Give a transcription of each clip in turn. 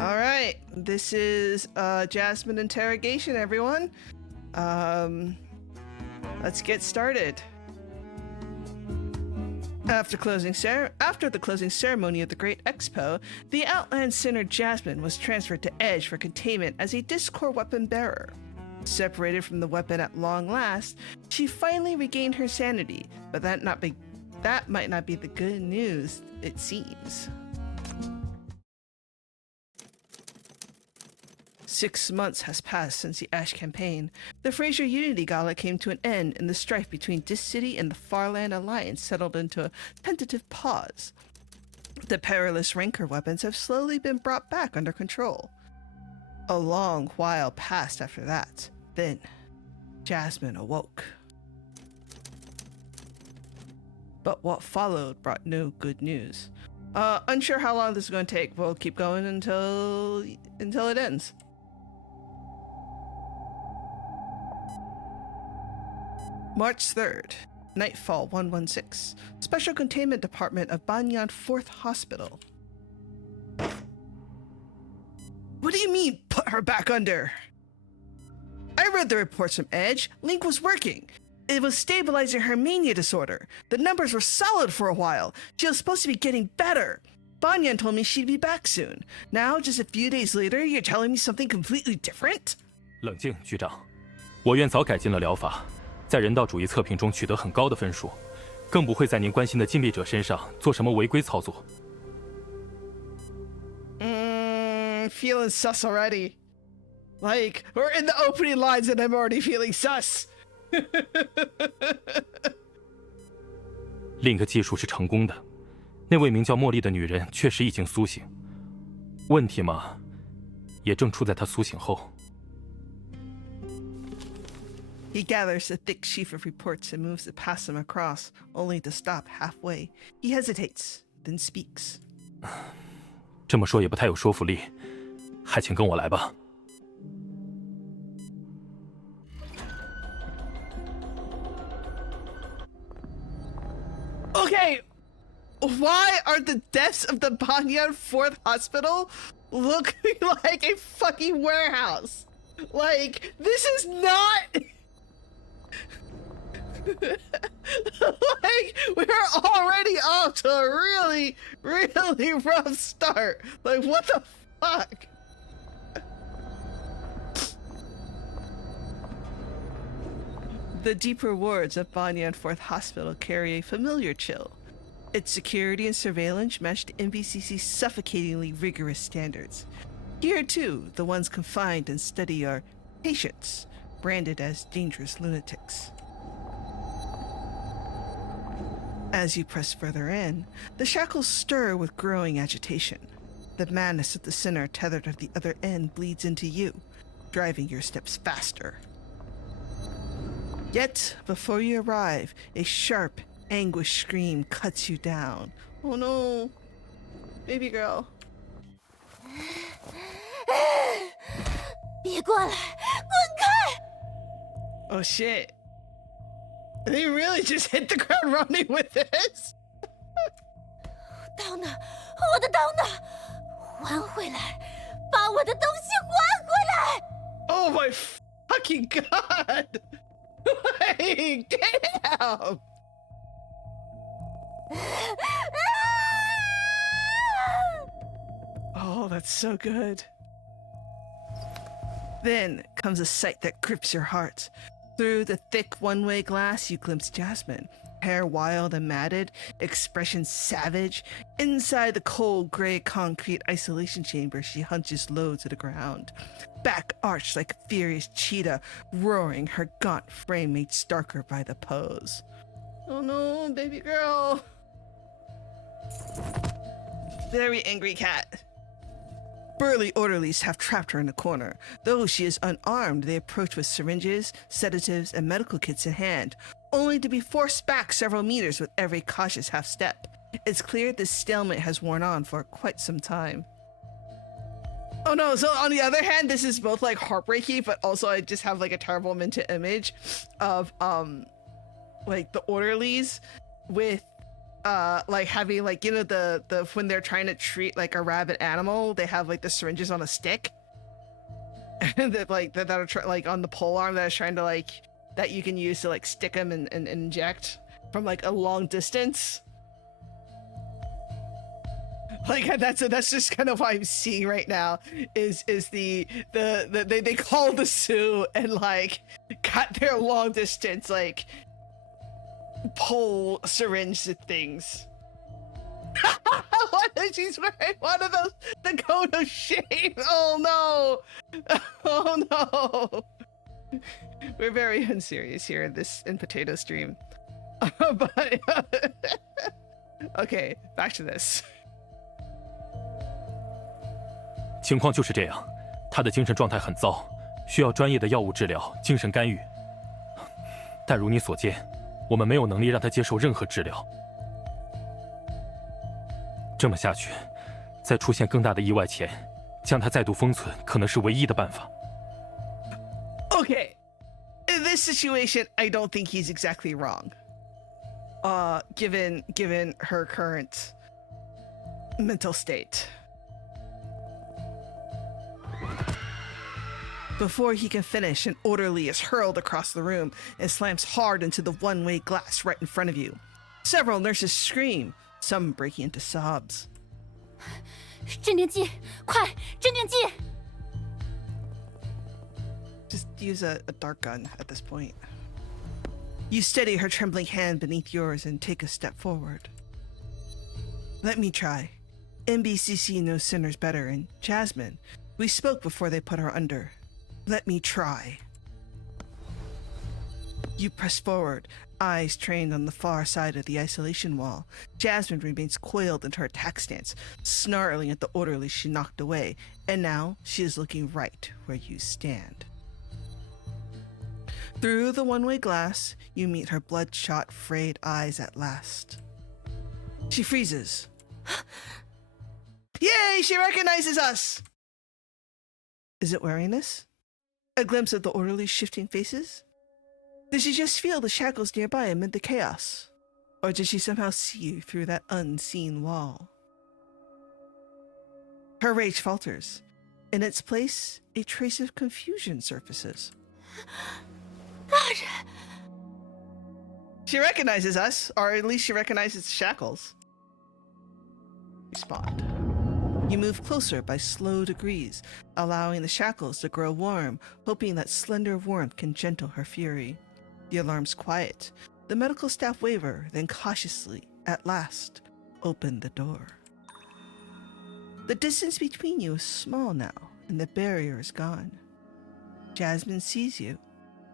All right, this is Jasmine Interrogation, everyone. Let's get started. After the closing ceremony of the Great Expo, the Outland Sinner Jasmine was transferred to Edge for containment as a Discord weapon bearer. Separated from the weapon at long last, she finally regained her sanity, but that might not be the good news, it seems. 6 months has passed since the Ash campaign. The Fraser Unity Gala came to an end, and the strife between Dis City and the Farland Alliance settled into a tentative pause. The perilous Rancor weapons have slowly been brought back under control. A long while passed after that. Then, Jasmine awoke. But what followed brought no good news. Unsure how long this is going to take. We'll keep going until it ends. March 3rd, Nightfall 116, Special Containment Department of Banyan 4th Hospital. What do you mean, put her back under? I read the reports from Edge. Link was working. It was stabilizing her mania disorder. The numbers were solid for a while. She was supposed to be getting better. Banyan told me she'd be back soon. Now, just a few days later, you're telling me something completely different? 冷静，局长。我院早改进了疗法，在人道主义测评中取得很高的分数，更不会在您关心的禁闭者身上做什么违规操作。Feeling sus already. Like, we're in the opening lines and I'm already feeling sus. Link 技术是成功的，那位名叫茉莉的女人确实已经苏醒。问题嘛，也正出在她苏醒后。He gathers a thick sheaf of reports and moves to pass them across, only to stop halfway. He hesitates, then speaks. 这么说也不太有说服力，还请跟我来吧。Okay, why are the deaths of the Banyan 4th Hospital looking like a fucking warehouse? Like, this is not... Like, we're already off to a really, really rough start. Like, what the fuck? The deeper wards of Banyan 4th Hospital carry a familiar chill. Its security and surveillance match the NBCC's suffocatingly rigorous standards. Here, too, the ones confined and study are patients, branded as dangerous lunatics. As you press further in, the shackles stir with growing agitation. The madness at the center tethered at the other end bleeds into you, driving your steps faster. Yet, before you arrive, a sharp, anguished scream cuts you down. Oh no, baby girl. 别过来，滚开！ Oh shit. They really just hit the ground running with this? 刀呢？我的刀呢？还回来，把我的东西还回来！ Oh my fucking god! Like, damn! Oh, that's so good. Then comes a sight that grips your heart. Through the thick one-way glass, you glimpse Jasmine. Hair wild and matted, expression savage. Inside the cold, gray concrete isolation chamber, she hunches low to the ground. Back arched like a furious cheetah, roaring, her gaunt frame made starker by the pose. Oh no, baby girl. Very angry cat. Burly orderlies have trapped her in a corner. Though she is unarmed, they approach with syringes, sedatives, and medical kits in hand, only to be forced back several meters with every cautious half step. It's clear this stalemate has worn on for quite some time. Oh no, so on the other hand, this is both like heartbreaking, but also I just have like a terrible mental image of like the orderlies with like having like, you know, the when they're trying to treat like a rabid animal, they have like the syringes on a stick. And that like that are like on the pole arm that is trying to like that you can use to like stick them and inject from like a long distance. Like that's just kind of what I'm seeing right now is they call the Sioux and like got their long distance like pole syringe things. What is she's wearing one of those the cone of shame? Oh no! Oh no! We're very unserious here in Potato Stream. But okay, back to this. 情况就是这样，他的精神状态很糟，需要专业的药物治疗、精神干预。但如你所见，我们没有能力让他接受任何治疗。这么下去，在出现更大的意外前，将他再度封存可能是唯一的办法。Okay, in this situation, I don't think he's exactly wrong. Given her current mental state. Before he can finish, an orderly is hurled across the room and slams hard into the one-way glass right in front of you. Several nurses scream, some breaking into sobs. 镇定剂，快，镇定剂！ Just use a dart gun at this point. You steady her trembling hand beneath yours and take a step forward. Let me try. NBCC knows sinners better, and Jasmine, we spoke before they put her under. Let me try. You press forward, eyes trained on the far side of the isolation wall. Jasmine remains coiled into her attack stance, snarling at the orderly she knocked away, and now she is looking right where you stand. Through the one-way glass, you meet her bloodshot, frayed eyes at last. She freezes. Yay, she recognizes us! Is it wariness? A glimpse of the orderly's shifting faces? Did she just feel the shackles nearby amid the chaos? Or did she somehow see you through that unseen wall? Her rage falters. In its place, a trace of confusion surfaces. 大人， She recognizes us, or at least she recognizes the shackles. Respond. You move closer by slow degrees, allowing the shackles to grow warm, hoping that slender warmth can gentle her fury. The alarm's quiet. The medical staff waver, then cautiously, at last, open the door. The distance between you is small now, and the barrier is gone. Jasmine sees you.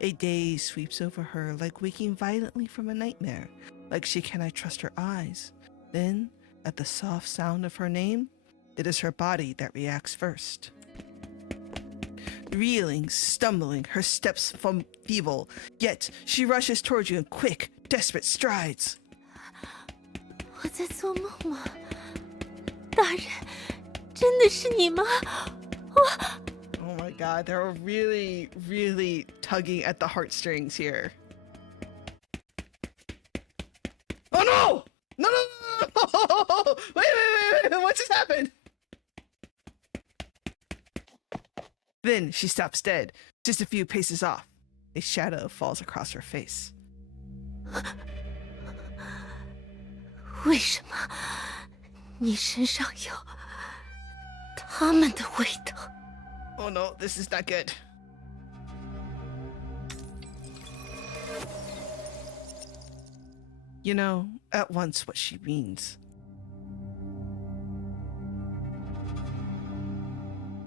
A daze sweeps over her, like waking violently from a nightmare, like she cannot trust her eyes. Then, at the soft sound of her name, it is her body that reacts first. Reeling, stumbling, her steps feeble, yet she rushes towards you in quick, desperate strides. 我在做梦吗？大人，真的是你吗？我。 Oh my god, they're really, really tugging at the heartstrings here. Oh no! No, no, no, no! Wait, what just happened? Then she stops dead, just a few paces off. A shadow falls across her face. 为什么你身上有他们的味道？ Oh no, this is not good. You know at once what she means.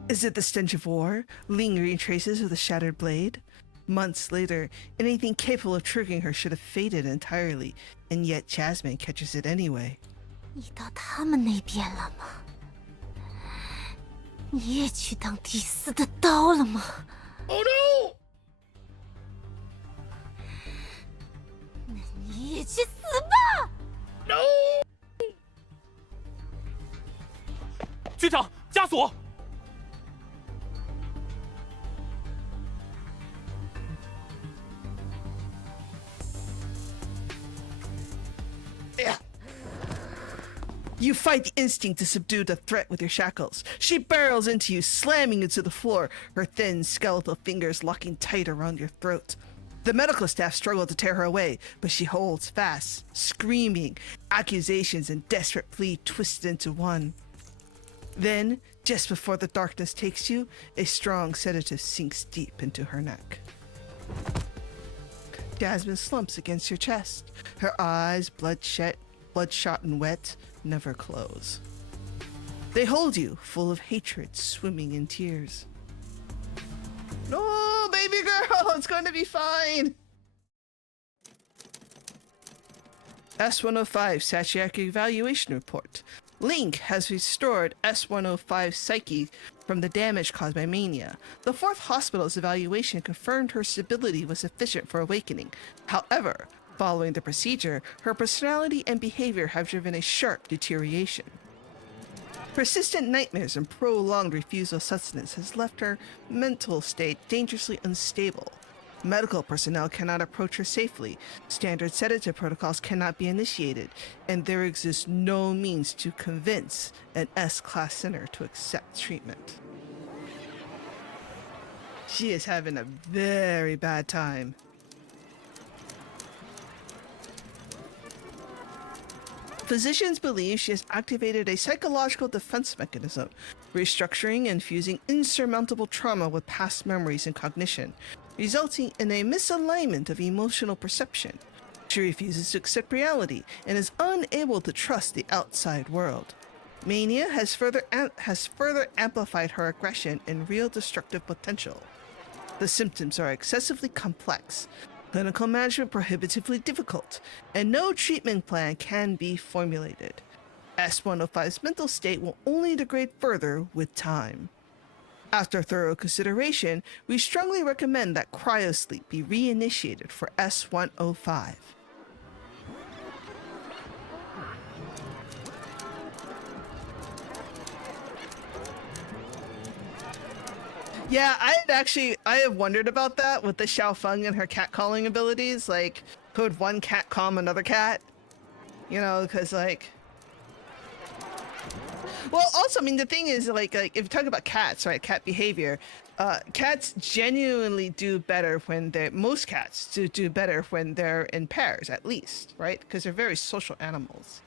Is it the stench of war, lingering traces of the shattered blade? Months later, anything capable of triggering her should have faded entirely, and yet Jasmine catches it anyway. 你到他们那边了吗？你也去当第四的刀了吗？ Oh no! 那你也去死吧！ No! 局长，枷锁！ Yeah. You fight the instinct to subdue the threat with your shackles. She barrels into you, slamming into the floor, her thin skeletal fingers locking tight around your throat. The medical staff struggle to tear her away, but she holds fast, screaming, accusations and desperate plea twisted into one. Then, just before the darkness takes you, a strong sedative sinks deep into her neck. Jasmine slumps against your chest, her eyes bloodshot and wet, never close. They hold you, full of hatred, swimming in tears. No, baby girl, it's going to be fine. S-105 Psychiatric Evaluation Report. Link has restored S-105's psyche from the damage caused by mania. The 4th Hospital's evaluation confirmed her stability was sufficient for awakening. However, following the procedure, her personality and behavior have driven a sharp deterioration. Persistent nightmares and prolonged refusal of sustenance has left her mental state dangerously unstable. Medical personnel cannot approach her safely, standard sedative protocols cannot be initiated, and there exists no means to convince an S-Class center to accept treatment. She is having a very bad time. Physicians believe she has activated a psychological defense mechanism, restructuring and fusing insurmountable trauma with past memories and cognition, resulting in a misalignment of emotional perception. She refuses to accept reality and is unable to trust the outside world. Mania has further amplified her aggression and real destructive potential. The symptoms are excessively complex, clinical management prohibitively difficult, and no treatment plan can be formulated. S-105's mental state will only degrade further with time. After thorough consideration, we strongly recommend that cryosleep be reinitiated for S-105. Yeah, I have wondered about that with the Xiao Feng and her cat calling abilities. Like, could one cat calm another cat? You know, because like... Well, also, I mean, the thing is, like if you talk about cats, right, cat behavior, cats genuinely do better when they're... Most cats do better when they're in pairs, at least, right? Because they're very social animals.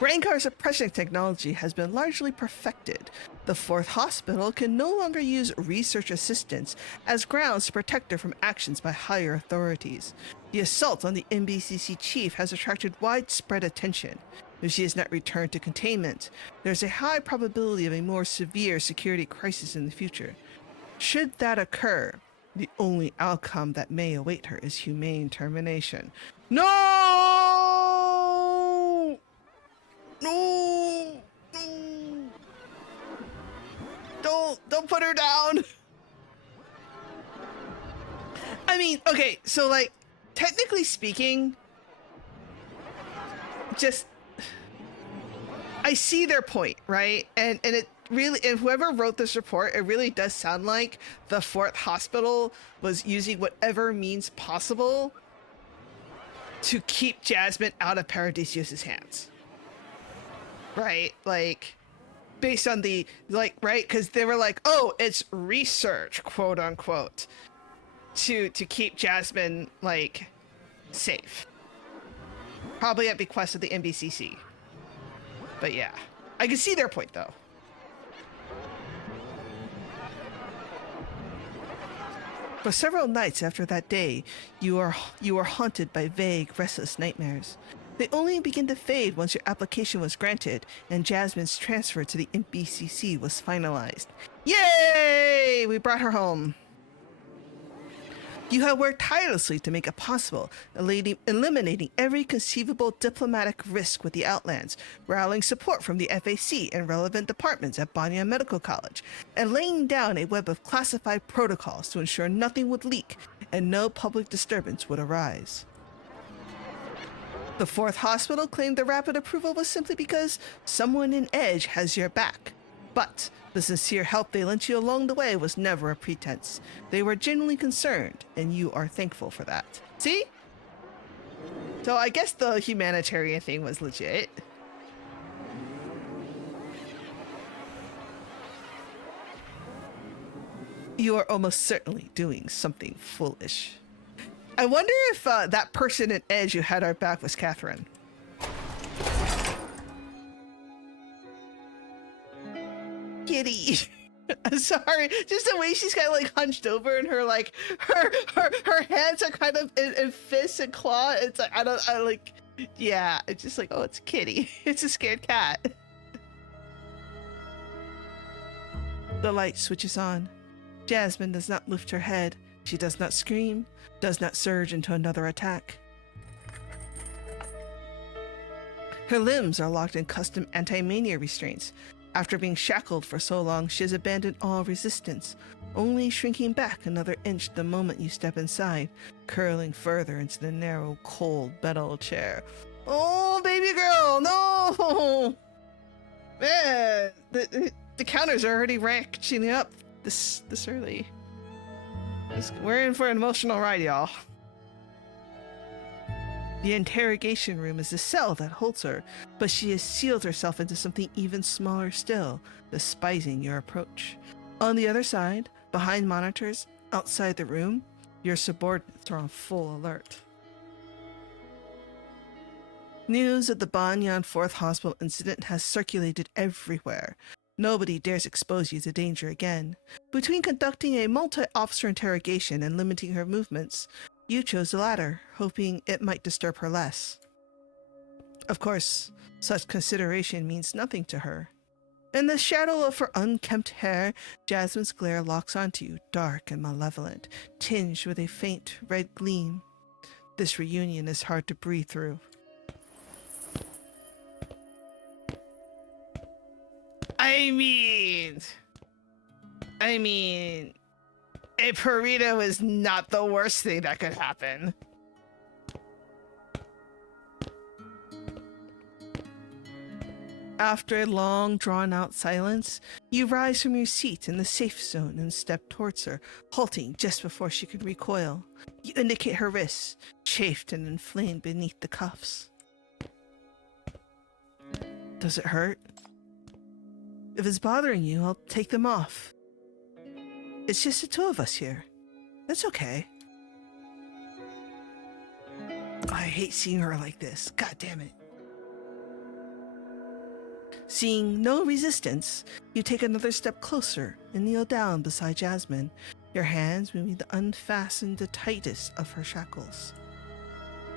Braincar suppression technology has been largely perfected. The 4th Hospital can no longer use research assistants as grounds to protect her from actions by higher authorities. The assault on the NBCC chief has attracted widespread attention. If she is not returned to containment, there's a high probability of a more severe security crisis in the future. Should that occur, the only outcome that may await her is humane termination. No! No! No! Don't put her down! I mean, okay, so like, technically speaking, just... I see their point, right? And it really, and whoever wrote this report, it really does sound like the 4th Hospital was using whatever means possible to keep Jasmine out of Paradisius's hands. Right? Like, based on the, like, right? Because they were like, oh, it's research, quote unquote, to keep Jasmine, like, safe. Probably at bequest of the NBCC. But yeah, I can see their point though. For several nights after that day, you are haunted by vague, restless nightmares. They only begin to fade once your application was granted and Jasmine's transfer to the NBCC was finalized. Yay! We brought her home. You have worked tirelessly to make it possible, eliminating every conceivable diplomatic risk with the Outlands, rallying support from the FAC and relevant departments at Banya Medical College, and laying down a web of classified protocols to ensure nothing would leak and no public disturbance would arise. The 4th Hospital claimed the rapid approval was simply because someone in Edge has your back. But the sincere help they lent you along the way was never a pretense. They were genuinely concerned, and you are thankful for that. See? So I guess the humanitarian thing was legit. You are almost certainly doing something foolish. I wonder if that person at Edge who had our back was Catherine. Kitty. I'm sorry, just the way she's kind of like hunched over and her like her hands are kind of in fists and claw. It's like I like, yeah, it's just like, oh, it's Kitty. It's a scared cat. The light switches on. Jasmine does not lift her head. She does not scream, does not surge into another attack. Her limbs are locked in custom anti-mania restraints. After being shackled for so long, she has abandoned all resistance, only shrinking back another inch the moment you step inside, curling further into the narrow, cold metal chair. Oh, baby girl, no! Man, the counters are already ratcheting up this early. We're in for an emotional ride, y'all. The interrogation room is the cell that holds her, but she has sealed herself into something even smaller still, despising your approach. On the other side, behind monitors, outside the room, your subordinates are on full alert. News of the Banyan 4th Hospital incident has circulated everywhere. Nobody dares expose you to danger again. Between conducting a multi-officer interrogation and limiting her movements, you chose the latter, hoping it might disturb her less. Of course, such consideration means nothing to her. In the shadow of her unkempt hair, Jasmine's glare locks onto you, dark and malevolent, tinged with a faint red gleam. This reunion is hard to breathe through. I mean, a burrito is not the worst thing that could happen. After a long, drawn-out silence, you rise from your seat in the safe zone and step towards her, halting just before she can recoil. You indicate her wrists, chafed and inflamed beneath the cuffs. Does it hurt? If it's bothering you, I'll take them off. It's just the two of us here. That's okay. I hate seeing her like this. God damn it. Seeing no resistance, you take another step closer and kneel down beside Jasmine, your hands moving to unfasten the tightest of her shackles.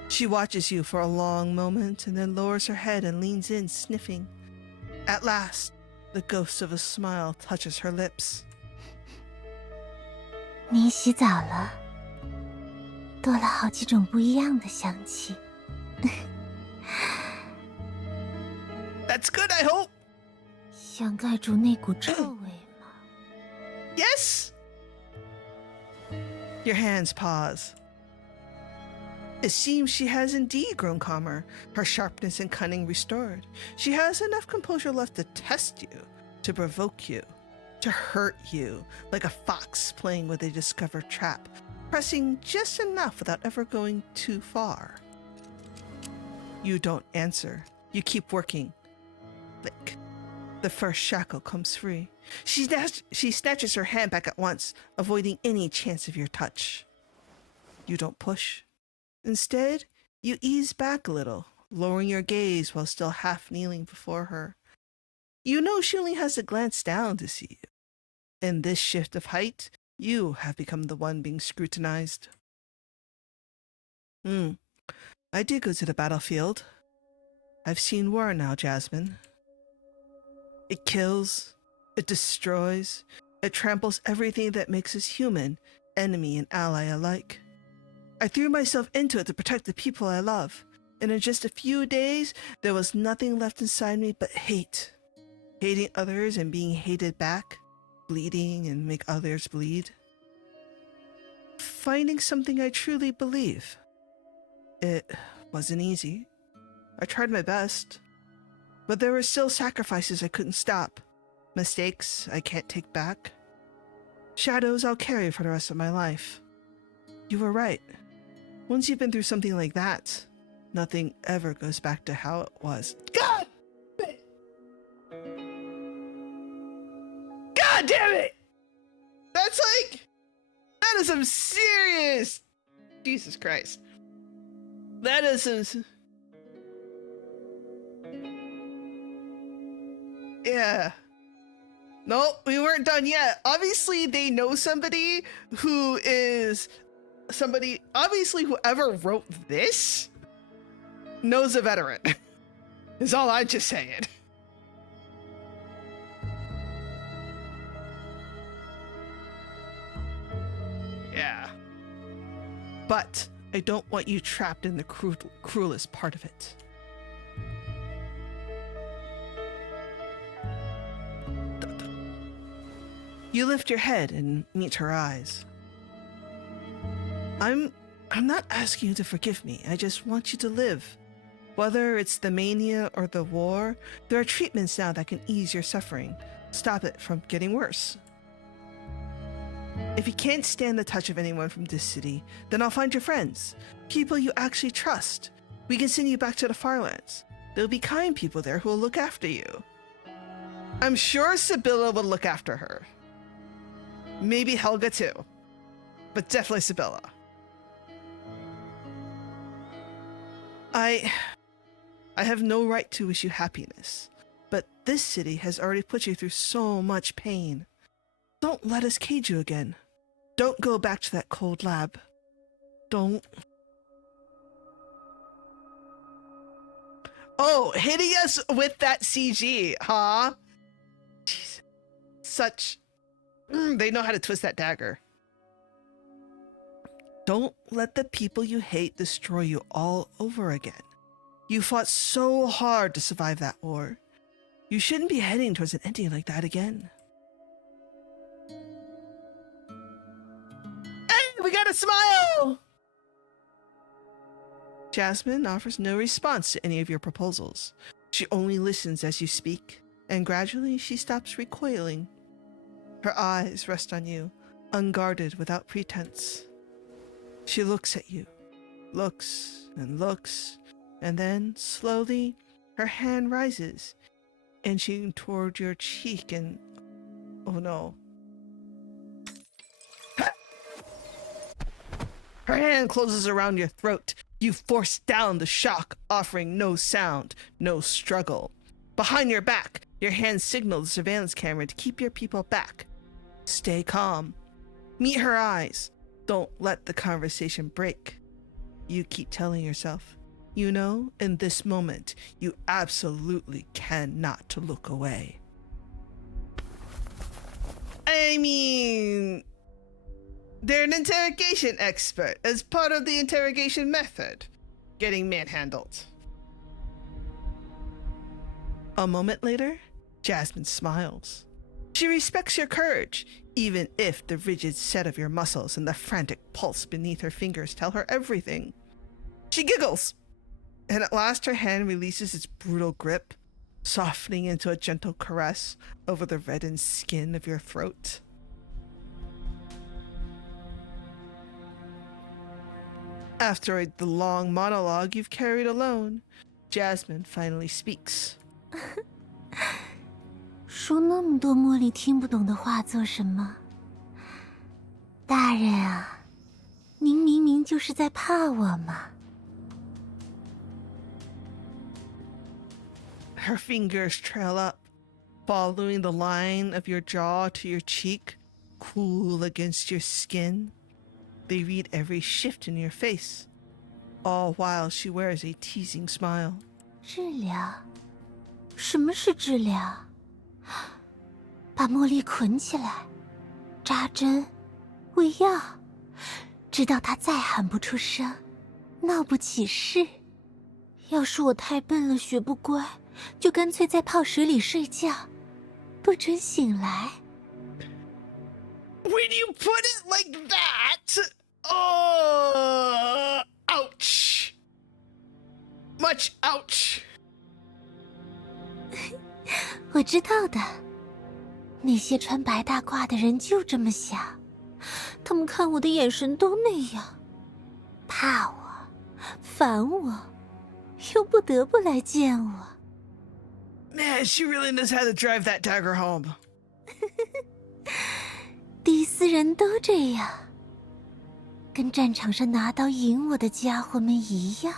She watches you for a long moment and then lowers her head and leans in, sniffing. At last, the ghost of a smile touches her lips. 你洗澡了，多了好几种不一样的香气。That's good, I hope. 想盖住那股臭味吗？ Yes. Your hands pause. It seems she has indeed grown calmer, her sharpness and cunning restored. She has enough composure left to test you, to provoke you, to hurt you, like a fox playing with a discovered trap, pressing just enough without ever going too far. You don't answer. You keep working. Click. The first shackle comes free. She snatches her hand back at once, avoiding any chance of your touch. You don't push. Instead, you ease back a little, lowering your gaze while still half kneeling before her. You know she only has to glance down to see you. In this shift of height, you have become the one being scrutinized. I did go to the battlefield. I've seen war now, Jasmine. It kills, it destroys, it tramples everything that makes us human, enemy and ally alike. I threw myself into it to protect the people I love, and in just a few days, there was nothing left inside me but hate. Hating others and being hated back, bleeding and make others bleed. Finding something I truly believe. It wasn't easy. I tried my best, but there were still sacrifices I couldn't stop. mistakes I can't take back, shadows I'll carry for the rest of my life. You were right. Once you've been through something like that, nothing ever goes back to how it was. God damn it! That is some serious... Jesus Christ. That is some... Yeah. No, we weren't done yet. Obviously, they know somebody who is... Obviously, whoever wrote this knows a veteran. Is all I'm just saying. Yeah. But I don't want you trapped in the cruelest part of it. You lift your head and meet her eyes. I'm not asking you to forgive me. I just want you to live. Whether it's the mania or the war, there are treatments now that can ease your suffering, stop it from getting worse. If you can't stand the touch of anyone from this city, then I'll find your friends, people you actually trust. We can send you back to the Farlands. There'll be kind people there who will look after you. I'm sure Sibylla will look after her. Maybe Helga too, but definitely Sibylla. I have no right to wish you happiness, but this city has already put you through so much pain. Don't let us cage you again. Don't go back to that cold lab. Don't. Oh, hitting us with that CG, huh? Jeez. Such... they know how to twist that dagger. Don't let the people you hate destroy you all over again. You fought so hard to survive that war. You shouldn't be heading towards an ending like that again. Hey, we got a smile! Jasmine offers no response to any of your proposals. She only listens as you speak, and gradually she stops recoiling. Her eyes rest on you, unguarded without pretense. She looks at you, looks and looks, and then, slowly, her hand rises, inching toward your cheek and... oh no. Her hand closes around your throat. You force down the shock, offering no sound, no struggle. Behind your back, your hand signals the surveillance camera to keep your people back. Stay calm. Meet her eyes. Don't let the conversation break. You keep telling yourself, you know, in this moment, you absolutely cannot look away. I mean, they're an interrogation expert as part of the interrogation method, getting manhandled. A moment later, Jasmine smiles. She respects your courage, even if the rigid set of your muscles and the frantic pulse beneath her fingers tell her everything. She giggles, and at last her hand releases its brutal grip, softening into a gentle caress over the reddened skin of your throat. After the long monologue you've carried alone, Jasmine finally speaks. 说那么多茉莉听不懂的话做什么？大人啊，您明明就是在怕我嘛。 Her fingers trail up, following the line of your jaw to your cheek, cool against your skin. They read every shift in your face, all while she wears a teasing smile. 治疗？什么是治疗？把茉莉捆起来，扎针，喂药，直到她再喊不出声，闹不起事。要是我太笨了，学不乖。 就干脆在泡水里睡觉，不准醒来。When you put it like that, oh, ouch, much ouch. 我知道的，那些穿白大褂的人就这么想，他们看我的眼神都那样，怕我，烦我，又不得不来见我。Man, she really knows how to drive that dagger home. 迪斯人都这样，跟战场上拿刀引我的家伙们一样，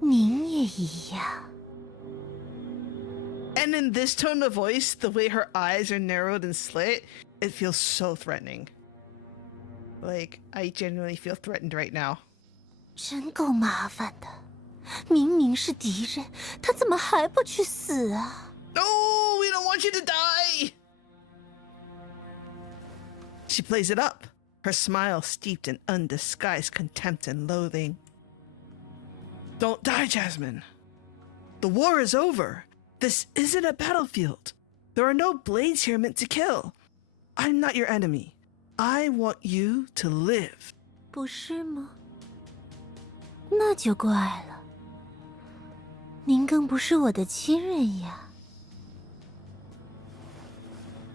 您也一样。And in this tone of voice, the way her eyes are narrowed and slit, it feels so threatening. Like, I genuinely feel threatened right now. 真够麻烦的，明明是敌人，他怎么还不去死啊？ No, we don't want you to die! She plays it up, her smile steeped in undisguised contempt and loathing. Don't die, Jasmine. The war is over. This isn't a battlefield. There are no blades here meant to kill. I'm not your enemy. I want you to live. 不是吗？那就怪了。您更不是我的亲人呀。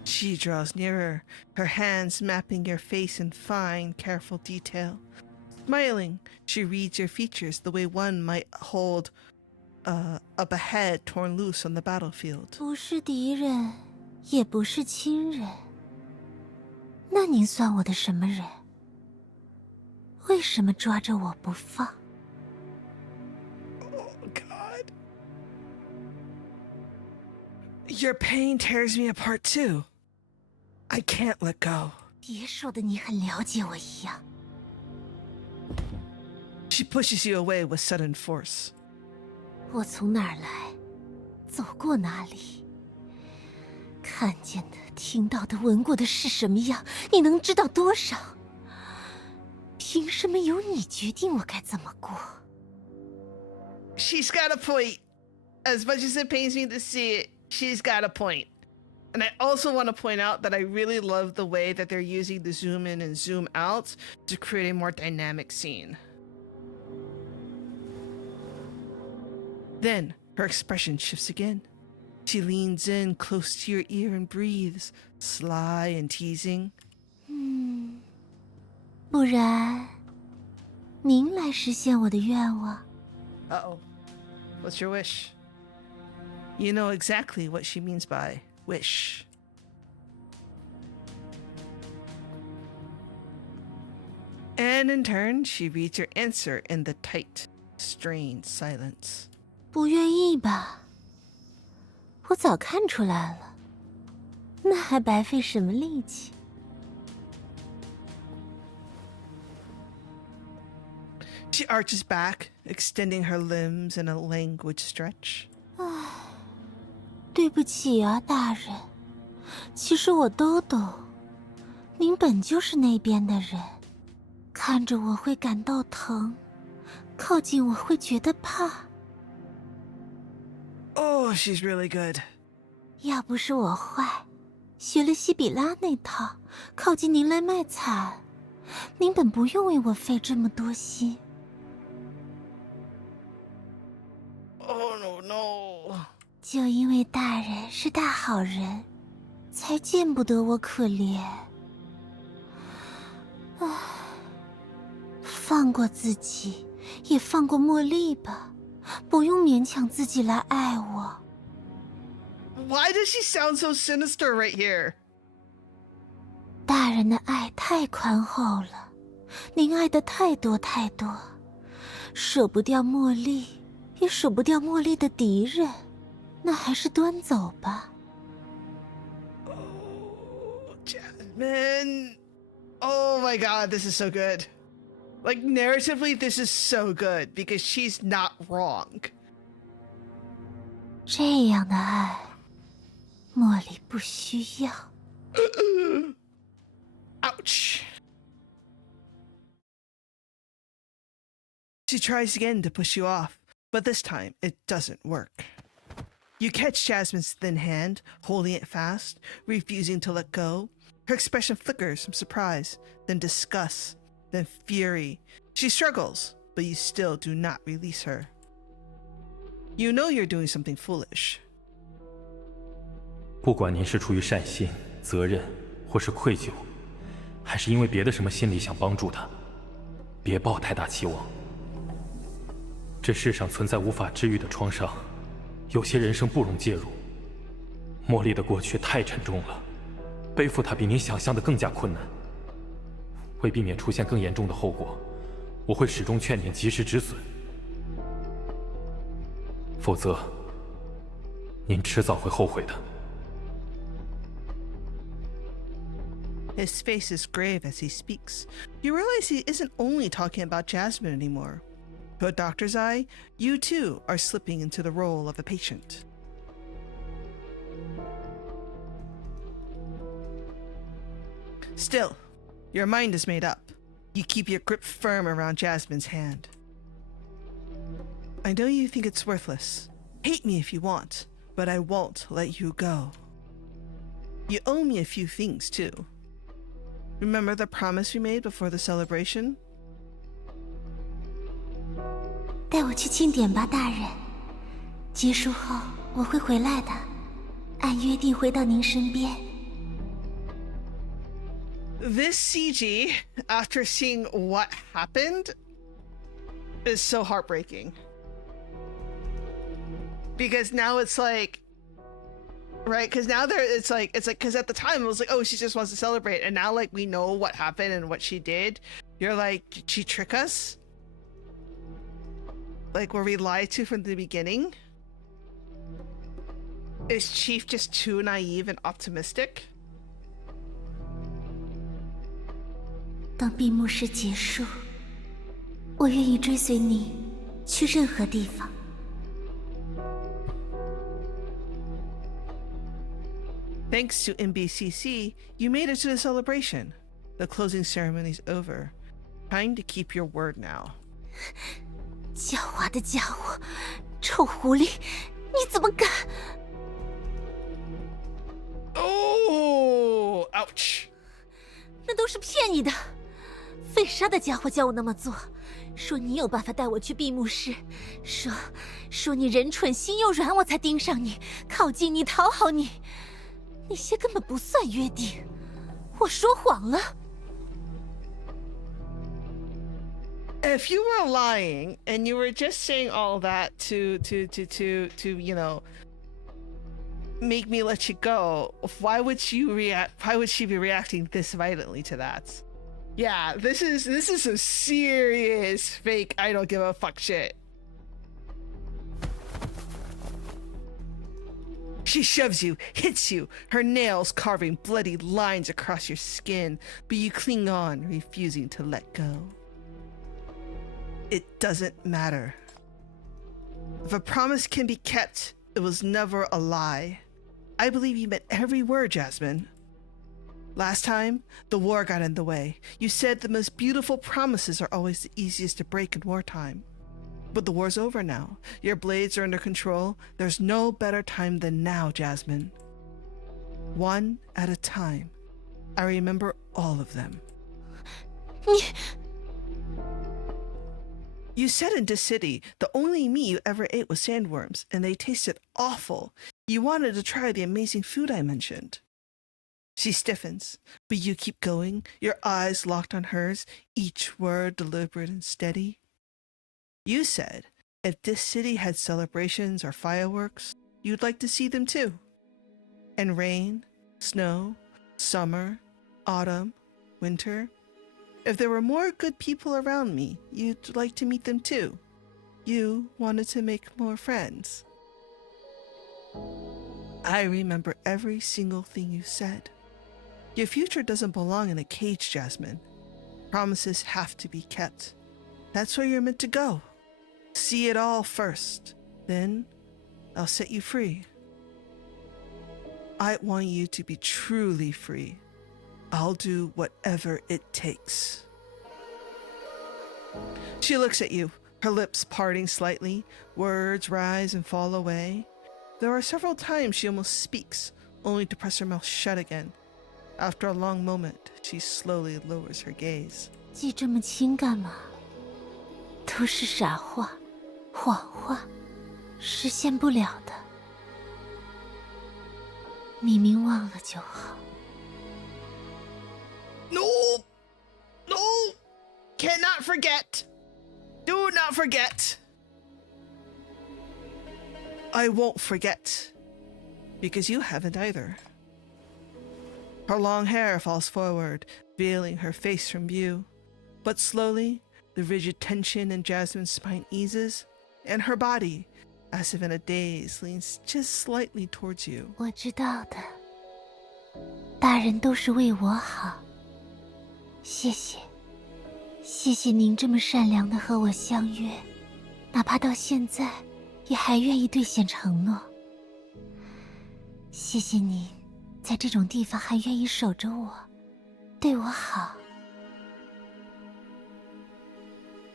She draws nearer, her hands mapping your face in fine, careful detail. Smiling, she reads your features the way one might hold a behead torn loose on the battlefield. 不是敌人，也不是亲人。那您算我的什么人？为什么抓着我不放？ Oh, God. Your pain tears me apart too. I can't let go. 别说的你很了解我一样。She pushes you away with sudden force. 我从哪儿来，走过哪里，看见的、听到的、闻过的是什么样，你能知道多少？凭什么由你决定我该怎么过？ She's got a point. As much as it pains me to see it, she's got a point. And I also want to point out that I really love the way that they're using the zoom in and zoom out to create a more dynamic scene. Then her expression shifts again. She leans in close to your ear and breathes, sly and teasing. 不然，您来实现我的愿望。 Uh-oh. What's your wish? You know exactly what she means by wish. And in turn, she reads your answer in the tight, strained silence. 不愿意吧？我早看出来了，那还白费什么力气？ She arches back, extending her limbs in a languid stretch. 对不起啊，大人。其实我都懂，您本就是那边的人，看着我会感到疼，靠近我会觉得怕。 Oh, she's really good. 要不是我坏，学了西比拉那套，靠近您来卖惨，您本不用为我费这么多心。 Oh, no, no. 就因为大人是大好人，才见不得我可怜。唉，放过自己，也放过茉莉吧，不用勉强自己来爱我。 Why does she sound so sinister right here? 大人的爱太宽厚了，您爱的太多太多，舍不掉茉莉，也舍不掉茉莉的敌人，那还是端走吧。 Oh, Jasmine. Oh my God, this is so good. Like, narratively, this is so good because she's not wrong. 这样的爱，茉莉不需要。 Ouch. She tries again to push you off, but this time it doesn't work. You catch Jasmine's thin hand, holding it fast, refusing to let go. Her expression flickers from surprise, then disgust, then fury. She struggles, but you still do not release her. You know you're doing something foolish. 不管您是出于善心、责任，或是愧疚，还是因为别的什么心理想帮助他，别抱太大期望。这世上存在无法治愈的创伤，有些人生不容介入。茉莉的过去太沉重了，背负它比您想象的更加困难。为避免出现更严重的后果，我会始终劝您及时止损，否则您迟早会后悔的。 His face is grave as he speaks. You realize he isn't only talking about Jasmine anymore. To a doctor's eye, you too are slipping into the role of a patient. Still, your mind is made up. You keep your grip firm around Jasmine's hand. I know you think it's worthless. Hate me if you want, but I won't let you go. You owe me a few things too. Remember the promise we made before the celebration? 带我去庆典吧，大人。结束后我会回来的，按约定回到您身边。 This CG, after seeing what happened, is so heartbreaking. Because now it's like, right? Because now it's like, because at the time it was like, oh, she just wants to celebrate. And now like we know what happened and what she did. You're like, did she trick us? Like, were we lied to from the beginning? Is Chief just too naive and optimistic? 当闭幕式结束，我愿意追随你去任何地方。 Thanks to MBCC, you made it to the celebration. The closing ceremony's over. Time to keep your word now. 狡猾的家伙，臭狐狸，你怎么敢？ Oh, ouch. 那都是骗你的。费沙的家伙叫我那么做，说你有办法带我去闭幕式，说你人蠢心又软，我才盯上你，靠近你，讨好你。那些根本不算约定，我说谎了。 If you were lying and you were just saying all that to you know, make me let you go, why would she be reacting this violently to that? Yeah, this is some serious fake I don't give a fuck shit. She shoves you, hits you, her nails carving bloody lines across your skin, but you cling on, refusing to let go. It doesn't matter. If a promise can be kept, it was never a lie. I believe you meant every word, Jasmine. Last time, the war got in the way. You said the most beautiful promises are always the easiest to break in wartime. But the war's over now. Your blades are under control. There's no better time than now, Jasmine. One at a time. I remember all of them. You said in this city, the only meat you ever ate was sandworms, and they tasted awful. You wanted to try the amazing food I mentioned. She stiffens, but you keep going, your eyes locked on hers, each word deliberate and steady. You said, if this city had celebrations or fireworks, you'd like to see them too. And rain, snow, summer, autumn, winter. If there were more good people around me, you'd like to meet them too. You wanted to make more friends. I remember every single thing you said. Your future doesn't belong in a cage, Jasmine. Promises have to be kept. That's where you're meant to go. See it all first. Then I'll set you free. I want you to be truly free. I'll do whatever it takes. She looks at you, her lips parting slightly. Words rise and fall away. There are several times she almost speaks, only to press her mouth shut again. After a long moment, she slowly lowers her gaze. 记这么清干嘛？都是傻话、谎话，实现不了的。明明忘了就好。No! No! Cannot forget! Do not forget! I won't forget. Because you haven't either. Her long hair falls forward, veiling her face from view. But slowly, the rigid tension in Jasmine's spine eases, and her body, as if in a daze, leans just slightly towards you. 我知道的，大人都是为我好。谢谢，谢谢您这么善良的和我相约，哪怕到现在，也还愿意兑现承诺。谢谢您，在这种地方还愿意守着我，对我好。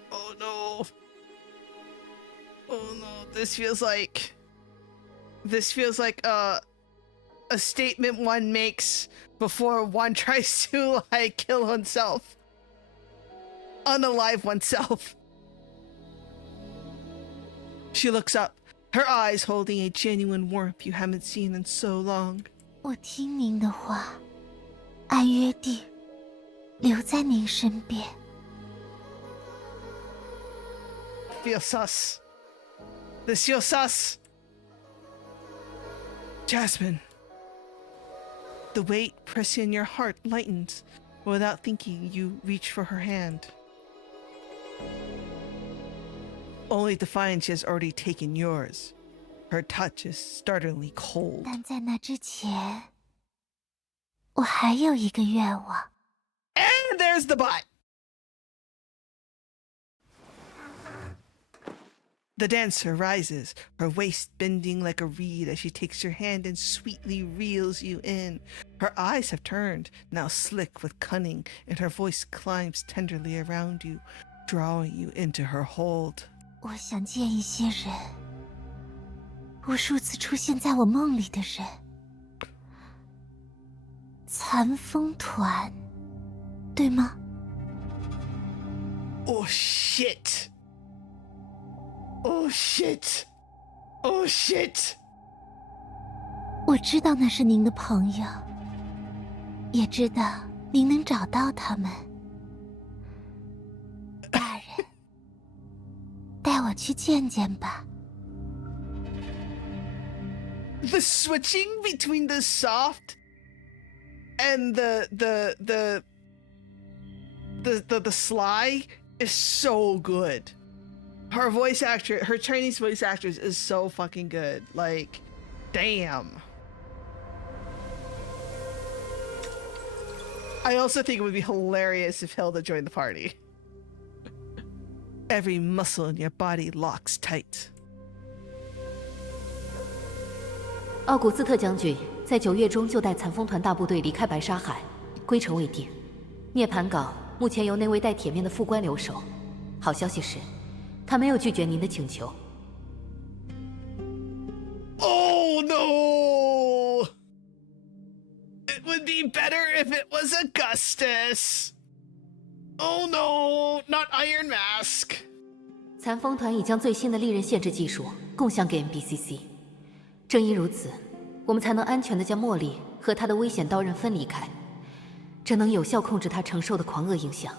Oh no. Oh no, this feels like a statement one makes before one tries to like kill oneself. Unalive oneself. She looks up, her eyes holding a genuine warmth you haven't seen in so long. 我听您的话，按约定，留在您身边。Feel sus. This feels sus. Jasmine. The weight pressing your heart lightens. Without thinking, you reach for her hand. Only to find she has already taken yours. Her touch is startlingly cold. 但在那之前，我还有一个愿望。 And there's the but. The dancer rises, her waist bending like a reed as she takes your hand and sweetly reels you in. Her eyes have turned, now slick with cunning, and her voice climbs tenderly around you, drawing you into her hold. 我想见一些人，无数次出现在我梦里的人。残风团，对吗？ Oh shit! Oh shit! Oh shit! 我知道那是您的朋友，也知道您能找到他们。大人，带我去见见吧。 The switching between the soft and the sly is so good. Her voice actor, her Chinese voice actress is so fucking good. Like, damn. I also think it would be hilarious if Hilda joined the party. Every muscle in your body locks tight. 奥古斯特将军在9月中就带残风团大部队离开白沙海，归程未定。涅槃港目前由那位戴铁面的副官留守。好消息是，他没有拒绝您的请求。Oh no! It would be better if it was Augustus. Oh no, not Iron Mask. 残风团已将最新的利刃限制技术共享给 NBCC。正因如此，我们才能安全地将茉莉和她的危险刀刃分离开，这能有效控制她承受的狂恶影响。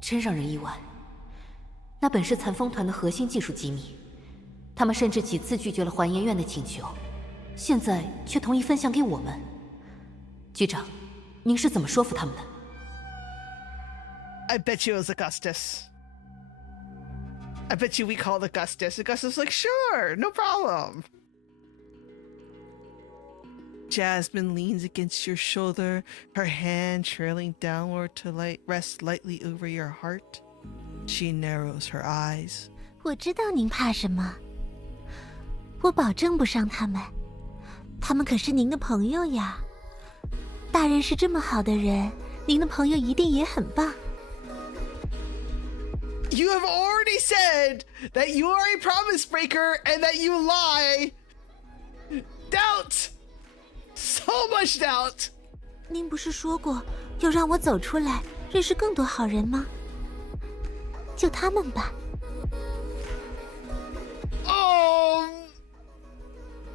真让人意外，那本是残风团的核心技术机密，他们甚至几次拒绝了还原院的请求，现在却同意分享给我们。局长，您是怎么说服他们的？ I bet you it was Augustus. I bet you we called Augustus. Augustus was like, sure, no problem. Jasmine leans against your shoulder, her hand trailing downward to rest lightly over your heart. She narrows her eyes. 我知道您怕什么，我保证不伤他们，他们可是您的朋友呀。大人是这么好的人，您的朋友一定也很棒。 You have already said that you are a promise breaker and that you lie. Doubt. So much doubt. 您不是说过要让我走出来，认识更多好人吗？就他们吧。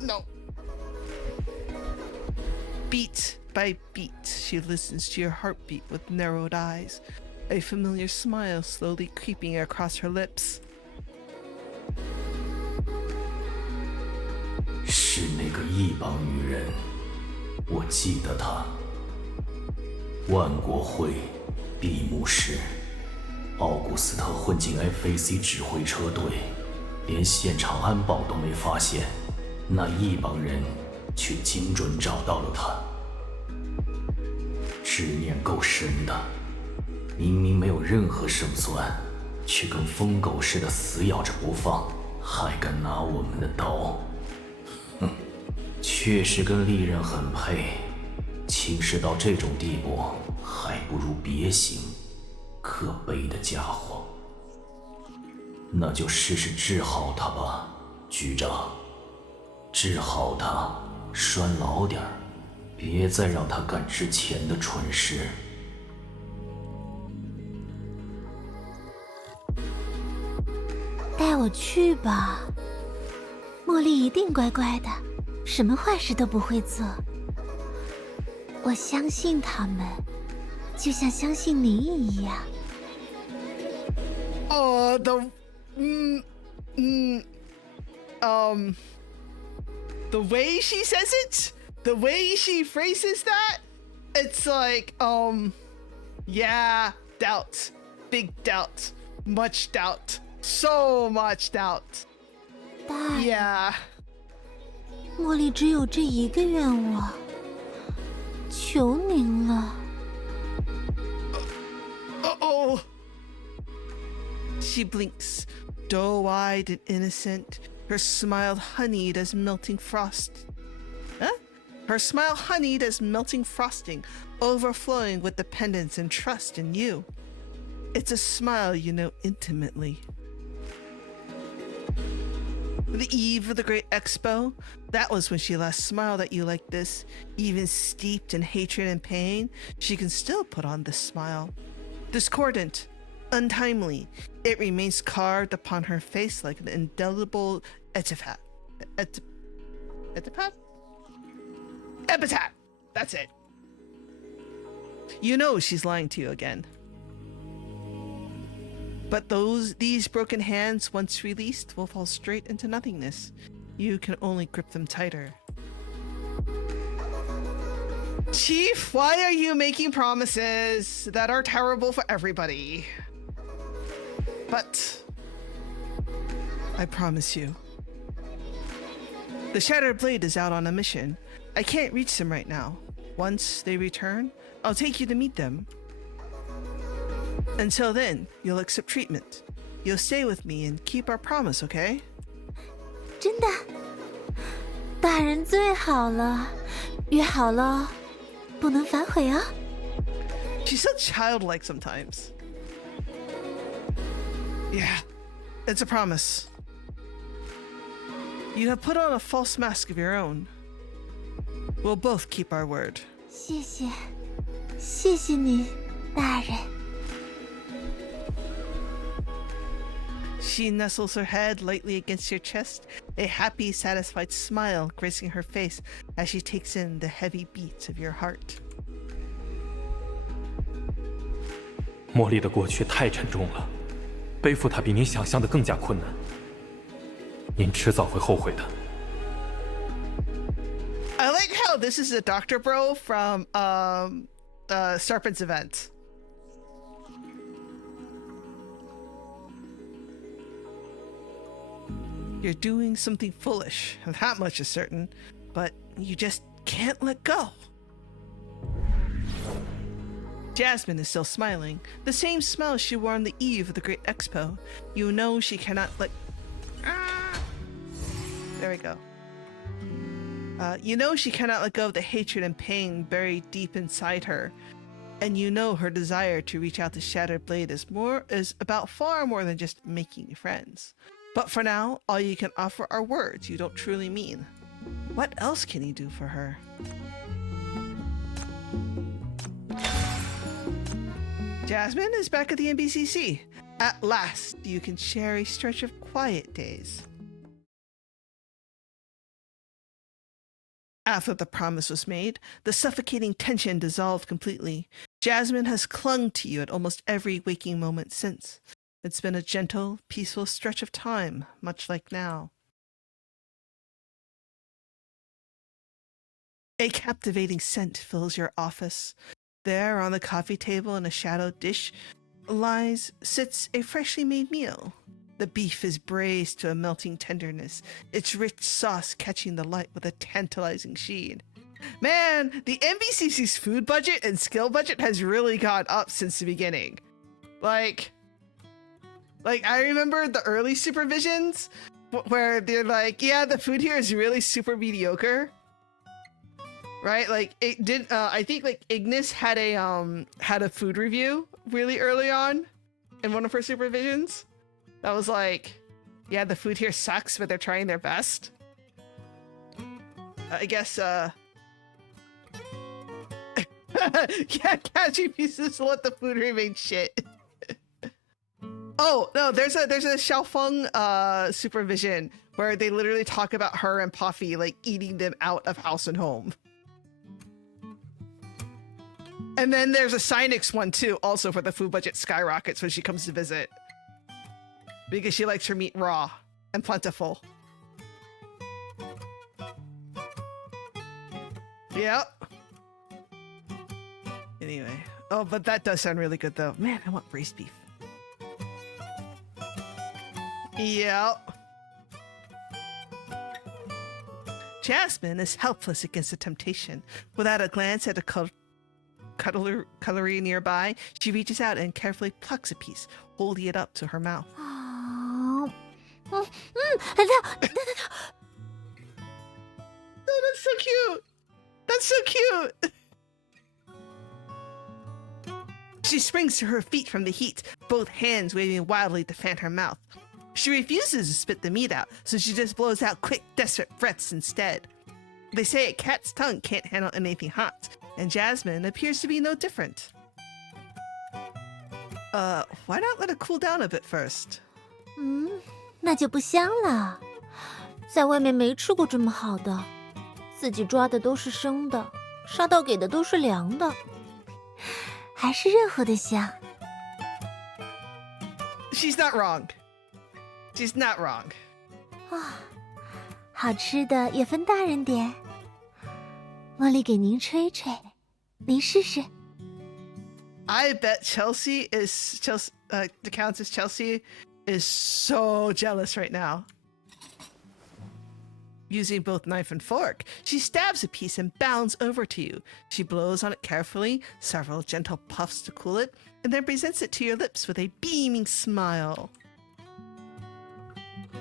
No. Beat by beat, she listens to your heartbeat with narrowed eyes, a familiar smile slowly creeping across her lips. 是那个异邦女人，我记得她。万国会闭幕时，奥古斯特混进 FAC 指挥车队，连现场安保都没发现，那异邦人却精准找到了他。执念够深的，明明没有任何胜算，却跟疯狗似的死咬着不放，还敢拿我们的刀。哼，确实跟利刃很配，轻视到这种地步，还不如别行。可悲的家伙，那就试试治好他吧，局长。治好他，拴牢点儿，别再让他干之前的蠢事。带我去吧，茉莉一定乖乖的，什么坏事都不会做。我相信他们，就像相信你一样。The way she says it, the way she phrases that, it's like, yeah, doubt, big doubt, much doubt, so much doubt. 大人， Yeah. 茉莉只有这一个愿望，求您了。Uh-oh. She blinks, doe-eyed and innocent, her smile honeyed as melting frost. Huh? Her smile honeyed as melting frosting, overflowing with dependence and trust in you. It's a smile you know intimately. The eve of the Great Expo, that was when she last smiled at you like this. Even steeped in hatred and pain, she can still put on this smile. Discordant, untimely, it remains carved upon her face like an indelible epitaph. Epitaph? Epitaph! That's it. You know she's lying to you again. But these broken hands, once released, will fall straight into nothingness. You can only grip them tighter. Chief, why are you making promises that are terrible for everybody? But I promise you. The Shattered Blade is out on a mission. I can't reach them right now. Once they return, I'll take you to meet them. Until then, you'll accept treatment. You'll stay with me and keep our promise, okay? 真的，大人最好了，约好了，不能反悔啊。 She's so childlike sometimes. Yeah, it's a promise. You have put on a false mask of your own. We'll both keep our word. 谢谢，谢谢你，大人。 She nestles her head lightly against your chest, a happy, satisfied smile gracing her face as she takes in the heavy beats of your heart. 茉莉的过去太沉重了，背负它比您想象的更加困难。您迟早会后悔的。 I like how this is a Dr. Bro from Serpent's event. You're doing something foolish, that much is certain, but you just can't let go. Jasmine is still smiling, the same smile she wore on the eve of the Great Expo. You know she cannot let... There we go. You know she cannot let go of the hatred and pain buried deep inside her. And you know her desire to reach out to Shattered Blade is about far more than just making friends. But for now, all you can offer are words you don't truly mean. What else can you do for her? Jasmine is back at the NBCC. At last, you can share a stretch of quiet days. After the promise was made, the suffocating tension dissolved completely. Jasmine has clung to you at almost every waking moment since. It's been a gentle, peaceful stretch of time, much like now. A captivating scent fills your office. There, on the coffee table in a shadowed dish, sits a freshly made meal. The beef is braised to a melting tenderness, its rich sauce catching the light with a tantalizing sheen. Man, the NBCC's food budget and skill budget has really gone up since the beginning. Like I remember the early supervisions where they're like, yeah, the food here is really super mediocre. Right? Like it did I think like Ignis had a food review really early on in one of her supervisions. That was like, yeah, the food here sucks, but they're trying their best. I guess yeah, catchy pieces let the food remain shit. Oh no, there's a Xiaofeng supervision where they literally talk about her and Puffy like eating them out of house and home. And then there's a Cynix one too, also for the food budget skyrockets when she comes to visit. Because she likes her meat raw and plentiful. Yep. Anyway. Oh, but that does sound really good though. Man, I want braised beef. Yep. Jasmine is helpless against the temptation. Without a glance at a cutlery nearby, she reaches out and carefully plucks a piece, holding it up to her mouth. Oh, that's so cute. That's so cute. She springs to her feet from the heat, both hands waving wildly to fan her mouth. She refuses to spit the meat out, so she just blows out quick, desperate breaths instead. They say a cat's tongue can't handle anything hot, and Jasmine appears to be no different. Why not let it cool down a bit first? 那就不香了。在外面没吃过这么好的，自己抓的都是生的，杀到给的都是凉的，还是热乎的香。She's not wrong. She's not wrong. 好吃的也分大人点。茉莉给您吹吹，您试试。I bet the Countess Chelsea is so jealous right now. Using both knife and fork, she stabs a piece and bounds over to you. She blows on it carefully, several gentle puffs to cool it, and then presents it to your lips with a beaming smile.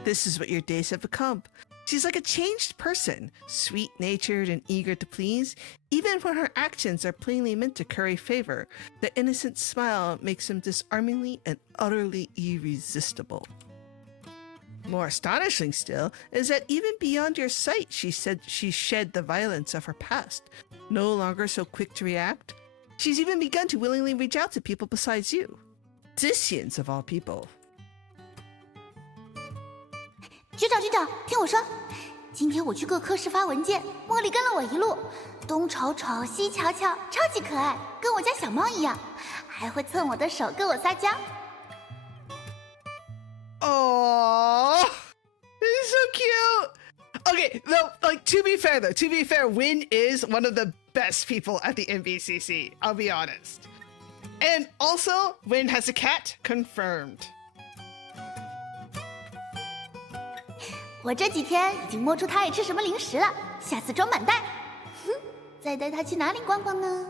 This is what your days have become. She's like a changed person, sweet-natured and eager to please. Even when her actions are plainly meant to curry favor, the innocent smile makes him disarmingly and utterly irresistible. More astonishing still is that even beyond your sight, she shed the violence of her past. No longer so quick to react, she's even begun to willingly reach out to people besides you. Disians of all people. 局长，听我说，今天我去各科室发文件，茉莉跟了我一路，东瞅瞅，西瞧瞧，超级可爱，跟我家小猫一样，还会蹭我的手跟我撒娇。Oh, he's so cute. Okay, no, like to be fair, Win is one of the best people at the NBCC. I'll be honest. And also, Win has a cat, confirmed. 我这几天已经摸出他爱吃什么零食了，下次装满袋。再带他去哪里逛逛呢？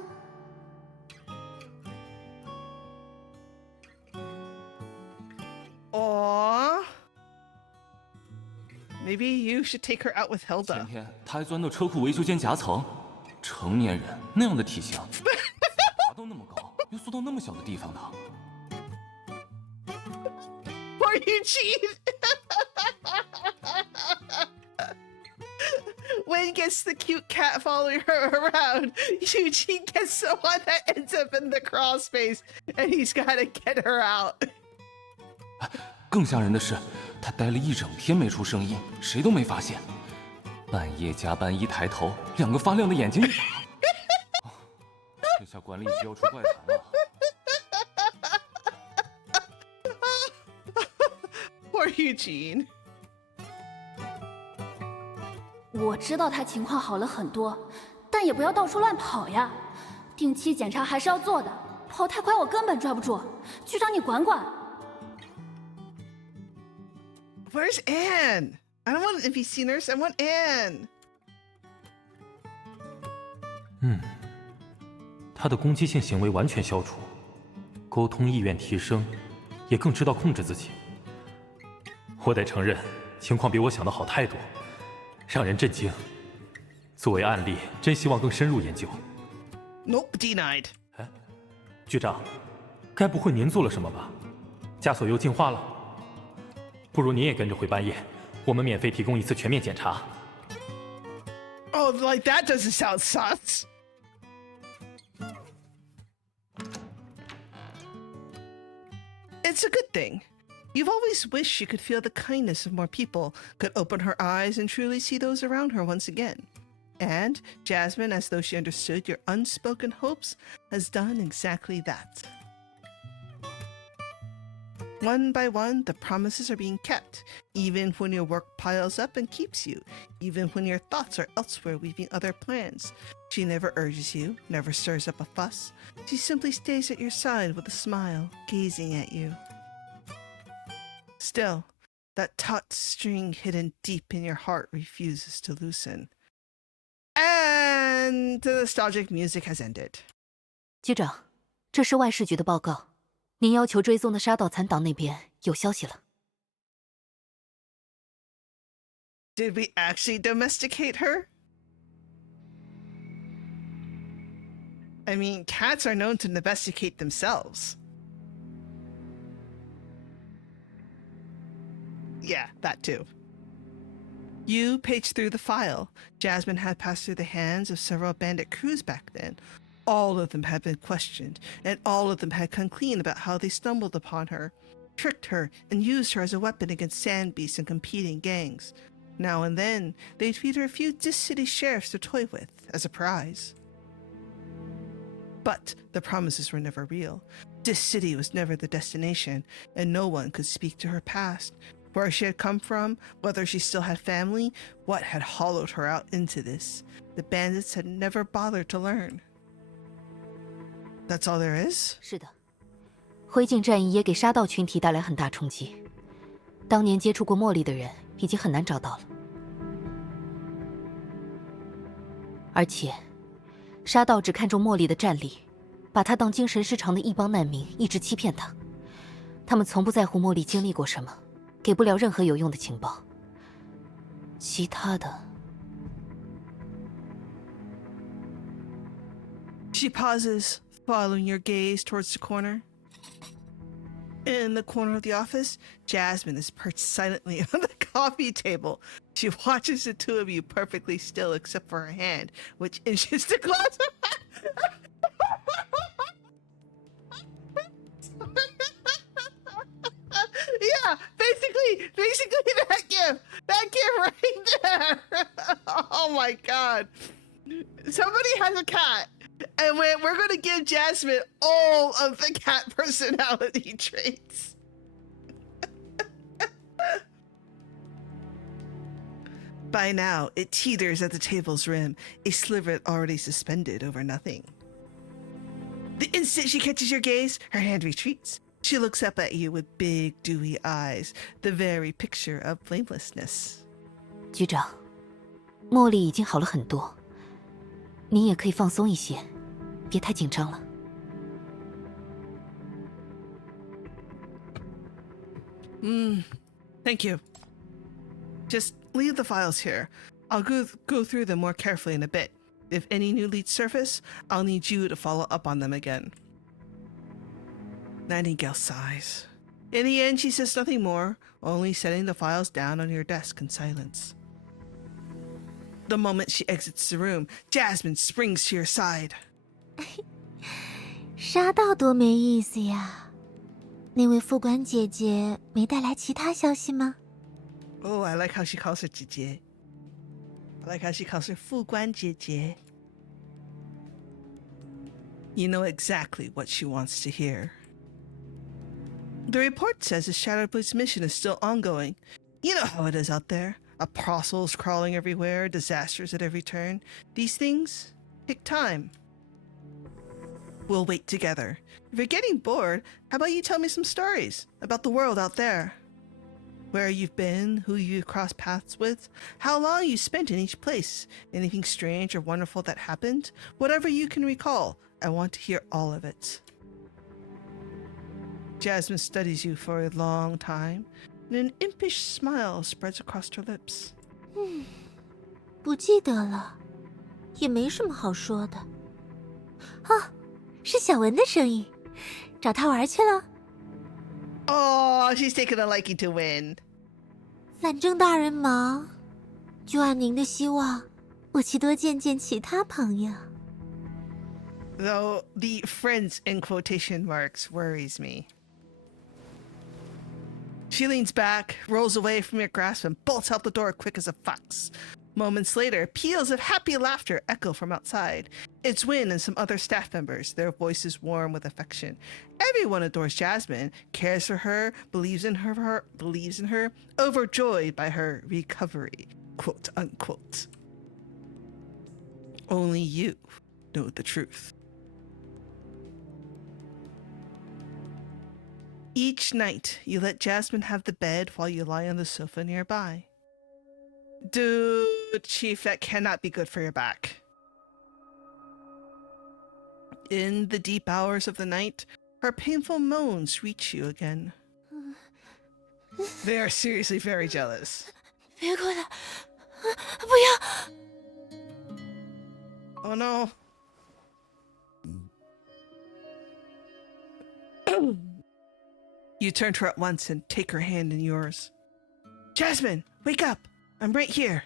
Aww. Maybe you should take her out with Hilda. 前天他还钻到车库维修间夹层，成年人那样的体型，爬到那么高，又缩到那么小的地方呢。Poor Eugene. Win gets the cute cat following her around. Eugene gets the one that ends up in the crawl space, and he's gotta get her out. 更吓人的是，他待了一整天没出声音，谁都没发现。半夜加班一抬头，2个发亮的眼睛一打，这下管理局要出怪谈了。Poor Eugene. 我知道他情况好了很多，但也不要到处乱跑呀。定期检查还是要做的，跑太快我根本抓不住。局长，你管管。Where's Anne? I don't want an NPC nurse. I want Anne. 他的攻击性行为完全消除，沟通意愿提升，也更知道控制自己。我得承认，情况比我想的好太多，让人震惊。作为案例，真希望更深入研究。Nope, denied. 局长，该不会您做了什么吧？枷锁又进化了？不如您也跟着回半夜，我们免费提供一次全面检查。Oh, like that doesn't sound sus. It's a good thing. You've always wished she could feel the kindness of more people, could open her eyes and truly see those around her once again. And Jasmine, as though she understood your unspoken hopes, has done exactly that. One by one, the promises are being kept, even when your work piles up and keeps you, even when your thoughts are elsewhere weaving other plans. She never urges you, never stirs up a fuss. She simply stays at your side with a smile, gazing at you. Still, that taut string hidden deep in your heart refuses to loosen. And the nostalgic music has ended. 局长，这是外事局的报告，您要求追踪的杀盗残党那边有消息了。Did we actually domesticate her? I mean, cats are known to domesticate themselves. Yeah, that too. You paged through the file. Jasmine had passed through the hands of several bandit crews back then. All of them had been questioned, and all of them had come clean about how they stumbled upon her, tricked her, and used her as a weapon against sand beasts and competing gangs. Now and then, they'd feed her a few Dis City sheriffs to toy with, as a prize. But the promises were never real. Dis City was never the destination, and no one could speak to her past, where she had come from, whether she still had family, what had hollowed her out into this. The bandits had never bothered to learn. That's all there is? 是的，灰烬战役也给杀盗群体带来很大冲击。当年接触过茉莉的人已经很难找到了，而且杀盗只看重茉莉的战力，把她当精神失常的一帮难民，一直欺骗她。他们从不在乎茉莉经历过什么，给不了任何有用的情报。其他的， She pauses, following your gaze towards the corner. In the corner of the office, Jasmine is perched silently on the coffee table. She watches the two of you perfectly still except for her hand, which inches the glass. Yeah, basically that gif right there. Oh my god. Somebody has a cat. And we're going to give Jasmine all of the cat personality traits. By now, it teeters at the table's rim, a sliver already suspended over nothing. The instant she catches your gaze, her hand retreats. She looks up at you with big, dewy eyes, the very picture of blamelessness. 局长，茉莉已经好了很多。您也可以放松一些，别太紧张了。Thank you. Just leave the files here. I'll go through them more carefully in a bit. If any new leads surface, I'll need you to follow up on them again. Nightingale sighs. In the end, she says nothing more, only setting the files down on your desk in silence. The moment she exits the room, Jasmine springs to your side. 杀盗多没意思呀！那位副官姐姐没带来其他消息吗？ Oh, I like how she calls her Jijie. like how she calls her 副官姐姐. You know exactly what she wants to hear. The report says the Shadow Police mission is still ongoing. You know how it is out there. Apostles crawling everywhere, disasters at every turn. These things take time. We'll wait together. If you're getting bored, how about you tell me some stories about the world out there? Where you've been, who you've crossed paths with, how long you spent in each place, anything strange or wonderful that happened, whatever you can recall. I want to hear all of it. Jasmine studies you for a long time, and an impish smile spreads across her lips. 不记得了，也没什么好说的。哦，是小文的声音，找他玩去了。Oh, she's taken a liking to Win. 反正大人忙，就按您的希望，我去多见见其他朋友。Though the friends in quotation marks worries me. She leans back, rolls away from your grasp, and bolts out the door quick as a fox. Moments later, peals of happy laughter echo from outside. It's Wynn and some other staff members, their voices warm with affection. Everyone adores Jasmine, cares for her, believes in her, overjoyed by her recovery, quote unquote. Only you know the truth. Each night, you let Jasmine have the bed while you lie on the sofa nearby. Dude, Chief, that cannot be good for your back. In the deep hours of the night, her painful moans reach you again. They are seriously very jealous. 别过来，不要！ Oh no. You turn to her at once and take her hand in yours. Jasmine, wake up! I'm right here.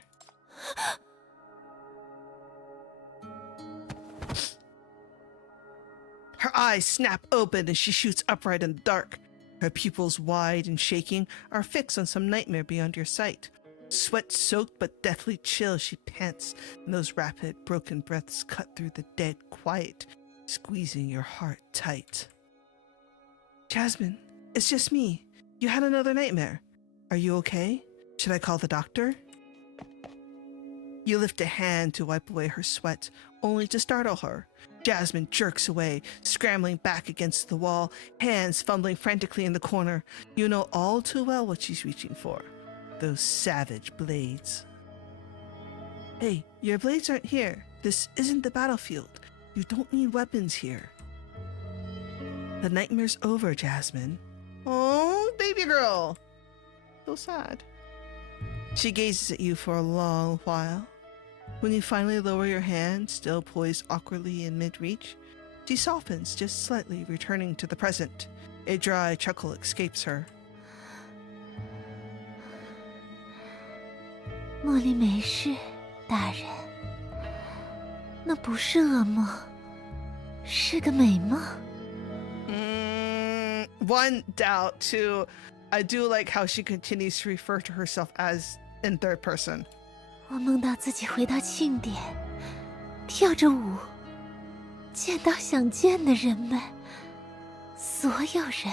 Her eyes snap open as she shoots upright in the dark. Her pupils, wide and shaking, are fixed on some nightmare beyond your sight. Sweat-soaked but deathly chill, she pants, and those rapid, broken breaths cut through the dead quiet, squeezing your heart tight. Jasmine, it's just me. You had another nightmare. Are you okay? Should I call the doctor? You lift a hand to wipe away her sweat, only to startle her. Jasmine jerks away, scrambling back against the wall, hands fumbling frantically in the corner. You know all too well what she's reaching for. Those savage blades. Hey, your blades aren't here. This isn't the battlefield. You don't need weapons here. The nightmare's over, Jasmine. Oh, baby girl. So sad. She gazes at you for a long while. When you finally lower your hand, still poised awkwardly in mid-reach, she softens just slightly, returning to the present. A dry chuckle escapes her. 茉莉没事，大人。那不是噩梦，是个美梦。One, doubt. Two, I do like how she continues to refer to herself as in third person. 我梦到自己回到庆典，跳着舞，见到想见的人们，所有人。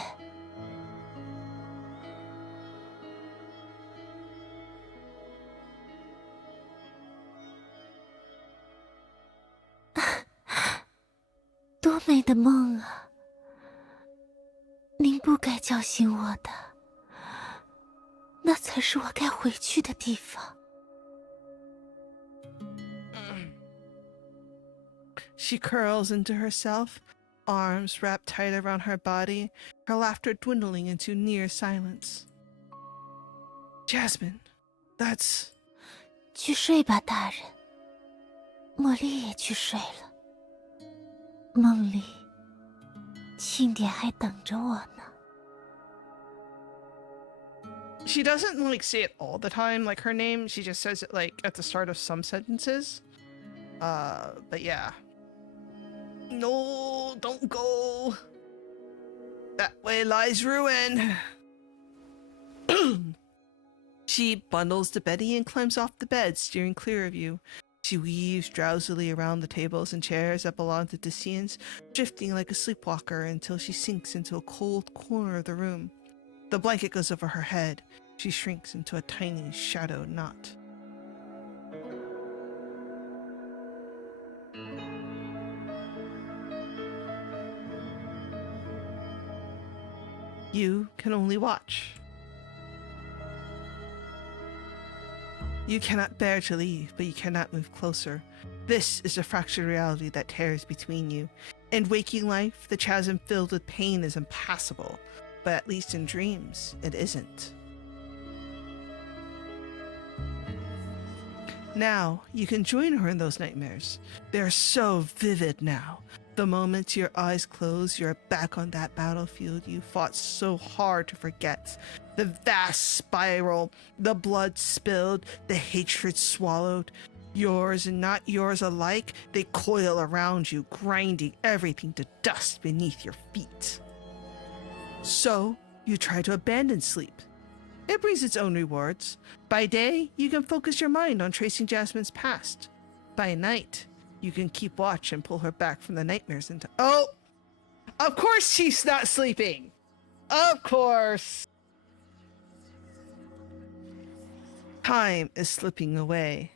多美的梦啊！您不该叫醒我的，那才是我该回去的地方。She curls into herself, arms wrapped tight around her body, her laughter dwindling into near silence. Jasmine, that's... 去睡吧，大人。茉莉也去睡了。梦里，庆典还等着我呢。She doesn't like say it all the time, like her name. She just says it like at the start of some sentences. But yeah. No, don't go. That way lies ruin. She She bundles the bedding and climbs off the bed, steering clear of you. She weaves drowsily around the tables and chairs that belong to Decians, drifting like a sleepwalker until she sinks into a cold corner of the room. The blanket goes over her head. She shrinks into a tiny shadow knot. You can only watch. You cannot bear to leave, but you cannot move closer. This is a fractured reality that tears between you. In waking life, the chasm filled with pain is impassable, but at least in dreams, it isn't. Now, you can join her in those nightmares. They're so vivid now. The moment your eyes close, you're back on that battlefield you fought so hard to forget. The vast spiral, the blood spilled, the hatred swallowed. Yours and not yours alike, they coil around you, grinding everything to dust beneath your feet. So, you try to abandon sleep. It brings its own rewards. By day, you can focus your mind on tracing Jasmine's past. By night, you can keep watch and pull her back from the nightmares into— Oh! Of course she's not sleeping! Of course! Time is slipping away.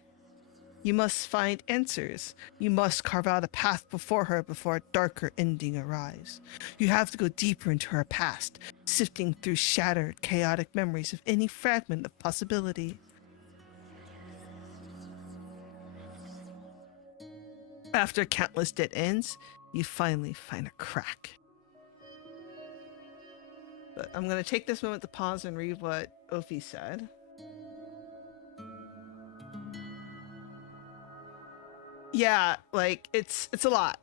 You must find answers. You must carve out a path before her before a darker ending arrives. You have to go deeper into her past, sifting through shattered, chaotic memories of any fragment of possibility. After countless dead ends, you finally find a crack. But I'm going to take this moment to pause and read what Ophi said. Yeah, like, it's a lot.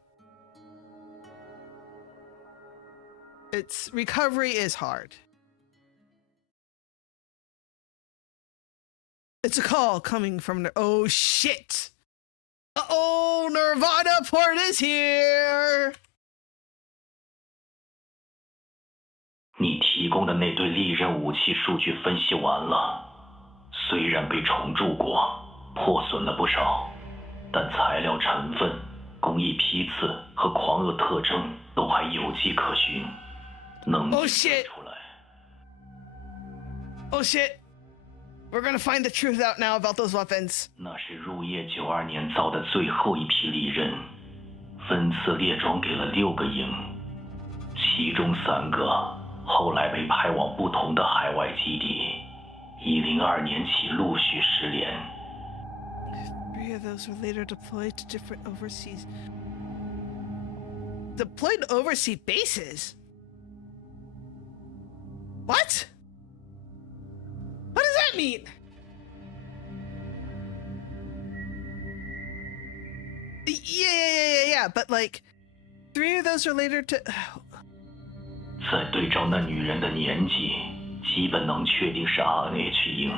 Recovery is hard. It's a call coming from oh shit! Uh-oh, Nirvana port is here! 你提供的那堆利刃武器数据分析完了，虽然被重铸过，破损了不少，但材料成分、工艺批次和狂恶特征都还有迹可循，能区分出来。Oh shit! We're gonna find the truth out now about those weapons. 那是入夜92年造的最后一批利刃，分次列装给了6个营，其中3个后来被派往不同的海外基地，102年起陆续失联。3 of those were later deployed to different overseas bases? What? What does that mean? Yeah, but like 3 of those are later to 再对照那女人的年纪，基本能确定是 RNH 营。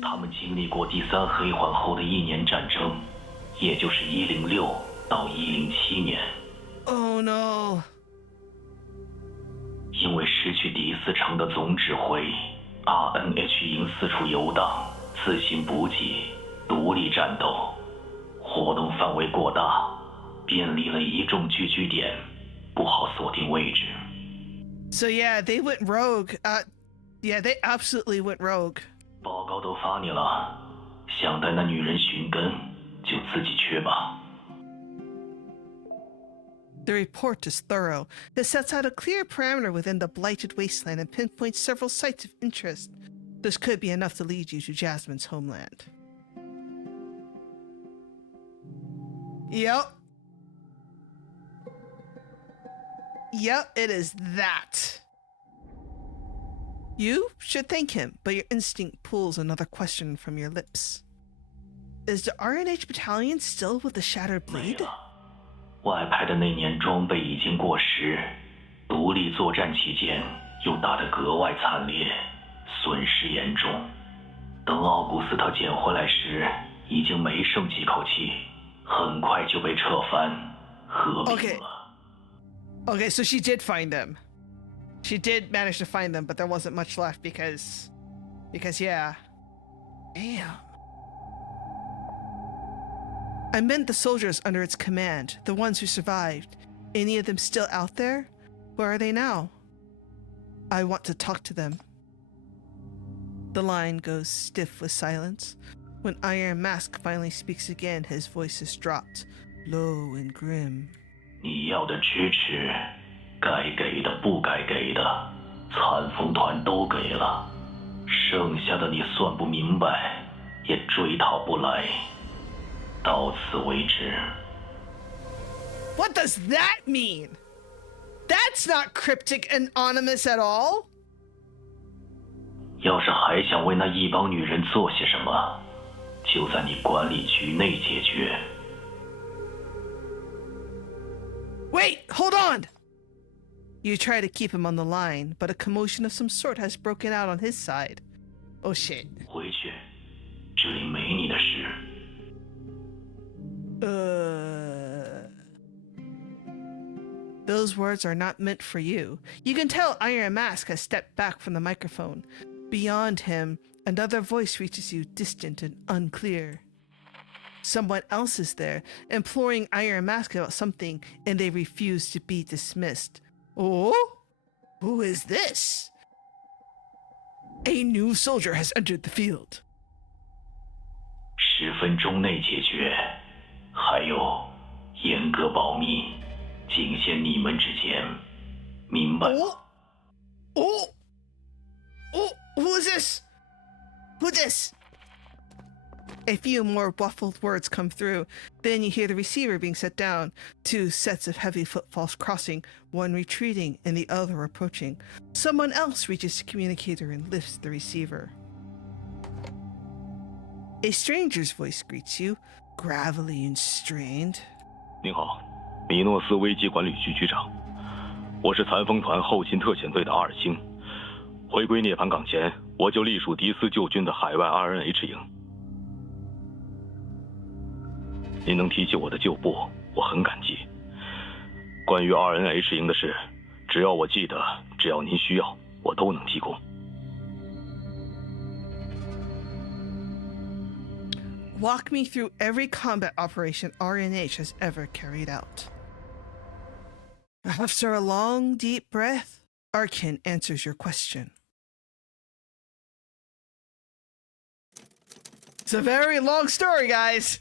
他们经历过第3黑环后的1年战争，也就是106到107年。Oh no！ 因为失去第4城的总指挥 ，RNH 营四处游荡，自行补给，独立战斗，活动范围过大，便利了一众聚居点，不好锁定位置。So yeah, they went rogue. Yeah, they absolutely went rogue. 报告都发你了，想带那女人寻根，就自己去吧。The report is thorough. It sets out a clear parameter within the blighted wasteland and pinpoints several sites of interest. This could be enough to lead you to Jasmine's homeland. Yep, it is that. You should thank him, but your instinct pulls another question from your lips. Is the RNH battalion still with the Shattered Blade? 外派的那年装备已经过时，独立作战期间又打得格外惨烈，损失严重。等奥古斯特捡回来时，已经没剩几口气，很快就被撤翻，合并了。Okay, so she did find them. She did manage to find them, but there wasn't much left because yeah. Damn. I meant the soldiers under its command, the ones who survived. Any of them still out there? Where are they now? I want to talk to them. The line goes stiff with silence. When Iron Mask finally speaks again, his voice is dropped, low and grim. 你要的支持，该给的不该给的，残风团都给了，剩下的你算不明白，也追讨不来。到此为止。What does that mean? That's not cryptic and ominous at all. 要是还想为那一帮女人做些什么，就在你管理局内解决。Wait, hold on! You try to keep him on the line, but a commotion of some sort has broken out on his side. Oh shit. 回去，这里没你的事。Those words are not meant for you. You can tell Iron Mask has stepped back from the microphone. Beyond him, another voice reaches you, distant and unclear. Someone else is there, imploring Iron Mask about something, and they refuse to be dismissed. Oh? Who is this? A new soldier has entered the field. 10分钟内解决，还有，严格保密，仅限你们之间，明白吗？ Who is this? Who's this? A few more waffled words come through. Then you hear the receiver being set down. 2 sets of heavy footfalls crossing, one retreating and the other approaching. Someone else reaches the communicator and lifts the receiver. A stranger's voice greets you, gravelly and strained. 您好，米诺斯危机管理局局长，我是残风团后勤特遣队的阿尔星。回归涅槃港前，我就隶属迪斯旧军的海外 RNH 营。您能提起我的旧部，我很感激。关于 RNH 营的事，只要我记得，只要您需要，我都能提供。Walk me through every combat operation RNH has ever carried out. After a long, deep breath, Arkin answers your question. It's a very long story, guys.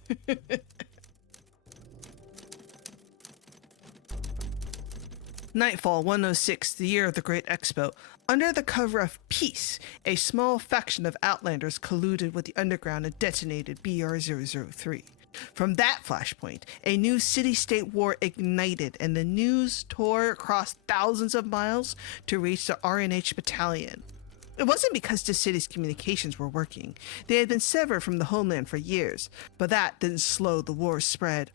Nightfall 106, the year of the Great Expo. Under the cover of peace, a small faction of Outlanders colluded with the underground and detonated BR-003. From that flashpoint, a new city-state war ignited, and the news tore across thousands of miles to reach the RNH battalion. It wasn't because the city's communications were working. They had been severed from the homeland for years, but that didn't slow the war's spread.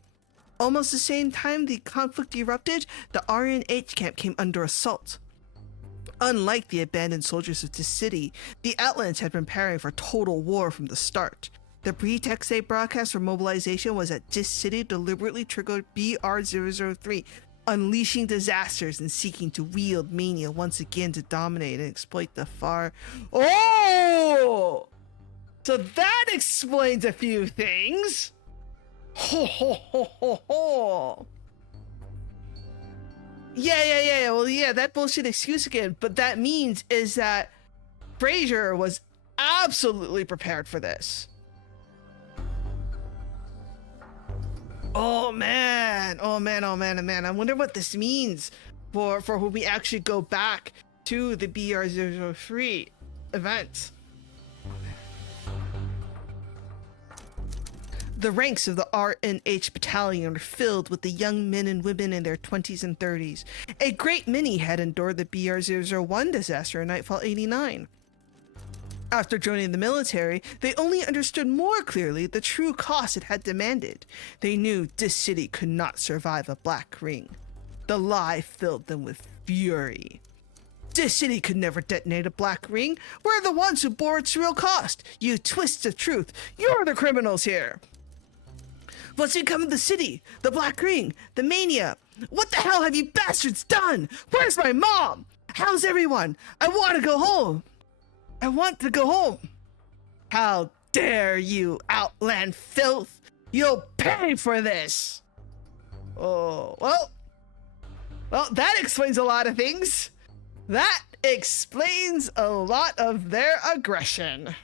Almost the same time the conflict erupted, the RNH camp came under assault. Unlike the abandoned soldiers of this city, the Outlands had been preparing for total war from the start. The pretext they broadcast for mobilization was that this city deliberately triggered BR-003, unleashing disasters and seeking to wield mania once again to dominate and exploit the far... Oh! So that explains a few things! Ho ho ho ho ho! Yeah. Well, yeah, that bullshit excuse again. But that means is that Frazier was absolutely prepared for this. Oh man. I wonder what this means for when we actually go back to the BR-003 event. The ranks of the RNH battalion are filled with the young men and women in their 20s and 30s. A great many had endured the BR-001 disaster in Nightfall 89. After joining the military, they only understood more clearly the true cost it had demanded. They knew this city could not survive a black ring. The lie filled them with fury. This city could never detonate a black ring. We're the ones who bore its real cost. You twist the truth. You're the criminals here. What's become of the city? The Black Ring? The Mania? What the hell have you bastards done? Where's my mom? How's everyone? I want to go home. How dare you, outland filth? You'll pay for this! Oh, well, that explains a lot of things. That explains a lot of their aggression.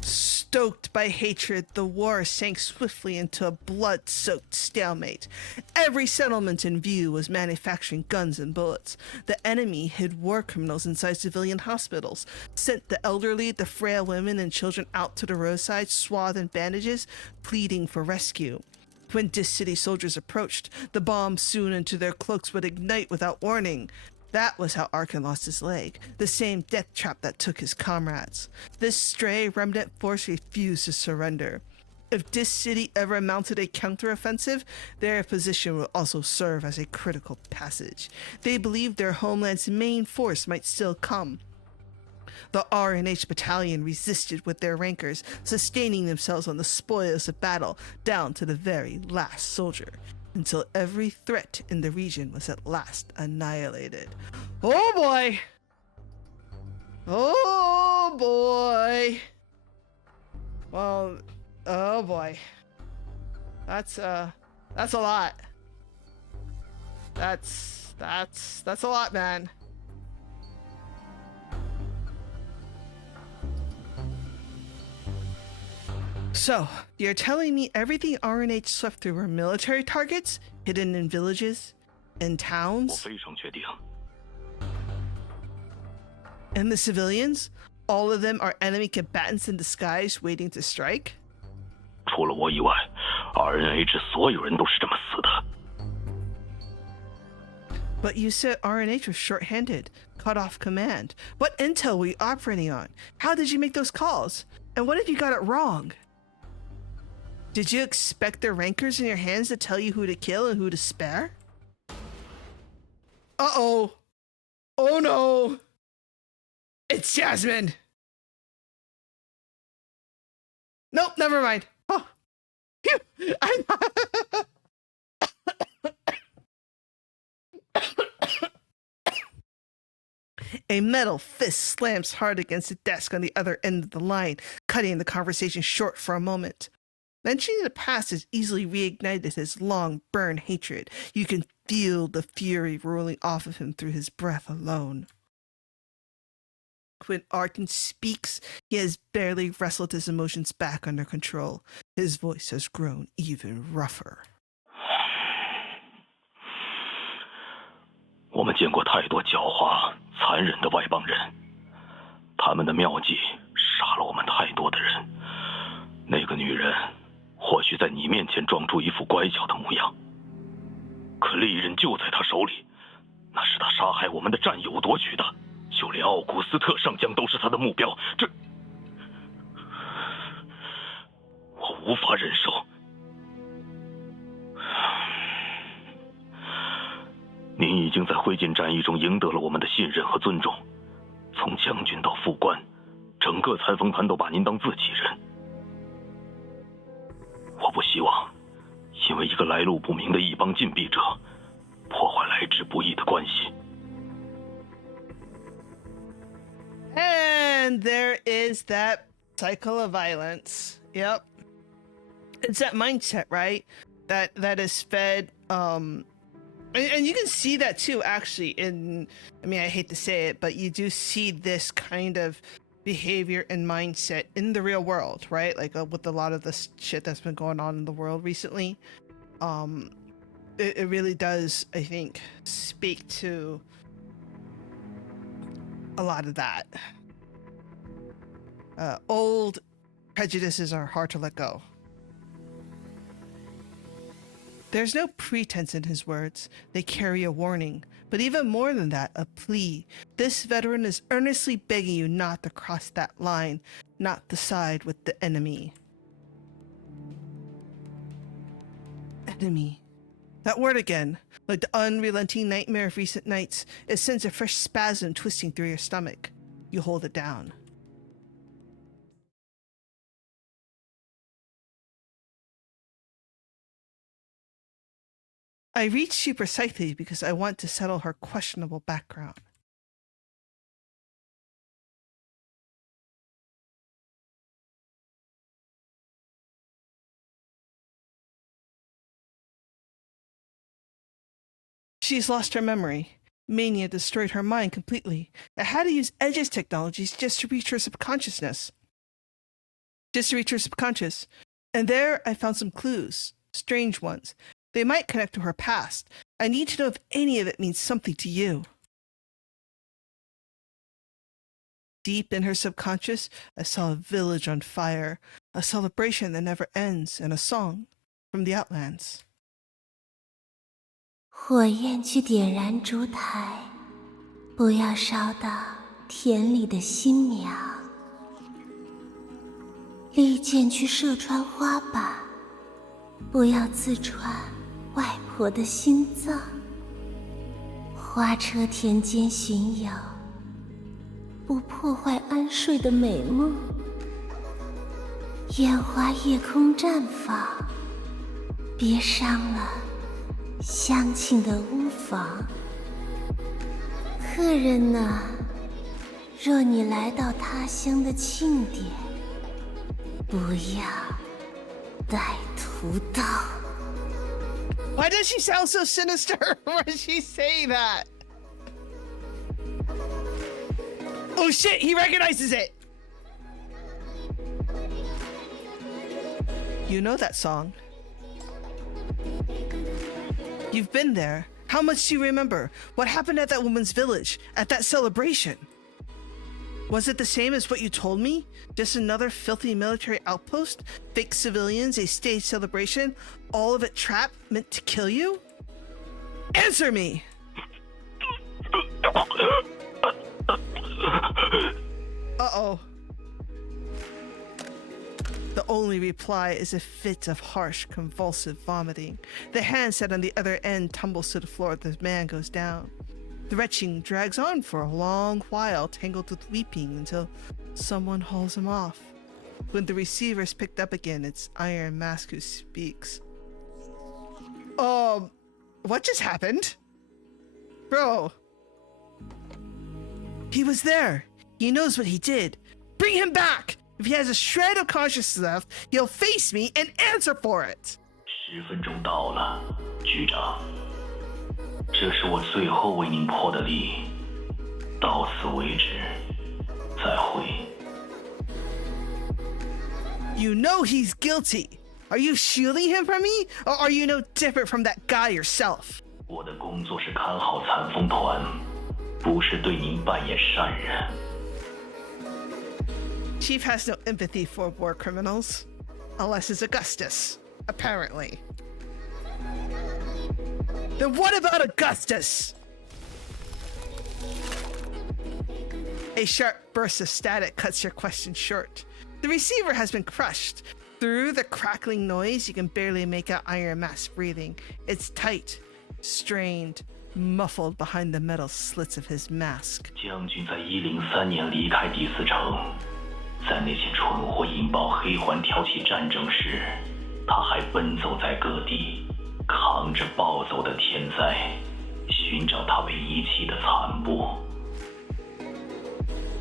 Stoked by hatred, the war sank swiftly into a blood-soaked stalemate. Every settlement in view was manufacturing guns and bullets. The enemy hid war criminals inside civilian hospitals, sent the elderly, the frail women, and children out to the roadside, swathed in bandages, pleading for rescue. When Dis City soldiers approached, the bombs sewn into their cloaks would ignite without warning. That was how Arkin lost his leg, the same death trap that took his comrades. This stray remnant force refused to surrender. If Dis City ever mounted a counteroffensive, their position would also serve as a critical passage. They believed their homeland's main force might still come. The R&H battalion resisted with their rankers, sustaining themselves on the spoils of battle down to the very last soldier, until every threat in the region was at last annihilated. Oh boy! Oh boy! Well, oh boy. That's a lot. That's a lot, man. So, you're telling me everything R&H swept through were military targets, hidden in villages, in 我 towns? 非常确定， And the civilians? All of them are enemy combatants in disguise waiting to strike? 除了我以外，RNH 所有人都是这么死的。 But you said R&H was short-handed, cut off command. What intel were you operating on? How did you make those calls? And what if you got it wrong? Did you expect their rankers in your hands to tell you who to kill and who to spare? Uh-oh. Oh no. It's Jasmine. Nope, never mind. Oh. Phew. A metal fist slams hard against the desk on the other end of the line, cutting the conversation short for a moment. Mentioning the past has easily reignited his long-burned hatred. You can feel the fury rolling off of him through his breath alone. When Arkin speaks, he has barely wrestled his emotions back under control. His voice has grown even rougher. 我们见过太多狡猾、残忍的外邦人，他们的妙计杀了我们太多的人。那个女人或许在你面前装出一副乖巧的模样，可利刃就在她手里，那是她杀害我们的战友夺取的，就连奥古斯特上将都是她的目标。这，我无法忍受。 您已经在灰烬战役中赢得了我们的信任和尊重，从将军到副官，整个残风团都把您当自己人。我不希望因为一个来路不明的异邦禁闭者，破坏来之不易的关系。 And there is that cycle of violence. Yep. It's that mindset, right? That is fed, and you can see that too, actually, in, I mean, I hate to say it, but you do see this kind of behavior and mindset in the real world, right? Like with a lot of this shit that's been going on in the world recently. It really does, I think, speak to a lot of that. Old prejudices are hard to let go. There's no pretense in his words. They carry a warning. But even more than that, a plea. This veteran is earnestly begging you not to cross that line, not to side with the enemy. Enemy. That word again, like the unrelenting nightmare of recent nights, it sends a fresh spasm twisting through your stomach. You hold it down. I reached you precisely because I want to settle her questionable background. She's lost her memory. Mania destroyed her mind completely. I had to use Edge's technologies just to reach her subconsciousness. And there I found some clues. Strange ones. They might connect to her past. I need to know if any of it means something to you. Deep in her subconscious, I saw a village on fire, a celebration that never ends, and a song from the Outlands. 火焰去点燃烛台，不要烧到田里的新苗。利剑去射穿花靶，不要刺穿外婆的心脏。花车田间巡游，不破坏安睡的美梦。烟花夜空绽放，别伤了乡亲的屋房。客人呐，若你来到他乡的庆典，不要带屠刀。Why does she sound so sinister when she say that? Oh shit, he recognizes it! You know that song. You've been there. How much do you remember? What happened at that woman's village, at that celebration? Was it the same as what you told me? Just another filthy military outpost? Fake civilians, a staged celebration? All of it trapped, meant to kill you? Answer me! Uh-oh. The only reply is a fit of harsh, convulsive vomiting. The hand set on the other end tumbles to the floor. The man goes down. The retching drags on for a long while, tangled with weeping, until someone hauls him off. When the receiver is picked up again, it's Iron Mask who speaks. What just happened? Bro. He was there. He knows what he did. Bring him back! If he has a shred of consciousness left, he'll face me and answer for it. 10分钟到了，局长。这是我最后为您破的例，到此为止，再会。You know he's guilty. Are you shielding him from me, or are you no different from that guy yourself? 我的工作是看好残风团，不是对您扮演善人。Chief has no empathy for war criminals, unless it's Augustus, apparently. Then what about Augustus? A sharp burst of static cuts your question short. The receiver has been crushed. Through the crackling noise, you can barely make out Iron Mask breathing. It's tight, strained, muffled behind the metal slits of his mask. 将军在103年离开第4城，在那些蠢货引爆黑环挑起战争时，他还奔走在各地，扛着暴走的天灾，寻找他被遗弃的残部。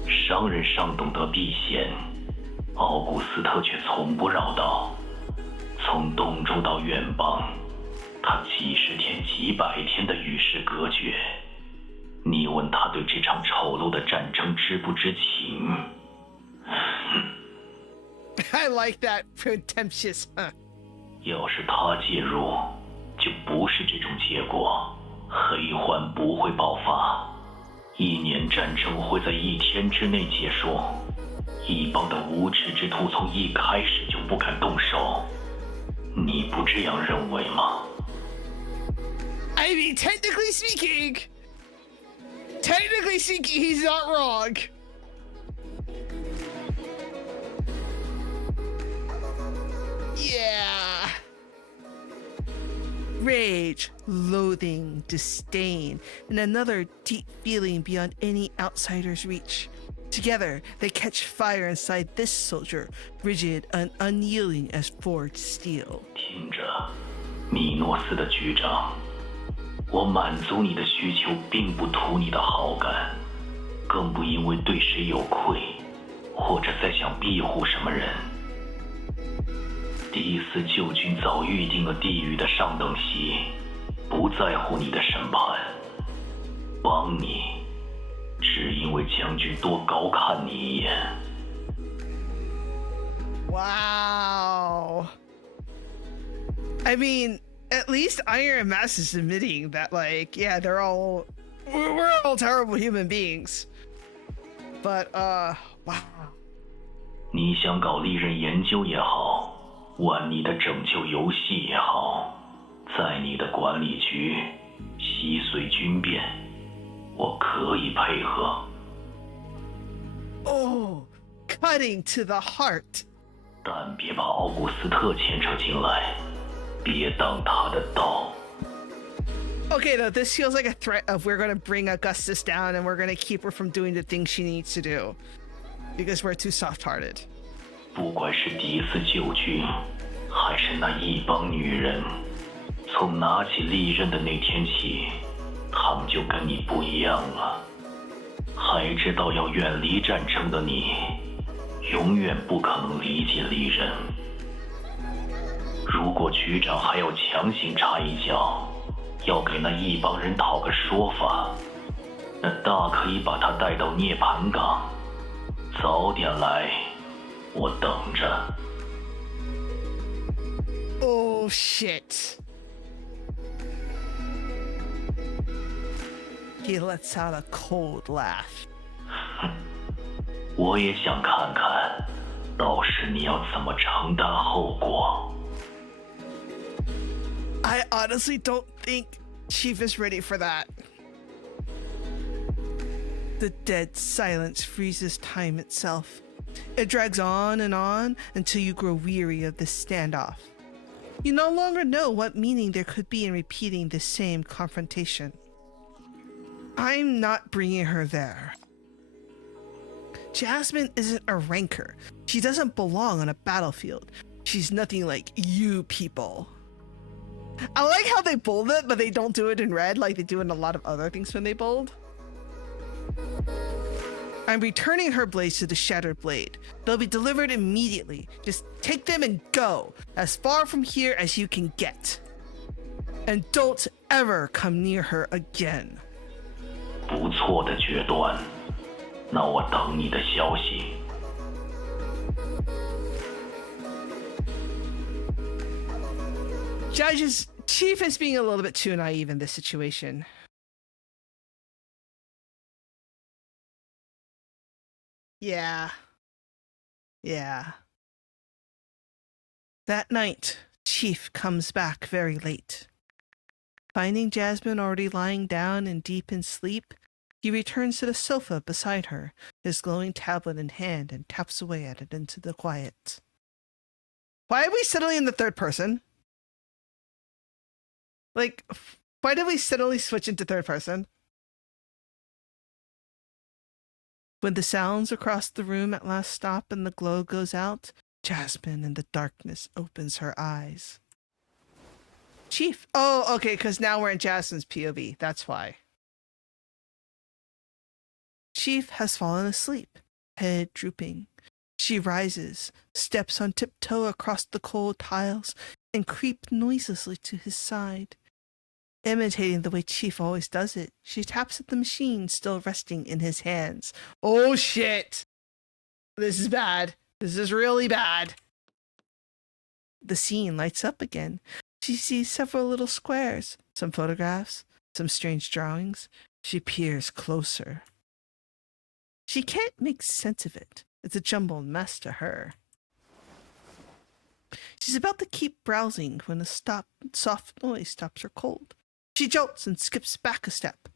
商人尚懂得避险，奥古斯特却从不绕道。从东周到远邦，他几十天、几百天的与世隔绝。你问他对这场丑陋的战争知不知情？ I like that pretentious, huh? 要是他介入，就不是这种结果。黑环不会爆发，1年战争会在1天之内结束。一帮的无耻之徒从一开始就不敢动手，你不这样认为吗？ I mean, technically speaking, he's not wrong. Yeah. Rage, loathing, disdain, and another deep feeling beyond any outsider's reach. Together, they catch fire inside this soldier, rigid and unyielding as forged steel. 听着，米诺斯的局长，我满足你的需求，并不图你的好感，更不因为对谁有愧，或者在想庇护什么人。第4旧军早预定了地狱的上等席，不在乎你的审判。帮你，只因为将军多高看你一眼。Wow. I mean, at least Iron Mask is admitting that, like, yeah, we're all terrible human beings. But, wow. 你想搞利刃研究也好，玩你的拯救游戏也好，在你的管理局稀碎军变，我可以配合。Oh, cutting to the heart. 但别把奥古斯特牵扯进来，别当他的刀。Okay, though, this feels like a threat of we're gonna bring Augustus down and we're gonna keep her from doing the things she needs to do. Because we're too soft-hearted. 不管是第一次救军，还是那一帮女人，从拿起利刃的那天起，他们就跟你不一样了。还知道要远离战争的你，永远不可能理解利刃。如果局长还要强行插一脚，要给那一帮人讨个说法，那大可以把他带到涅槃港，早点来，我等着。Oh, shit. He lets out a cold laugh. 我也想看看，到时你要怎么承担后果。I honestly don't think Chief is ready for that. The dead silence freezes time itself. It drags on until you grow weary of this standoff. You no longer know what meaning there could be in repeating the same confrontation. I'm not bringing her there. Jasmine isn't a ranker. She doesn't belong on a battlefield. She's nothing like you people. I like how they bold it, but they don't do it in red like they do in a lot of other things when they bold. I'm returning her blades to the Shattered Blade. They'll be delivered immediately. Just take them and go, as far from here as you can get. And don't ever come near her again. 不错的决断，那我等你的消息。Judges, Chief is being a little bit too naive in this situation. Yeah. That night, Chief comes back very late. Finding Jasmine already lying down and deep in sleep, he returns to the sofa beside her, his glowing tablet in hand, and taps away at it into the quiet. Why are we suddenly in the third person? Like, why did we suddenly switch into third person? When the sounds across the room at last stop and the glow goes out, Jasmine in the darkness opens her eyes. Chief. Oh, okay, because now we're in Jasmine's POV. That's why. Chief has fallen asleep, head drooping. She rises, steps on tiptoe across the cold tiles, and creeps noiselessly to his side. Imitating the way Chief always does it, she taps at the machine still resting in his hands. Oh shit! This is bad. This is really bad. The scene lights up again. She sees several little squares, some photographs, some strange drawings. She peers closer. She can't make sense of it. It's a jumbled mess to her. She's about to keep browsing when a soft noise stops her cold. She jolts and skips back a step.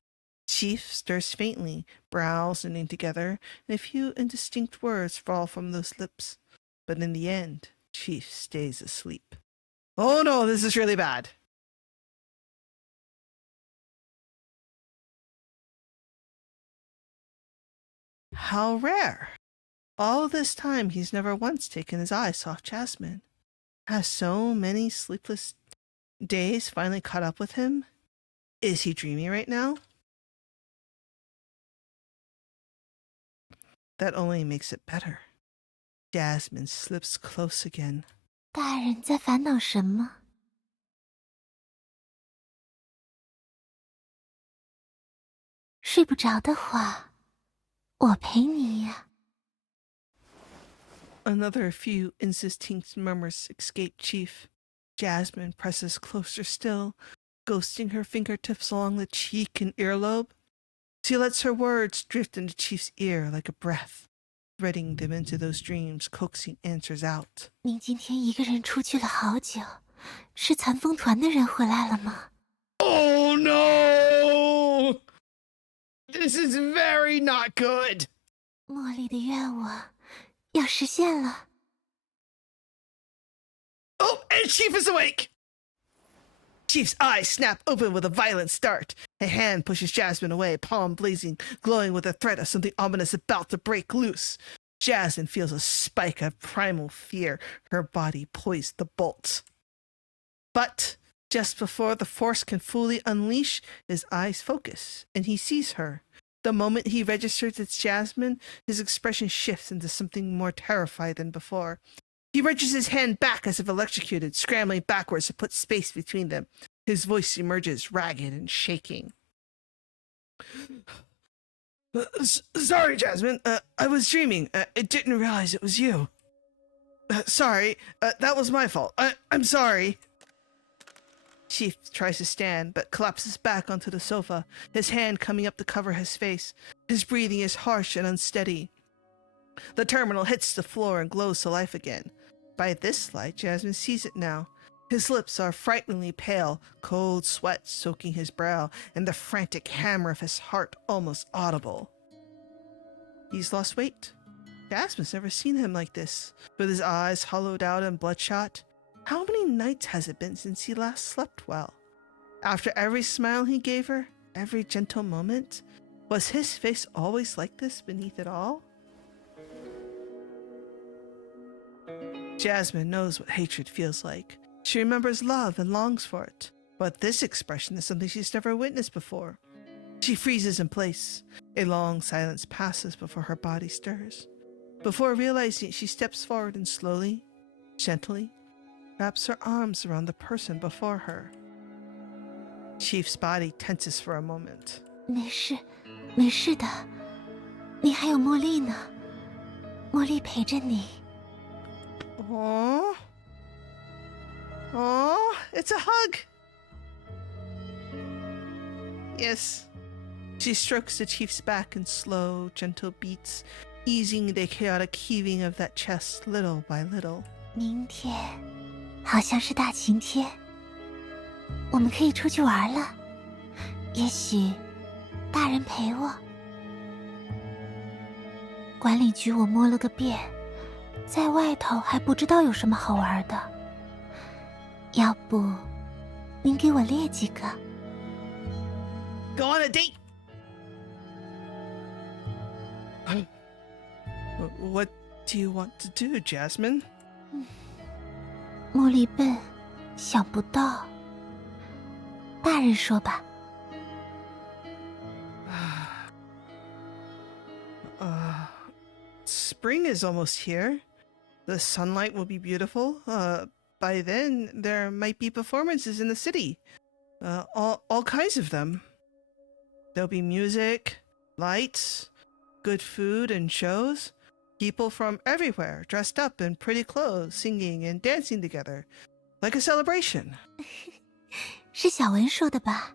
Chief stirs faintly, brows knitting together, and a few indistinct words fall from those lips. But in the end, Chief stays asleep. Oh no, this is really bad. How rare. All this time, he's never once taken his eyes off Jasmine. Has so many sleepless days finally caught up with him? Is he dreaming right now? That only makes it better. Jasmine slips close again. 大人在烦恼什么？睡不着的话，我陪你呀。Another few insistent murmurs escape Chief. Jasmine presses closer still, ghosting her fingertips along the cheek and earlobe. She lets her words drift into Chief's ear like a breath, threading them into those dreams, coaxing answers out. 您今天一个人出去了好久，是残风团的人回来了吗？ Oh no! This is very not good! 茉莉的愿望要实现了。 Oh, and Chief is awake! Chief's eyes snap open with a violent start. A hand pushes Jasmine away, palm blazing, glowing with the threat of something ominous about to break loose. Jasmine feels a spike of primal fear, her body poised to bolt. But just before the force can fully unleash, his eyes focus, and he sees her. The moment he registers it's Jasmine, his expression shifts into something more terrified than before. He wrenches his hand back as if electrocuted, scrambling backwards to put space between them. His voice emerges ragged and shaking. Sorry, Jasmine. I was dreaming. I didn't realize it was you. Sorry. That was my fault. I'm sorry. Chief tries to stand, but collapses back onto the sofa, his hand coming up to cover his face. His breathing is harsh and unsteady. The terminal hits the floor and glows to life again. By this light, Jasmine sees it now. His lips are frighteningly pale, cold sweat soaking his brow, and the frantic hammer of his heart almost audible. He's lost weight. Jasmine's never seen him like this, with his eyes hollowed out and bloodshot. How many nights has it been since he last slept well? After every smile he gave her, every gentle moment, was his face always like this beneath it all? Jasmine knows what hatred feels like. She remembers love and longs for it. But this expression is something she's never witnessed before. She freezes in place. A long silence passes before her body stirs. Before realizing it, she steps forward and slowly, gently, wraps her arms around the person before her. Chief's body tenses for a moment. 没事，没事的，你还有茉莉呢，茉莉陪着你。 Aww. Aww, it's a hug. Yes. She strokes the chief's back in slow, gentle beats, easing the chaotic heaving of that chest little by little. 明天好像是大晴天，我们可以出去玩了。也许大人陪我。管理局我摸了个遍，在外头还不知道有什么好玩的。要不，您给我列几个。Go on a date. What do you want to do, Jasmine? 茉莉笨，想不到。大人说吧。Spring is almost here. The sunlight will be beautiful. By then, there might be performances in the city. All kinds of them. There'll be music, lights, good food and shows. People from everywhere dressed up in pretty clothes, singing and dancing together. Like a celebration. 是小文说的吧？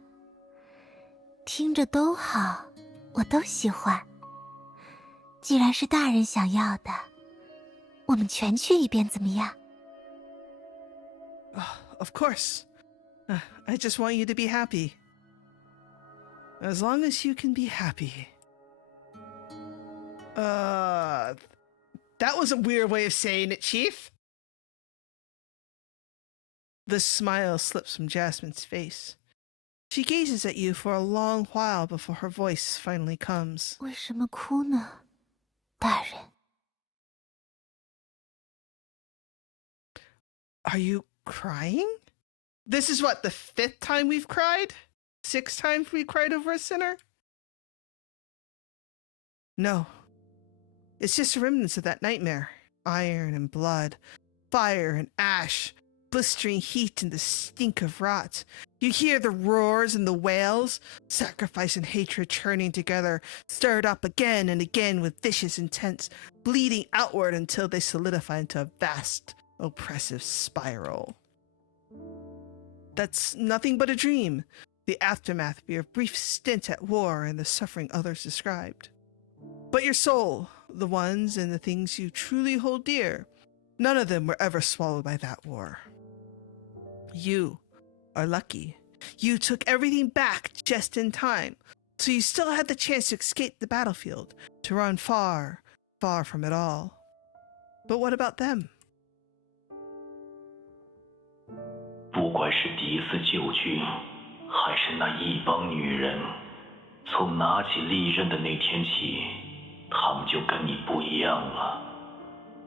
听着都好，我都喜欢。既然是大人想要的，我们全去一遍怎么样？ Of course. I just want you to be happy. As long as you can be happy. That was a weird way of saying it, Chief. The smile slips from Jasmine's face. She gazes at you for a long while before her voice finally comes. 为什么哭呢，大人？ Are you crying? This is what, the 5th time we've cried? 6 times we cried over a sinner? No. It's just remnants of that nightmare. Iron and blood, fire and ash, blistering heat and the stink of rot. You hear the roars and the wails, sacrifice and hatred churning together, stirred up again and again with vicious intent, bleeding outward until they solidify into a vast, oppressive spiral. That's nothing but a dream, the aftermath of your brief stint at war and the suffering others described. But your soul, the ones and the things you truly hold dear, none of them were ever swallowed by that war. You are lucky. You took everything back just in time, so you still had the chance to escape the battlefield, to run far, far from it all. But what about them? 不管是第一次救军，还是那一帮女人，从拿起利刃的那天起，她们就跟你不一样了。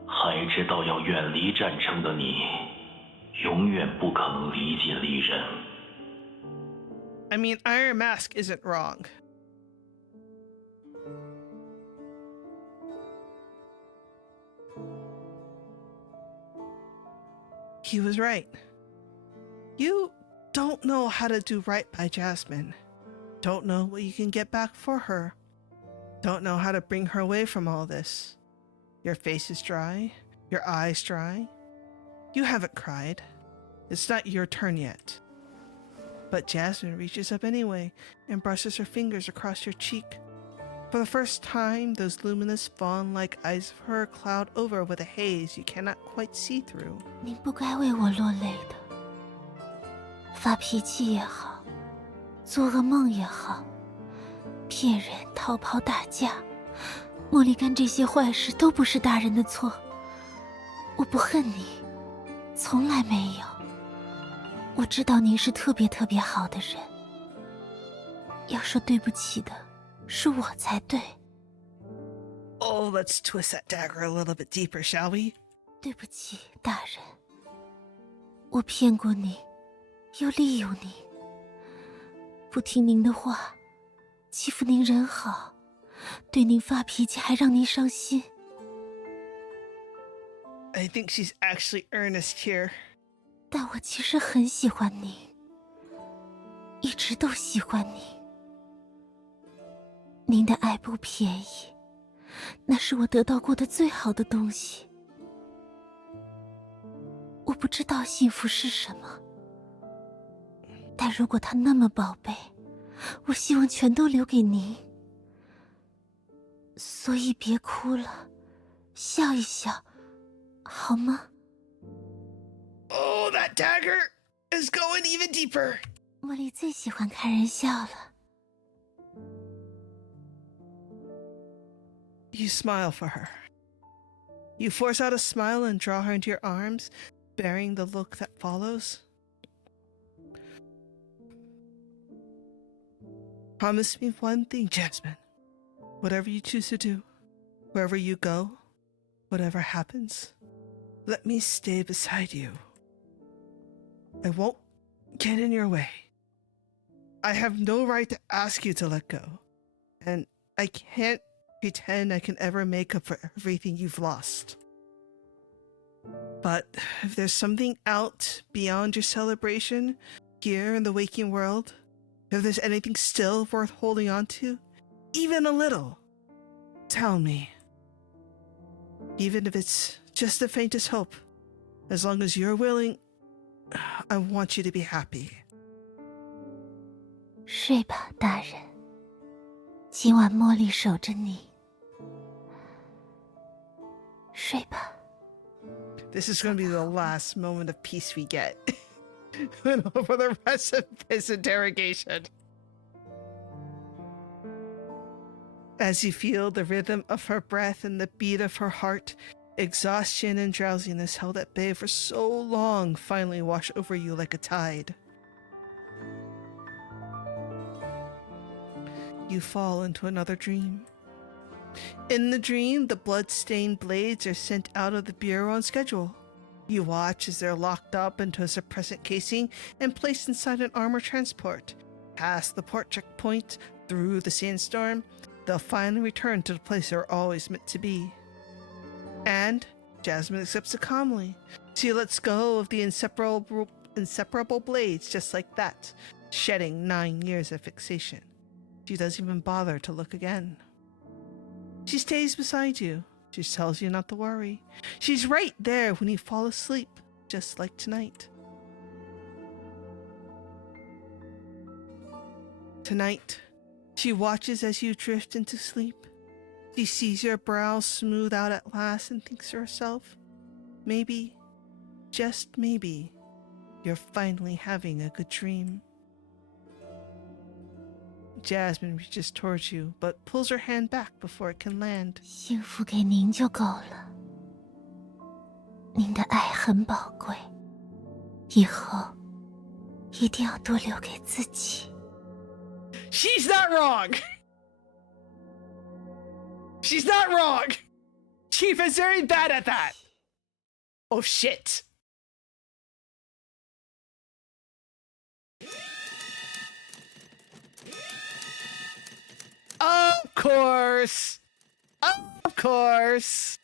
还知道要远离战争的你，永远不可能理解利刃。 I mean, Iron Mask isn't wrong. He was right. You don't know how to do right by Jasmine. Don't know what you can get back for her. Don't know how to bring her away from all this. Your face is dry. Your eyes dry. You haven't cried. It's not your turn yet. But Jasmine reaches up anyway and brushes her fingers across your cheek. For the first time, those luminous fawn-like eyes of her cloud over with a haze you cannot quite see through. 您不该为我落泪的。发脾气也好，做噩梦也好，骗人、逃跑、打架，茉莉干这些坏事都不是大人的错。我不恨你，从来没有。我知道您是特别特别好的人。要说对不起的，是我才对。Oh, let's twist that dagger a little bit deeper, shall we? 对不起，大人。我骗过你，又利用你，不听您的话，欺负您人好，对您发脾气还让您伤心。I think she's actually earnest here. 但我其实很喜欢您，一直都喜欢您。您的爱不便宜，那是我得到过的最好的东西。我不知道幸福是什么，但如果它那么宝贝，我希望全都留给您。所以别哭了，笑一笑，好吗？ Oh, that dagger is going even deeper. 茉莉最喜欢看人笑了。You smile for her. You force out a smile and draw her into your arms, bearing the look that follows. Promise me one thing, Jasmine. Whatever you choose to do, wherever you go, whatever happens, let me stay beside you. I won't get in your way. I have no right to ask you to let go, and I can't pretend I can ever make up for everything you've lost. But if there's something out beyond your celebration here in the waking world, if there's anything still worth holding on to, even a little, tell me. Even if it's just the faintest hope, as long as you're willing, I want you to be happy. 睡吧，大人。今晚茉莉守着你。睡吧。This is going to be the last moment of peace we get for the rest of this interrogation. As you feel the rhythm of her breath and the beat of her heart, exhaustion and drowsiness held at bay for so long finally wash over you like a tide. You fall into another dream. In the dream, the blood-stained blades are sent out of the bureau on schedule. You watch as they're locked up into a suppressant casing and placed inside an armor transport. Past the port checkpoint, through the sandstorm, they'll finally return to the place they're always meant to be. And Jasmine accepts it calmly. She lets go of the inseparable blades just like that, shedding 9 years of fixation. She doesn't even bother to look again. She stays beside you. She tells you not to worry. She's right there when you fall asleep, just like tonight. Tonight, she watches as you drift into sleep. She sees your brow smooth out at last and thinks to herself, maybe, just maybe, you're finally having a good dream. Jasmine reaches towards you, but pulls her hand back before it can land. 幸福给您就够了。您的爱很宝贵，以后一定要多留给自己。 She's not wrong! She's not wrong! Chief is very bad at that! Oh shit. Of course! Of course!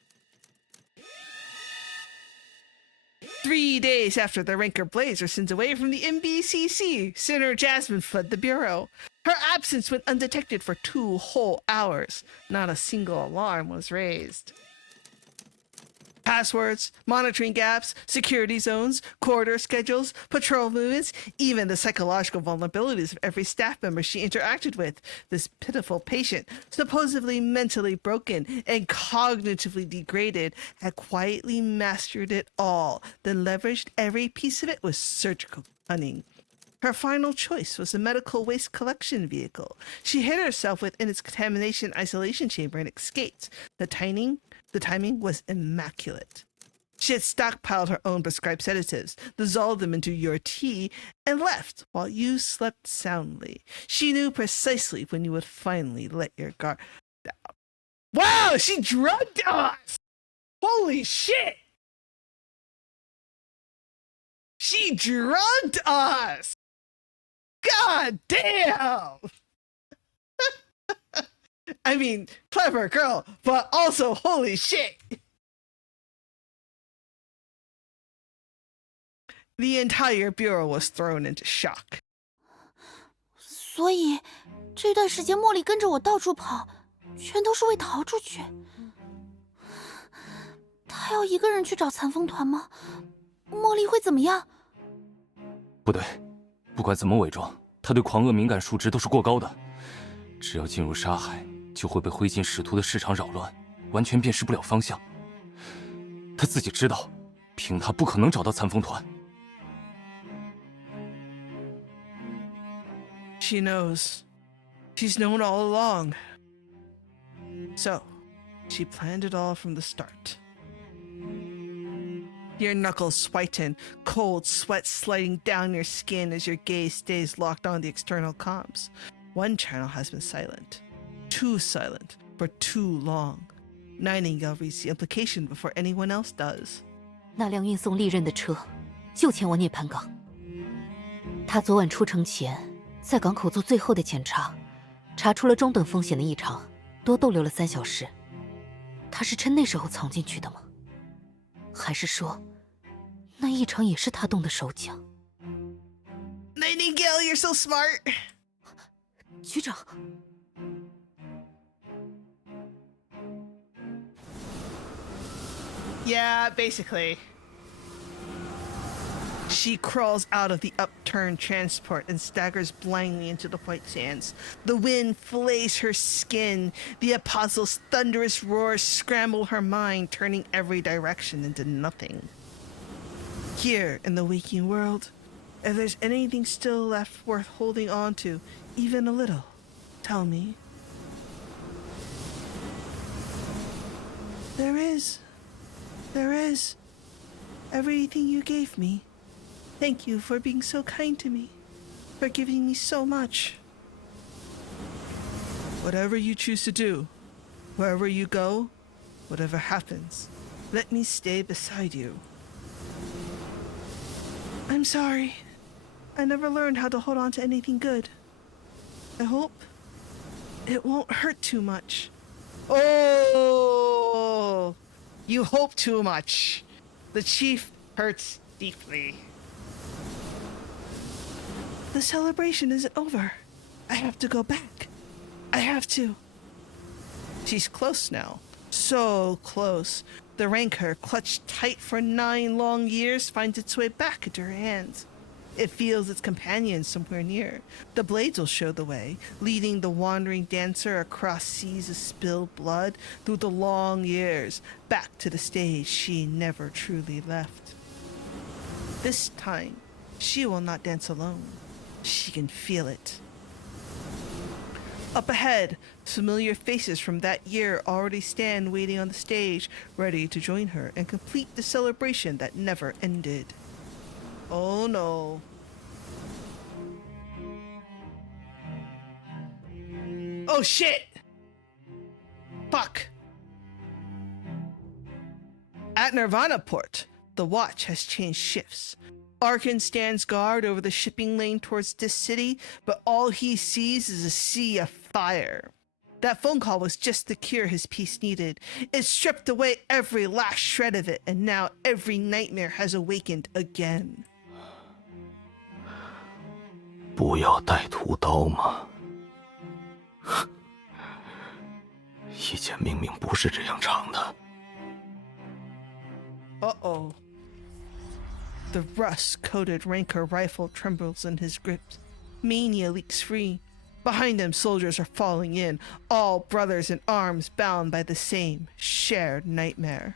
3 days after the Ranker Blades were sent away from the MBCC, Senator Jasmine fled the Bureau. Her absence went undetected for 2 whole hours. Not a single alarm was raised. Passwords, monitoring gaps, security zones, corridor schedules, patrol movements, even the psychological vulnerabilities of every staff member she interacted with. This pitiful patient, supposedly mentally broken and cognitively degraded, had quietly mastered it all, then leveraged every piece of it with surgical cunning. Her final choice was a medical waste collection vehicle. She hid herself within its contamination isolation chamber and escaped. The timing was immaculate. She had stockpiled her own prescribed sedatives, dissolved them into your tea, and left while you slept soundly. She knew precisely when you would finally let your guard down. Wow, she drugged us! Holy shit! She drugged us! God damn! I mean, clever girl, but also holy shit! The entire bureau was thrown into shock. 所以这段时间茉莉跟着我到处跑，全都是为逃出去。她要一个人去找残风团吗？茉莉会怎么样？不对，不管怎么伪装，他对狂恶敏感数值都是过高的。只要进入沙海，就会被灰烬使徒的市场扰乱，完全辨识不了方向。他自己知道，凭他不可能找到残风团。 She knows. She's known all along. So, she planned it all from the start. Your knuckles whiten, cold sweat sliding down your skin as your gaze stays locked on the external comms. One channel has been silent. Too silent for too long. Nightingale reads the implication before anyone else does. 那辆运送利刃的车就前往涅槃港。他昨晚出城前。 在港口做最后的检查，查出了中等风险的异常，多逗留了3小时。他是趁那时候藏进去的吗？还是说，那异常也是他动的手脚 ？Nightingale, you're so smart. 局长， Yeah, basically. She crawls out of the upturned transport and staggers blindly into the white sands. The wind flays her skin. The apostle's thunderous roars scramble her mind, turning every direction into nothing. Here in the waking world, if there's anything still left worth holding on to, even a little, tell me. There is. There is. Everything you gave me. Thank you for being so kind to me, for giving me so much. Whatever you choose to do, wherever you go, whatever happens, let me stay beside you. I'm sorry. I never learned how to hold on to anything good. I hope it won't hurt too much. Oh, you hope too much. The chief hurts deeply. The celebration isn't over. I have to go back. I have to. She's close now. So close. The rancor, clutched tight for 9 long years, finds its way back into her hands. It feels its companion somewhere near. The blades will show the way, leading the wandering dancer across seas of spilled blood through the long years, back to the stage she never truly left. This time, she will not dance alone. She can feel it. Up ahead, familiar faces from that year already stand waiting on the stage, ready to join her and complete the celebration that never ended. Oh no. Oh shit! Fuck. At Nirvana Port, the watch has changed shifts. Arkin stands guard over the shipping lane towards this city, but all he sees is a sea of fire. That phone call was just the cure his piece needed. It stripped away every last shred of it, and now every nightmare has awakened again. 不要带屠刀吗？以前明明不是这样唱的。Uh-oh. The rust-coated rancor rifle trembles in his grip. Mania leaks free. Behind him, soldiers are falling in, all brothers in arms bound by the same shared nightmare.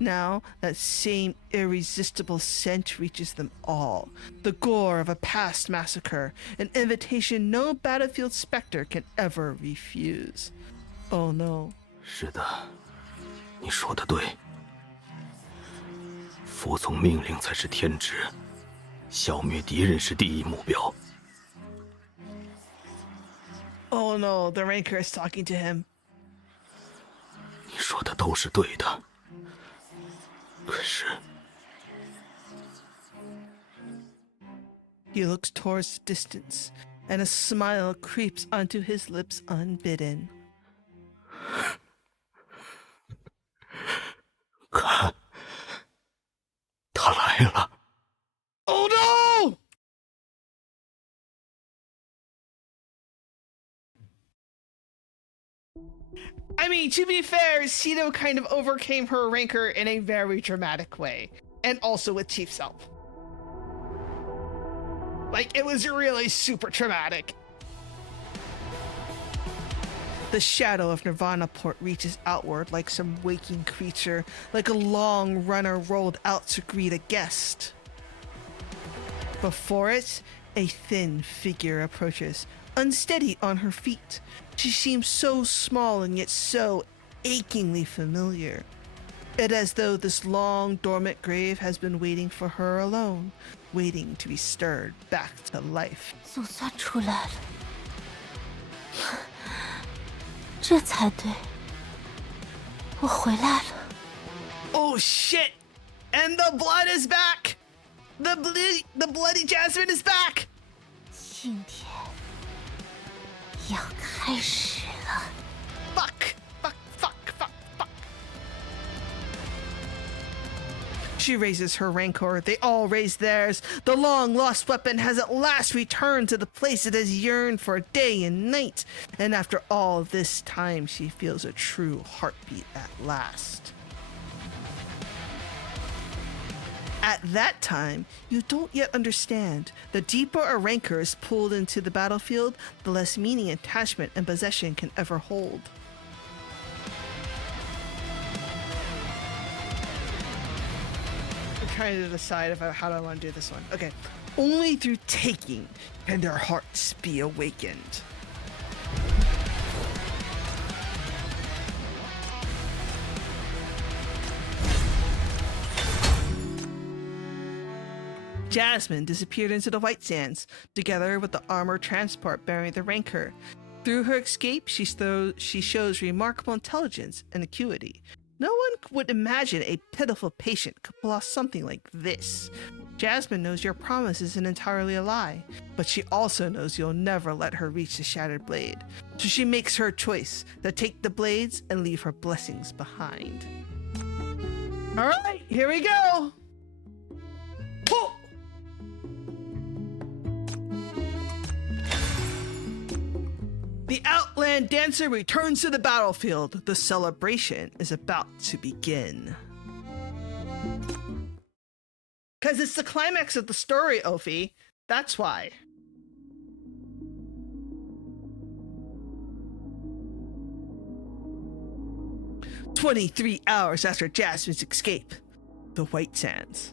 Now, that same irresistible scent reaches them all. The gore of a past massacre, an invitation no battlefield specter can ever refuse. Oh no. 是的，你说的对。服从命令才是天职，消灭敌人是第一目标。 Oh no, the rancor is talking to him. 你说的都是对的，可是 He looks towards the distance, and a smile creeps onto his lips unbidden. 看，他来了。 Oh no! I mean, to be fair, Sito kind of overcame her rancor in a very dramatic way, and also with Chief's help. Like, it was really super traumatic. The shadow of Nirvana Port reaches outward like some waking creature, like a long runner rolled out to greet a guest. Before it, a thin figure approaches, unsteady on her feet. She seems so small and yet so achingly familiar. It as though this long dormant grave has been waiting for her alone, waiting to be stirred back to life. 总算出来了，这才对。我回来了。 Oh shit! And the blood is back! The bloody Jasmine is back! 今天要开始了。 Fuck! Fuck! Fuck! Fuck! Fuck! She raises her rancor. They all raise theirs. The long-lost weapon has at last returned to the place it has yearned for day and night. And after all this time, she feels a true heartbeat at last. At that time, you don't yet understand. The deeper a rancor is pulled into the battlefield, the less meaning attachment and possession can ever hold. I'm trying to decide how do I want to do this one. Okay. Only through taking can their hearts be awakened. Jasmine disappeared into the White Sands, together with the armored transport bearing the rancor. Through her escape, she shows remarkable intelligence and acuity. No one would imagine a pitiful patient could pull off something like this. Jasmine knows your promise isn't entirely a lie, but she also knows you'll never let her reach the Shattered Blade. So she makes her choice to take the blades and leave her blessings behind. All right, here we go. Whoa! The Outland Dancer returns to the battlefield. The celebration is about to begin. Because it's the climax of the story, Ophi. That's why. "23 hours after Jasmine's escape, the White Sands."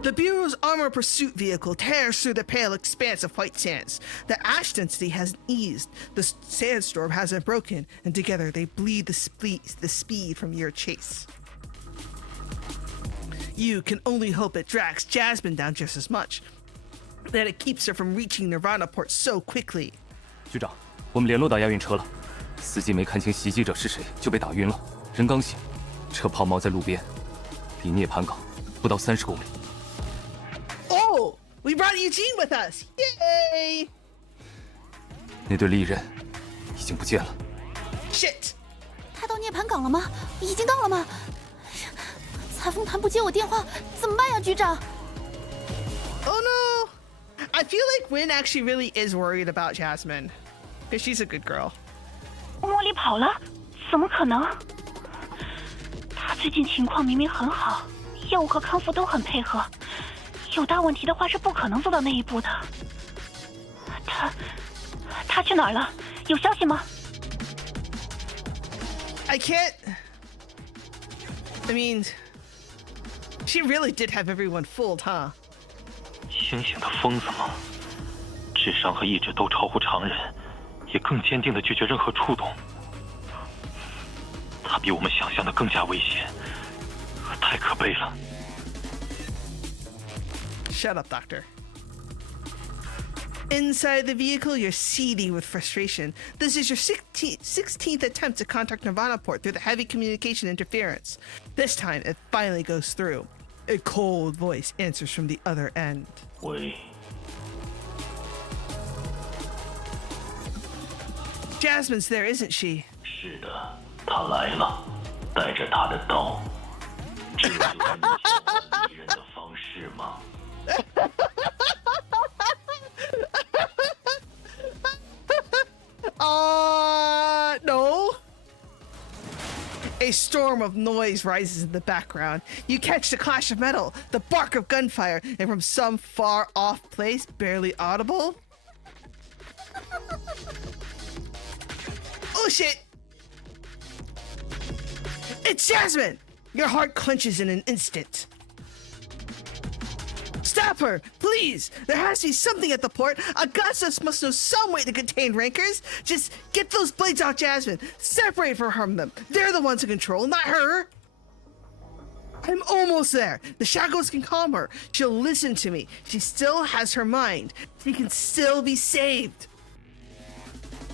The Bureau's armor pursuit vehicle tears through the pale expanse of White Sands. The ash density hasn't eased, the sandstorm hasn't broken, and together they bleed the speed from your chase. You can only hope it drags Jasmine down just as much, that it keeps her from reaching Nirvana Port so quickly. 局长，我们联络到押运车了，司机没看清袭击者是谁就被打晕了，人刚醒，车抛锚在路边，离涅槃港不到30公里。 Oh, we brought Eugene with us! Yay! 那对利刃已经不见了。Shit! 他到涅槃港了吗？已经到了吗？裁缝团不接我电话，怎么办呀，局长 Oh no! I feel like Wynn actually really is worried about Jasmine. Because she's a good girl. 茉莉跑了？怎么可能？她最近情况明明很好，药物和康复都很配合，有大问题的话是不可能做到那一步的。她去哪儿了？有消息吗？ I can't... I mean... She really did have everyone fooled, huh? 清醒的疯子吗？智商和意志都超乎常人，也更坚定地拒绝任何触动。他比我们想象的更加危险，太可悲了。 Shut up, Doctor. Inside the vehicle, you're seething with frustration. This is your 16th attempt to contact Nirvana Port through the heavy communication interference. This time, it finally goes through. A cold voice answers from the other end. 喂， Jasmine's there, isn't she? 是的，他来了，带着他的刀。这就是你想敌人的方式吗？ No. A storm of noise rises in the background. You catch the clash of metal, the bark of gunfire, and from some far off place, barely audible. Oh shit! It's Jasmine! Your heart clenches in an instant. Stop her, please! There has to be something at the port. Augustus must know some way to contain rancors. Just get those blades out, Jasmine. Separate her from them. They're the ones in control, not her. I'm almost there. The shackles can calm her. She'll listen to me. She still has her mind. She can still be saved.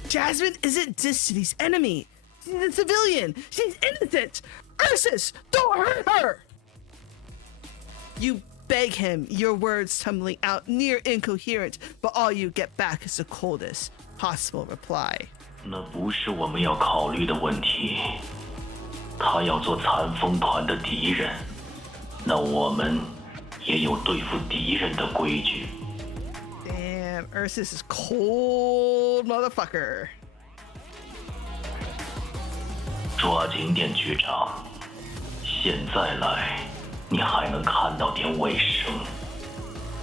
Jasmine isn't Destiny's enemy. She's a civilian. She's innocent. Ursus, don't hurt her. You beg him, your words tumbling out near incoherent, but all you get back is the coldest possible reply. 那不是我们要考虑的问题。他要做残风团的敌人，那我们也有对付敌人的规矩。 Damn, Ursus is cold motherfucker. 抓紧点，局长。现在来。 你还能看到点尾声。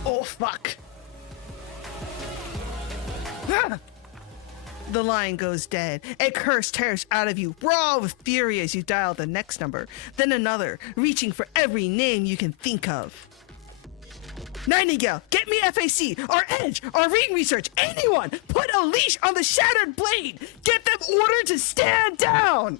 Oh fuck! The line goes dead. A curse tears out of you, raw with fury as you dial the next number, then another, reaching for every name you can think of. Nightingale, get me FAC, or Edge, or Ring Research, anyone! Put a leash on the shattered blade! Get them ordered to stand down!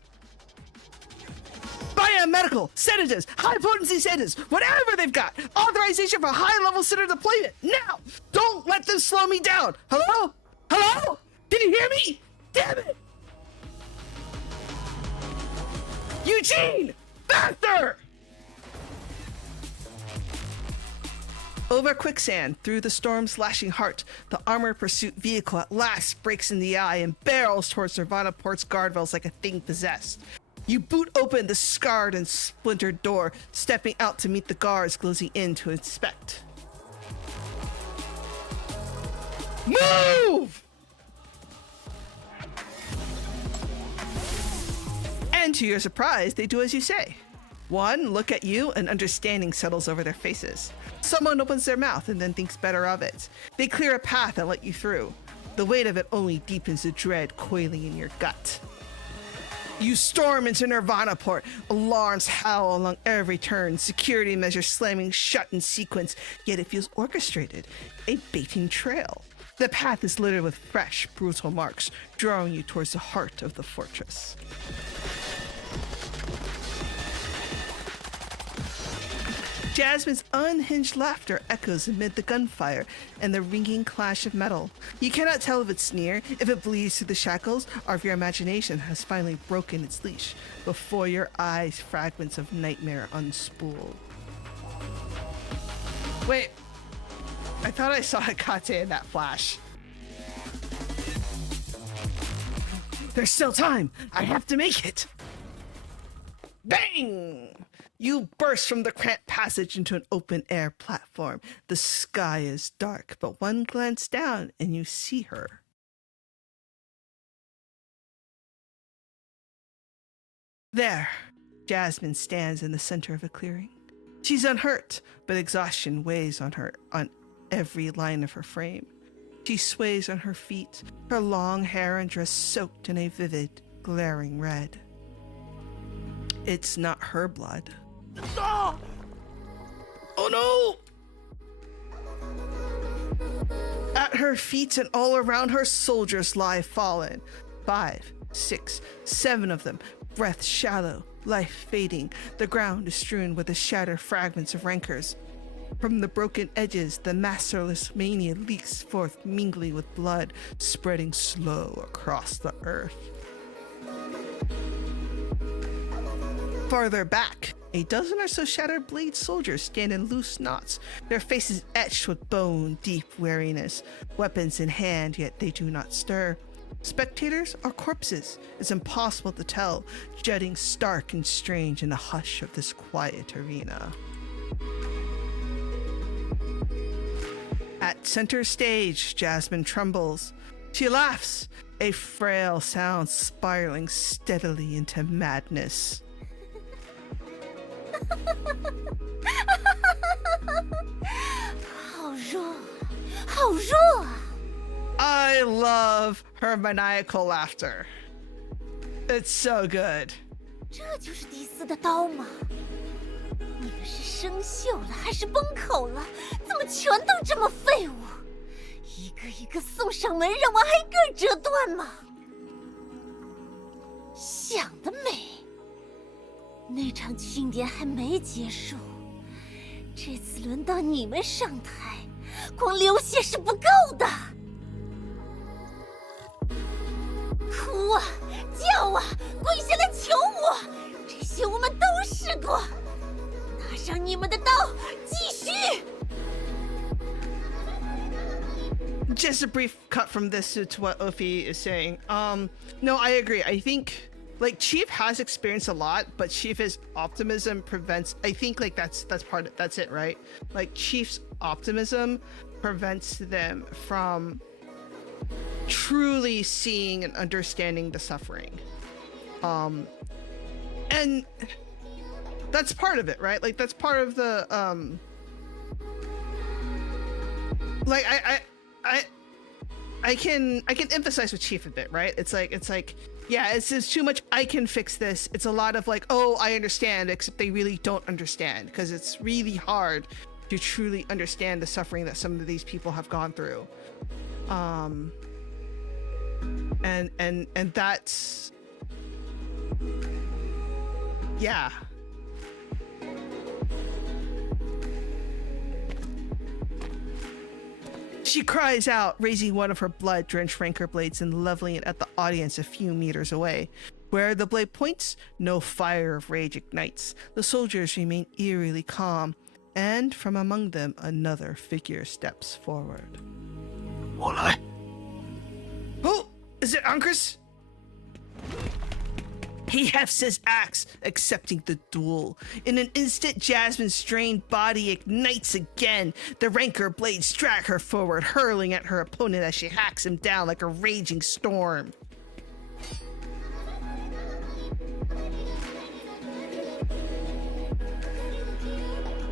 Biomedical, sedatives, high-potency sedatives, whatever they've got. Authorization for high-level center deployment, now! Don't let them slow me down! Hello? Hello? Can you hear me? Damn it! Eugene! Faster! Over quicksand, through the storm's lashing heart, the armored pursuit vehicle at last breaks in the eye and barrels towards Nirvana Port's guardrails like a thing possessed. You boot open the scarred and splintered door, stepping out to meet the guards closing in to inspect. Move! And to your surprise, they do as you say. One, look at you, and understanding settles over their faces. Someone opens their mouth and then thinks better of it. They clear a path and let you through. The weight of it only deepens the dread coiling in your gut. You storm into Nirvana Port. Alarms howl along every turn, security measures slamming shut in sequence, yet it feels orchestrated, a baiting trail. The path is littered with fresh, brutal marks, drawing you towards the heart of the fortress. Jasmine's unhinged laughter echoes amid the gunfire and the ringing clash of metal. You cannot tell if it's sneer, if it bleeds through the shackles, or if your imagination has finally broken its leash. Before your eyes, fragments of nightmare unspool. Wait, I thought I saw Hekate in that flash. There's still time. I have to make it. Bang! You burst from the cramped passage into an open-air platform. The sky is dark, but one glance down and you see her. There, Jasmine stands in the center of a clearing. She's unhurt, but exhaustion weighs on her on every line of her frame. She sways on her feet, her long hair and dress soaked in a vivid, glaring red. It's not her blood. Ah! Oh no! At her feet and all around her, soldiers lie fallen. 5, 6, 7 of them, breath shallow, life fading. The ground is strewn with the shattered fragments of rancors. From the broken edges, the masterless mania leaks forth, mingling with blood, spreading slow across the earth. Farther back, a dozen or so shattered blade soldiers stand in loose knots, their faces etched with bone-deep weariness, weapons in hand, yet they do not stir. Spectators are corpses, it's impossible to tell, jutting stark and strange in the hush of this quiet arena. At center stage, Jasmine trembles. She laughs, a frail sound spiraling steadily into madness. I love her maniacal laughter. It's so good. 这就是第四的刀吗？你们是生锈了还是崩口了？怎么全都这么废物？一个一个送上门，让我挨个折断吗？想得美！那场庆典还没结束，这次轮到你们上台，光流血是不够的。哭啊，叫啊，跪下来求我，这些我们都试过。拿上你们的刀，继续。 Just a brief cut from this to what Ophi is saying. No, I agree. I think like Chief has experienced a lot, but Chief's optimism prevents. I think like that's part of, that's it, right? Like Chief's optimism prevents them from truly seeing and understanding the suffering. And that's part of it, right? Like that's part of the like I can emphasize with Chief a bit, right? It's like yeah, it's too much I can fix this. It's a lot of like, oh, I understand, except they really don't understand, because it's really hard to truly understand the suffering that some of these people have gone through. And that's yeah. She cries out, raising one of her blood-drenched rancor blades and leveling it at the audience a few meters away. Where the blade points, no fire of rage ignites. The soldiers remain eerily calm, and from among them, another figure steps forward. 我来。 Oh, is it Ankrus? He hefts his axe, accepting the duel. In an instant, Jasmine's strained body ignites again. The rancor blades drag her forward, hurling at her opponent as she hacks him down like a raging storm.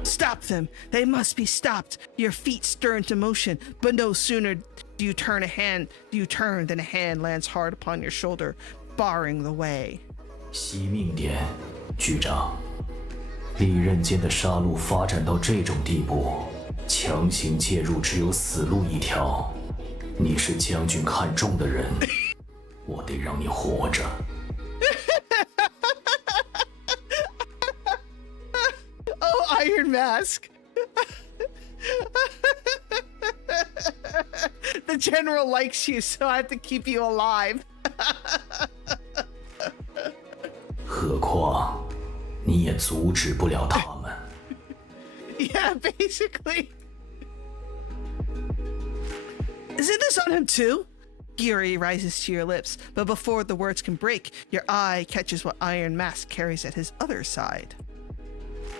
Stop them! They must be stopped! Your feet stir into motion, but no sooner do you turn than a hand lands hard upon your shoulder, barring the way. 惜命点，局长。利刃间的杀戮发展到这种地步，强行介入只有死路一条。你是将军看中的人，我得让你活着。Oh, Iron Mask! The general likes you, so I have to keep you alive. 何况，你也阻止不了他们。Yeah, basically. Isn't this on him too? Fury rises to your lips, but before the words can break, your eye catches what Iron Mask carries at his other side.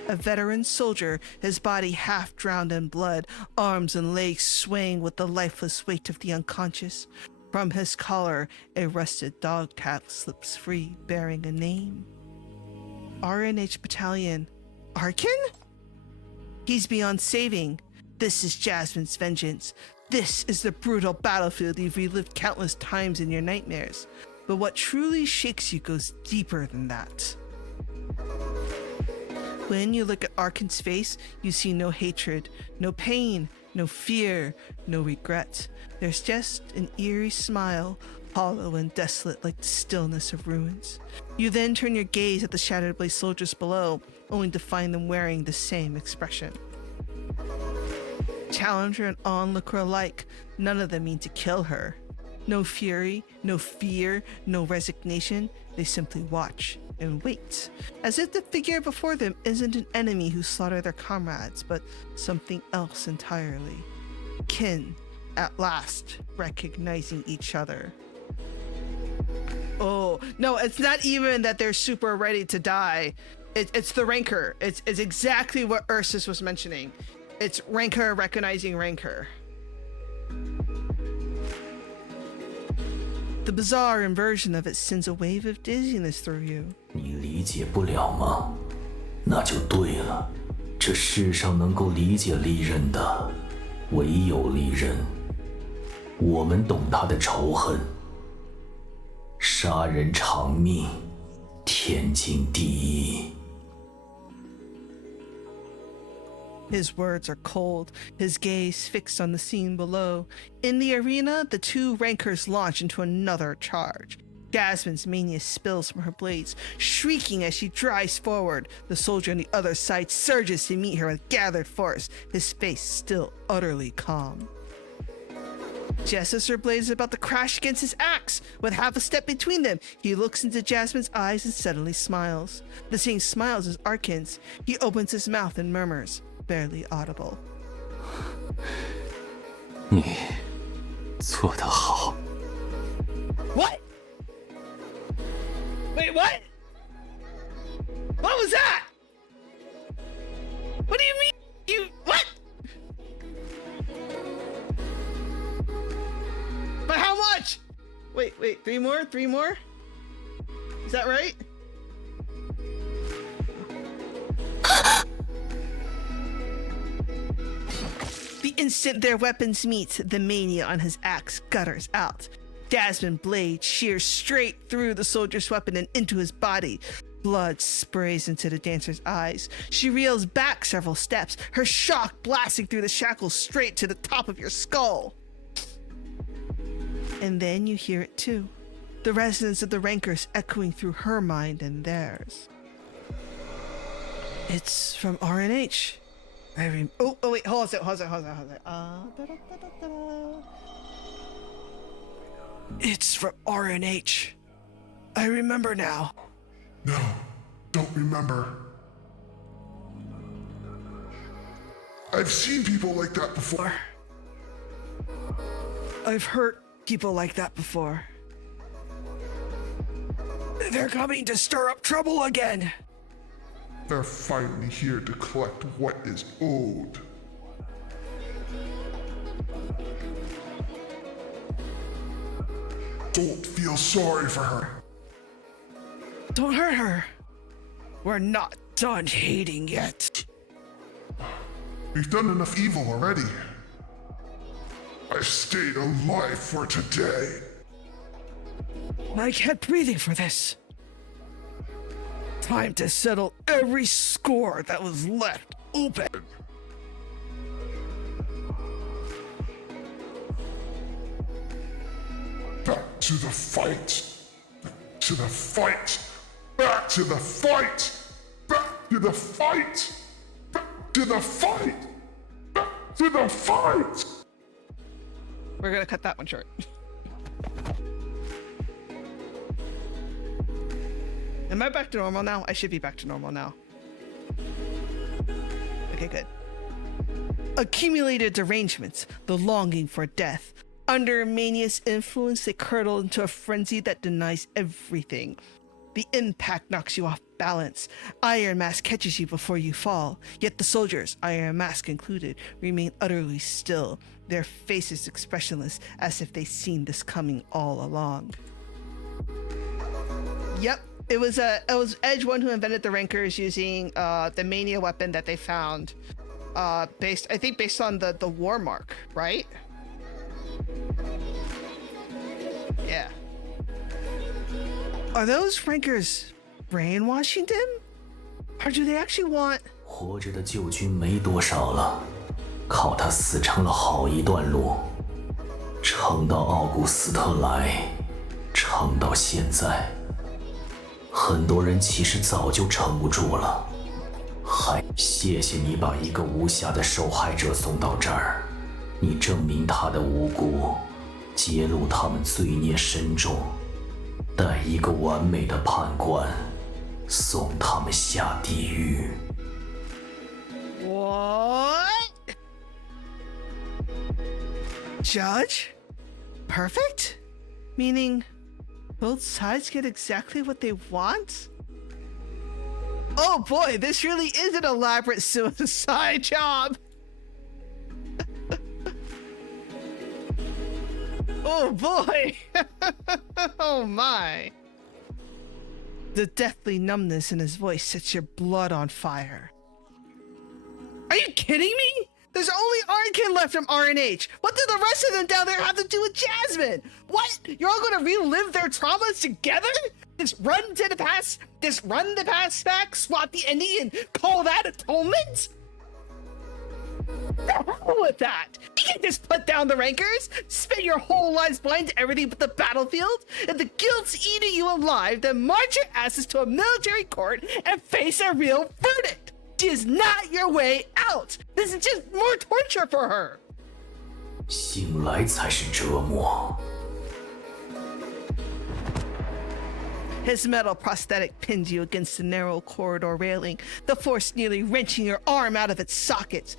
A veteran soldier, his body half drowned in blood, arms and legs swaying with the lifeless weight of the unconscious. From his collar, a rusted dog tag slips free, bearing a name. RNH Battalion. Arkin? He's beyond saving. This is Jasmine's vengeance. This is the brutal battlefield you've relived countless times in your nightmares. But what truly shakes you goes deeper than that. When you look at Arkin's face, you see no hatred, no pain, no fear, no regret. There's just an eerie smile, hollow and desolate like the stillness of ruins. You then turn your gaze at the shattered blade soldiers below, only to find them wearing the same expression. Challenger and onlooker alike, none of them mean to kill her. No fury, no fear, no resignation. They simply watch and wait, as if the figure before them isn't an enemy who slaughtered their comrades, but something else entirely. Kin, at last, recognizing each other. Oh, no, it's not even that they're super ready to die. It's the rancor. It's exactly what Ursus was mentioning. It's rancor recognizing rancor. The bizarre inversion of it sends a wave of dizziness through you. 你理解不了吗？那就对了。这世上能够理解利刃的，唯有利刃。我们懂他的仇恨。杀人偿命，天经地义。 His words are cold, his gaze fixed on the scene below. In the arena, the two rancors launch into another charge. Jasmine's mania spills from her blades, shrieking as she drives forward. The soldier on the other side surges to meet her with gathered force, his face still utterly calm. Just as her blade is about to crash against his axe, with half a step between them, he looks into Jasmine's eyes and suddenly smiles. The same smiles as Arkin's. He opens his mouth and murmurs, barely audible. 你做得好。 What? Wait, what? What was that? What do you mean? You what? By how much? Wait, three more? Is that right? The instant their weapons meet, the mania on his axe gutters out. Jasmine blade shears straight through the soldier's weapon and into his body. Blood sprays into the dancer's eyes. She reels back several steps, her shock blasting through the shackles straight to the top of your skull. And then you hear it too, the resonance of the rancors echoing through her mind and theirs. It's from RNH. Oh wait, hold on. It's from RNH. I remember now. No, don't remember. I've seen people like that before. I've hurt people like that before. They're coming to stir up trouble again. They're finally here to collect what is owed. Don't feel sorry for her. Don't hurt her. We're not done hating yet. We've done enough evil already. I stayed alive for today. I kept breathing for this. Time to settle every score that was left open. Back to the fight. Back to the fight. Back to the fight. Back to the fight. Back to the fight. Back to the fight. We're gonna cut that one short. Am I back to normal now? I should be back to normal now. Okay, good. Accumulated derangements, the longing for death. Under mania's influence, they curdle into a frenzy that denies everything. The impact knocks you off balance. Iron Mask catches you before you fall. Yet the soldiers, Iron Mask included, remain utterly still, their faces expressionless, as if they'd seen this coming all along. Yep. It was Edge 1 who invented the Rankers using the Mania weapon that they found, based on the War Mark, right? Yeah. Are those Rankers brainwashing them, or do they actually want? 活着的旧军没多少了，靠他死撑了好一段路，撑到奥古斯特来，撑到现在。 很多人其实早就撑不住了，还谢谢你把一个无瑕的受害者送到这儿，你证明他的无辜，揭露他们罪孽深重，带一个完美的判官，送他们下地狱。What? Judge? Perfect? Meaning both sides get exactly what they want? Oh boy, this really is an elaborate suicide job. Oh boy. Oh my. The deathly numbness in his voice sets your blood on fire. Are you kidding me? There's only Arnkin left from RNH. What do the rest of them down there have to do with Jasmine? What? You're all gonna relive their traumas together? Just run the past back, swap the ending, and call that atonement? The hell with that! You can't just put down the Rankers, spend your whole lives blind to everything but the battlefield. If the guild's eating you alive, then march your asses to a military court and face a real verdict. She is not your way out. This is just more torture for her. 醒来才是折磨。 His metal prosthetic pins you against the narrow corridor railing, the force nearly wrenching your arm out of its sockets.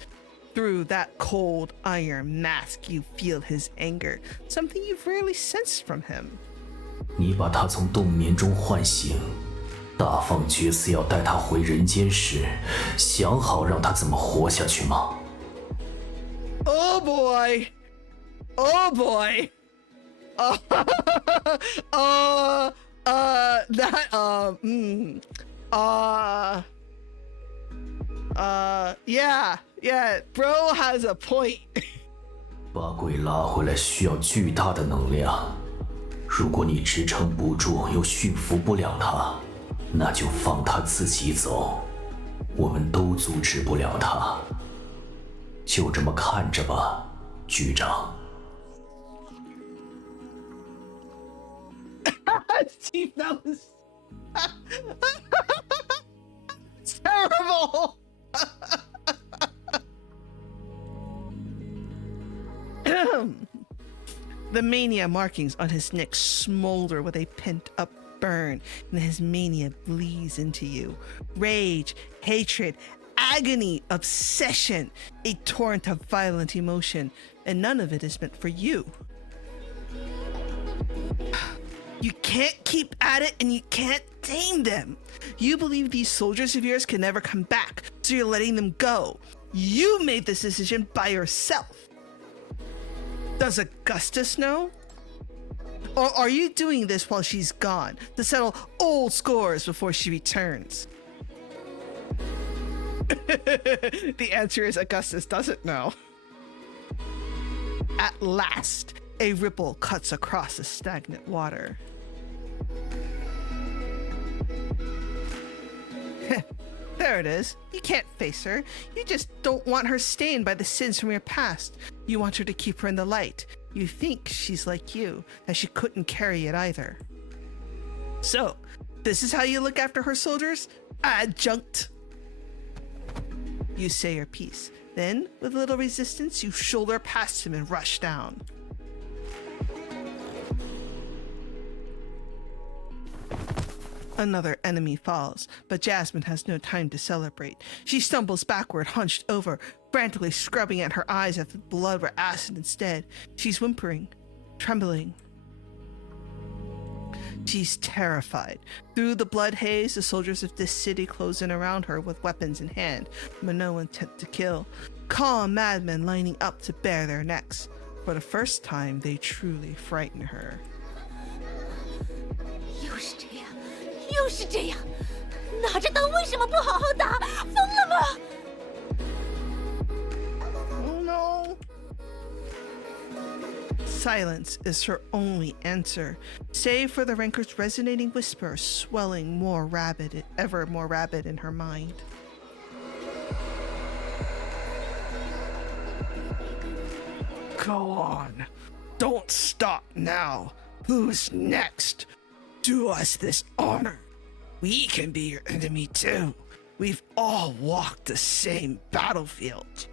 Through that cold iron mask, you feel his anger, something you've rarely sensed from him. 你把他从冬眠中唤醒。 大放厥词要带他回人间时，想好让他怎么活下去吗？ Oh boy! Oh boy! Yeah, bro has a point. 把鬼拉回来需要巨大的能量，如果你支撑不住又驯服不了他。 那就放他自己走，我们都阻止不了他。就这么看着吧，局长。Steve, that was terrible. The mania markings on his neck smolder with a pent-up burn, and his mania bleeds into you. Rage, hatred, agony, obsession, a torrent of violent emotion, and none of it is meant for you. You can't keep at it and you can't tame them. You believe these soldiers of yours can never come back, so you're letting them go. You made this decision by yourself. Does Augustus know? Or are you doing this while she's gone to settle old scores before she returns? The answer is Augustus doesn't know. At last, a ripple cuts across the stagnant water. There it is. You can't face her. You just don't want her stained by the sins from your past. You want her to keep her in the light. You think she's like you, that she couldn't carry it either. So, this is how you look after her soldiers? Adjunct. You say your piece. Then, with little resistance, you shoulder past him and rush down. Another enemy falls, but Jasmine has no time to celebrate. She stumbles backward, hunched over, frantically scrubbing at her eyes as if the blood were acid instead. She's whimpering, trembling. She's terrified. Through the blood haze, the soldiers of this city close in around her with weapons in hand, but no intent to kill. Calm madmen lining up to bare their necks. For the first time, they truly frighten her. 又是这样，拿着刀为什么不好好打？疯了吗？ Oh no. Silence is her only answer, save for the rancor's resonating whisper swelling ever more rabid in her mind. Go on. Don't stop now. Who's next? Do us this honor. We can be your enemy too. We've all walked the same battlefield.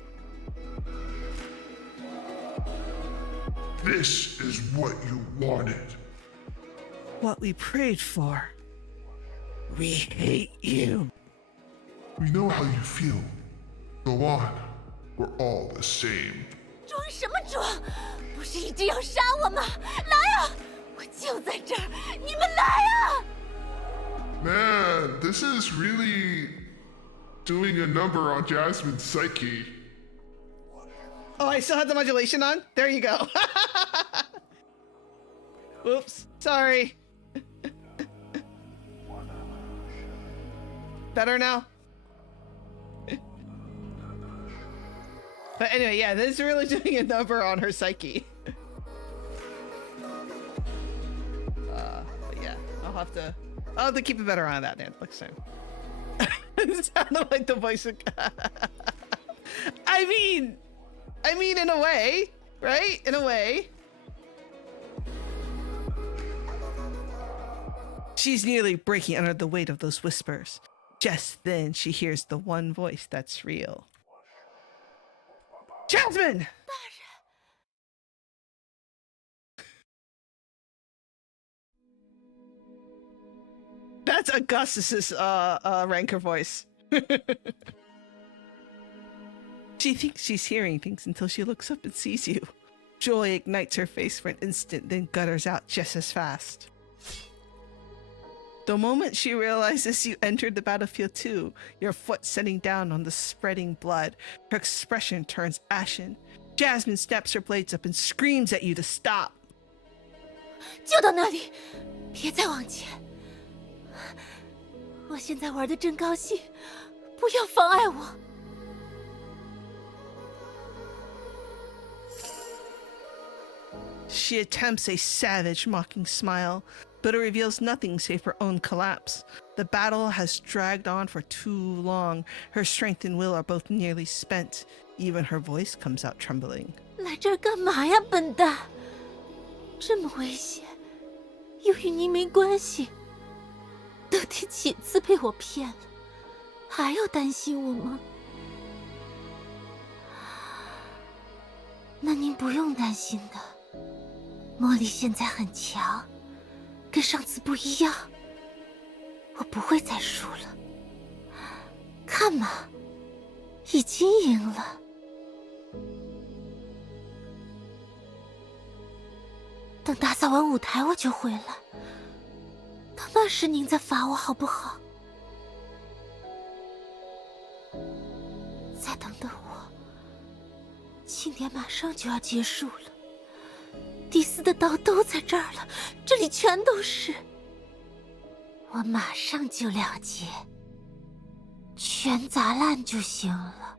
This is what you wanted. What we prayed for. We hate you. We know how you feel. Go on. We're all the same. 装什么装？不是一直要杀我吗？来啊！我就在这儿，你们来啊！ Man, this is really doing a number on Jasmine's psyche. Oh, I still have the modulation on? There you go. Whoops. Sorry. Better now? But anyway, yeah, this is really doing a number on her psyche. But yeah, I'll have to keep a better eye on that next time. It sounded like the voice of I mean in a way, right? In a way. She's nearly breaking under the weight of those whispers. Just then she hears the one voice that's real. Jasmine! That's Augustus's rancor voice. She thinks she's hearing things until she looks up and sees you. Joy ignites her face for an instant, then gutters out just as fast. The moment she realizes you entered the battlefield too, your foot setting down on the spreading blood, her expression turns ashen. Jasmine snaps her blades up and screams at you to stop. 就到那里，别再往前。我现在玩得真高兴，不要妨碍我。 She attempts a savage, mocking smile, but it reveals nothing save her own collapse. The battle has dragged on for too long. Her strength and will are both nearly spent. Even her voice comes out trembling. 来这儿干嘛呀，笨蛋？这么危险，又与你没关系，都第几次被我骗了，还要担心我吗？那您不用担心的。 茉莉现在很强，跟上次不一样。我不会再输了。看嘛，已经赢了。等打扫完舞台，我就回来。算是您在罚我好不好？再等等我，庆典马上就要结束了，第4的刀都在这儿了，这里全都是，我马上就了结，全砸烂就行了。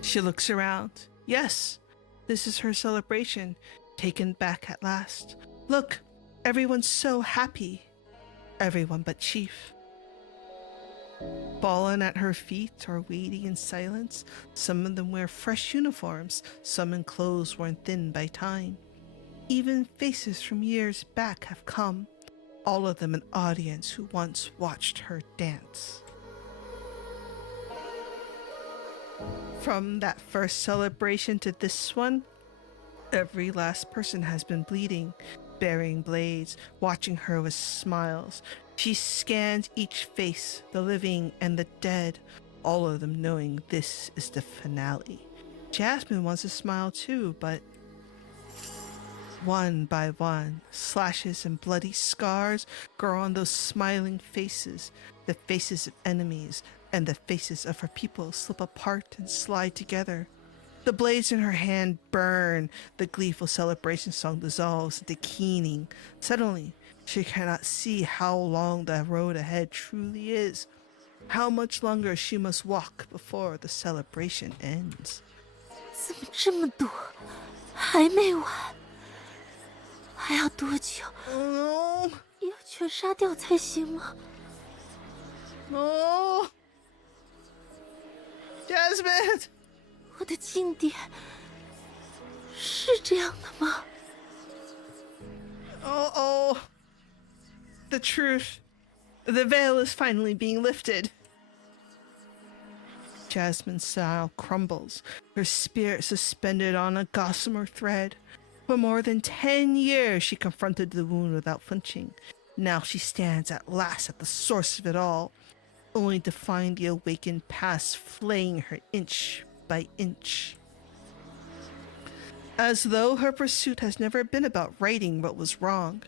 She looks around. Yes, this is her celebration, taken back at last. Look, everyone's so happy. Everyone but Chief. Fallen at her feet are waiting in silence. Some of them wear fresh uniforms, some in clothes worn thin by time. Even faces from years back have come, all of them an audience who once watched her dance. From that first celebration to this one, every last person has been bleeding, burying blades, watching her with smiles. She scans each face, the living and the dead, all of them knowing this is the finale. Jasmine wants to smile too, but one by one, slashes and bloody scars grow on those smiling faces, the faces of enemies, and the faces of her people slip apart and slide together. The blades in her hand burn. The gleeful celebration song dissolves into keening. Suddenly, she cannot see how long the road ahead truly is, how much longer she must walk before the celebration ends. 怎么这么多？还没完？还要多久？ No, 要全杀掉才行吗？ no, Jasmine. 我的庆典是这样的吗？ Oh, the truth. The veil is finally being lifted. Jasmine's smile crumbles, her spirit suspended on a gossamer thread. For more than 10 years, she confronted the wound without flinching. Now she stands at last at the source of it all, only to find the awakened past flaying her inch by inch. As though her pursuit has never been about righting what was wrong.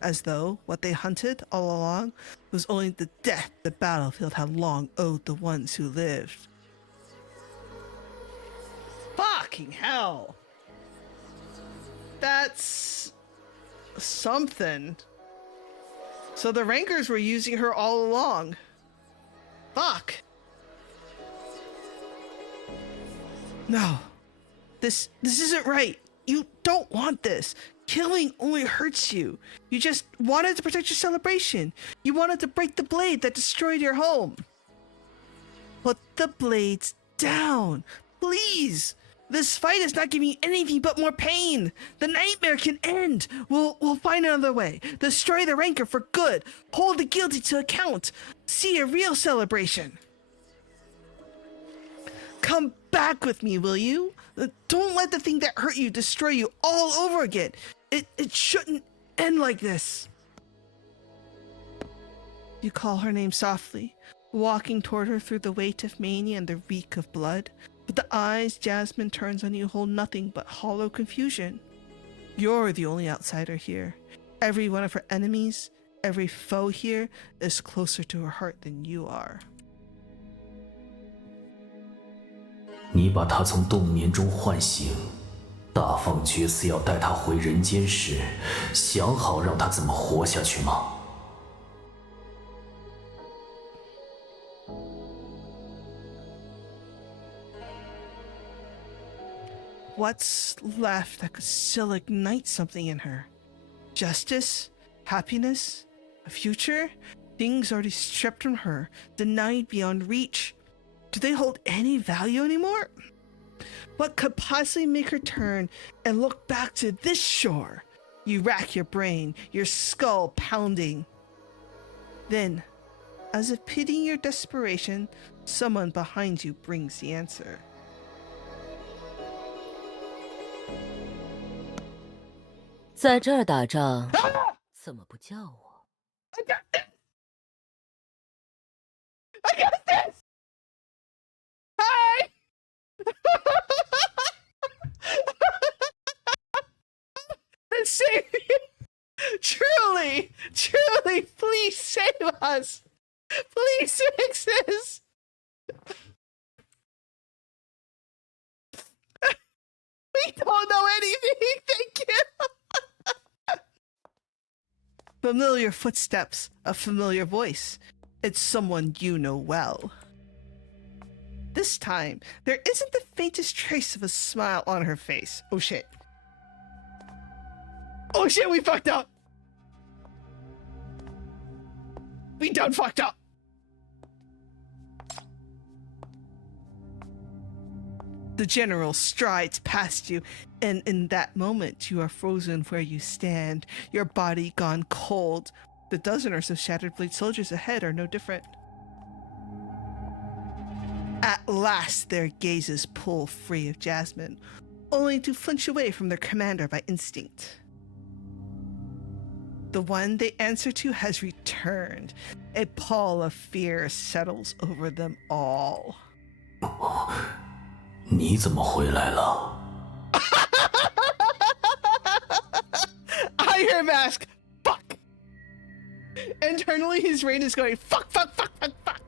As though what they hunted all along was only the death the battlefield had long owed the ones who lived. Fucking hell! That's something. So the Rankers were using her all along. Fuck. No. This isn't right. You don't want this. Killing only hurts you. You just wanted to protect your celebration. You wanted to break the blade that destroyed your home. Put the blades down. Please. This fight is not giving you anything but more pain. The nightmare can end. We'll find another way. Destroy the Ranker for good. Hold the guilty to account. See a real celebration. Come back with me, will you? Don't let the thing that hurt you destroy you all over again. It shouldn't end like this. You call her name softly, walking toward her through the weight of mania and the reek of blood. But the eyes Jasmine turns on you hold nothing but hollow confusion. You're the only outsider here. Every one of her enemies, every foe here is closer to her heart than you are. 你把他从冬眠中唤醒，大放厥词要带他回人间时，想好让他怎么活下去吗？ What's left that could still ignite something in her? Justice? Happiness? A future? Things already stripped from her, denied beyond reach. Do they hold any value anymore? What could possibly make her turn and look back to this shore? You rack your brain, your skull pounding. Then, as if pitying your desperation, someone behind you brings the answer. 在这儿打仗，怎么不叫我？ I got this! I got this! Hi! Please save us! Please fix this! We don't know anything, thank you! Familiar footsteps, a familiar voice. It's someone you know well. This time, there isn't the faintest trace of a smile on her face. Oh shit. Oh shit, we fucked up! We done fucked up! The general strides past you, and in that moment, you are frozen where you stand, your body gone cold. The dozen or so shattered blade soldiers ahead are no different. At last, their gazes pull free of Jasmine, only to flinch away from their commander by instinct. The one they answer to has returned. A pall of fear settles over them all. 你怎么回来了？ Iron Mask! Fuck! Internally, his brain is going, fuck, fuck, fuck, fuck, fuck!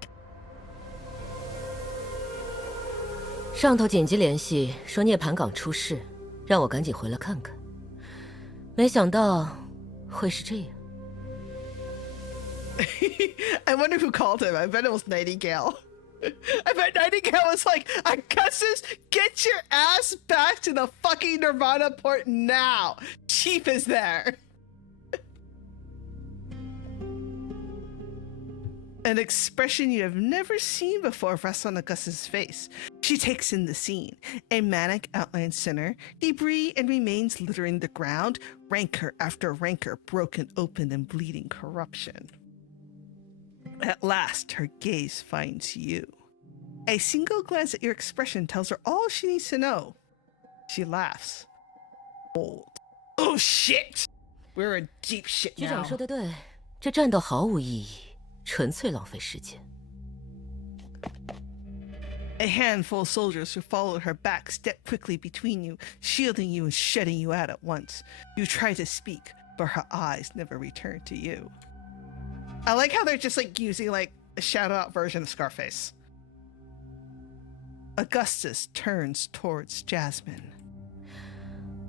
上头紧急联系说涅槃港出事，让我赶紧回来看看。没想到会是这样。I wonder who called him. I bet it was Nightingale. I bet Nightingale was like, Augustus, get your ass back to the fucking Nirvana port now. Chief is there. An expression you have never seen before rests on Augustus' face. She takes in the scene. A manic outline center, debris and remains littering the ground, rancor after rancor broken open and bleeding corruption. At last, her gaze finds you. A single glance at your expression tells her all she needs to know. She laughs. Old. Oh shit! We're in deep shit 局长 now. 说的对，这战斗毫无意义，纯粹浪费时间。 A handful of soldiers who followed her back step quickly between you, shielding you and shutting you out at once. You try to speak, but her eyes never return to you. I like how they're just like using like a shadow out version of Scarface. Augustus turns towards Jasmine.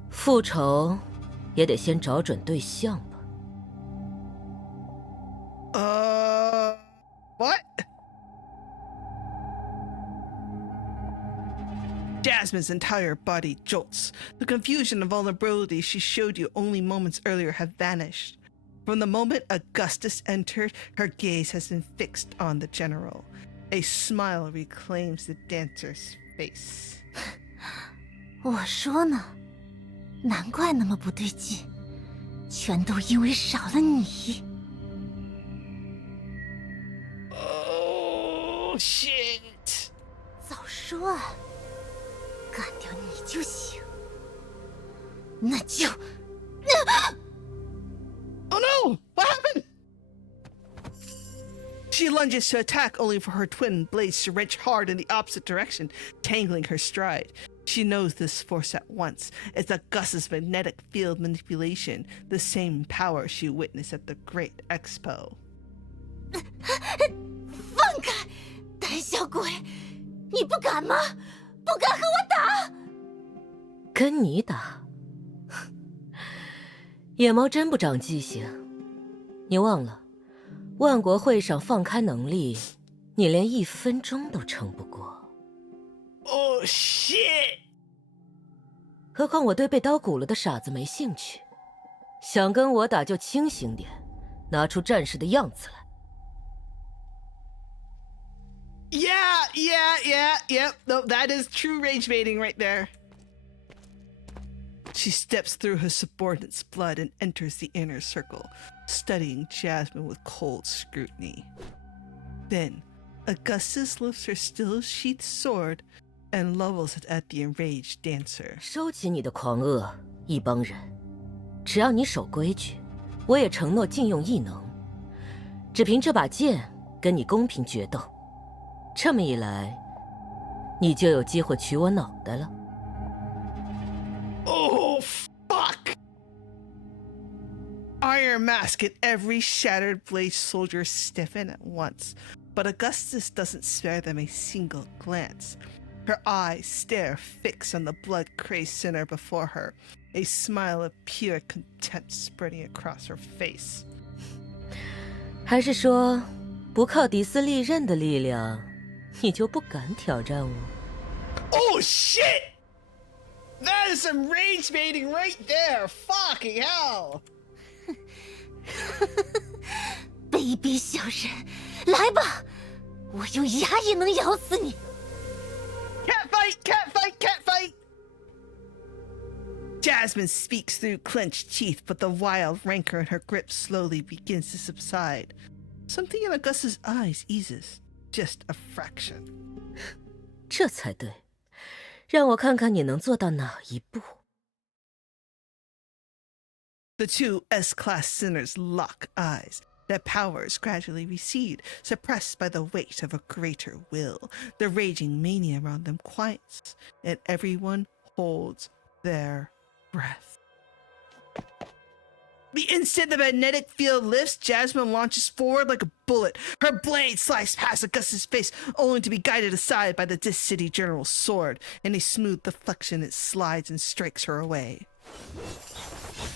复仇也得先找准对象吧。 What? Jasmine's entire body jolts. The confusion and vulnerability she showed you only moments earlier have vanished. From the moment Augustus entered, her gaze has been fixed on the general. A smile reclaims the dancer's face. 我说呢，难怪那么不对劲，全都因为少了你。 Oh shit! 早说啊，干掉你就行。那就。 Oh no! What happened? She lunges to attack, only for her twin blades to wrench hard in the opposite direction, tangling her stride. She knows this force at once. It's Augustus' magnetic field manipulation, the same power she witnessed at the Great Expo. 放开，胆小鬼！你不敢吗？不敢和我打？跟你打？野猫真不长记性。你忘了，万国会上放开能力，你连1分钟都撑不过。 Oh shit! 何况我对被刀剮了的傻子没兴趣，想跟我打就清醒点，拿出战士的样子来。 Yeah. No, that is true rage baiting right there. She steps through her subordinate's blood and enters the inner circle, studying Jasmine with cold scrutiny. Then, Augustus lifts her still-sheathed sword and levels it at the enraged dancer. 收起你的狂恶，一帮人，只要你守规矩，我也承诺禁用异能。只凭这把剑跟你公平决斗，这么一来，你就有机会取我脑袋了。 Oh, fuck! Iron fire mask and every shattered blade soldier stiffen at once. But Augustus doesn't spare them a single glance. Her eyes stare fixed on the blood-crazed sinner before her, a smile of pure contempt spreading across her face. 还是说，不靠迪斯利刃的力量，你就不敢挑战我？ Oh shit! That is some rage baiting right there! Fucking hell! 卑鄙小人，来吧，我用牙也能咬死你！ Cat fight! Cat fight! Cat fight! Jasmine speaks through clenched teeth, but the wild rancor in her grip slowly begins to subside. Something in Augustus' eyes eases, just a fraction. 这才对，让我看看你能做到哪一步。 The two S-class sinners lock eyes. Their powers gradually recede, suppressed by the weight of a greater will. The raging mania around them quiets, and everyone holds their breath. The instant the magnetic field lifts, Jasmine launches forward like a bullet. Her blade sliced past Augustus' face, only to be guided aside by the Dis City General's sword. In a smooth deflection, it slides and strikes her away.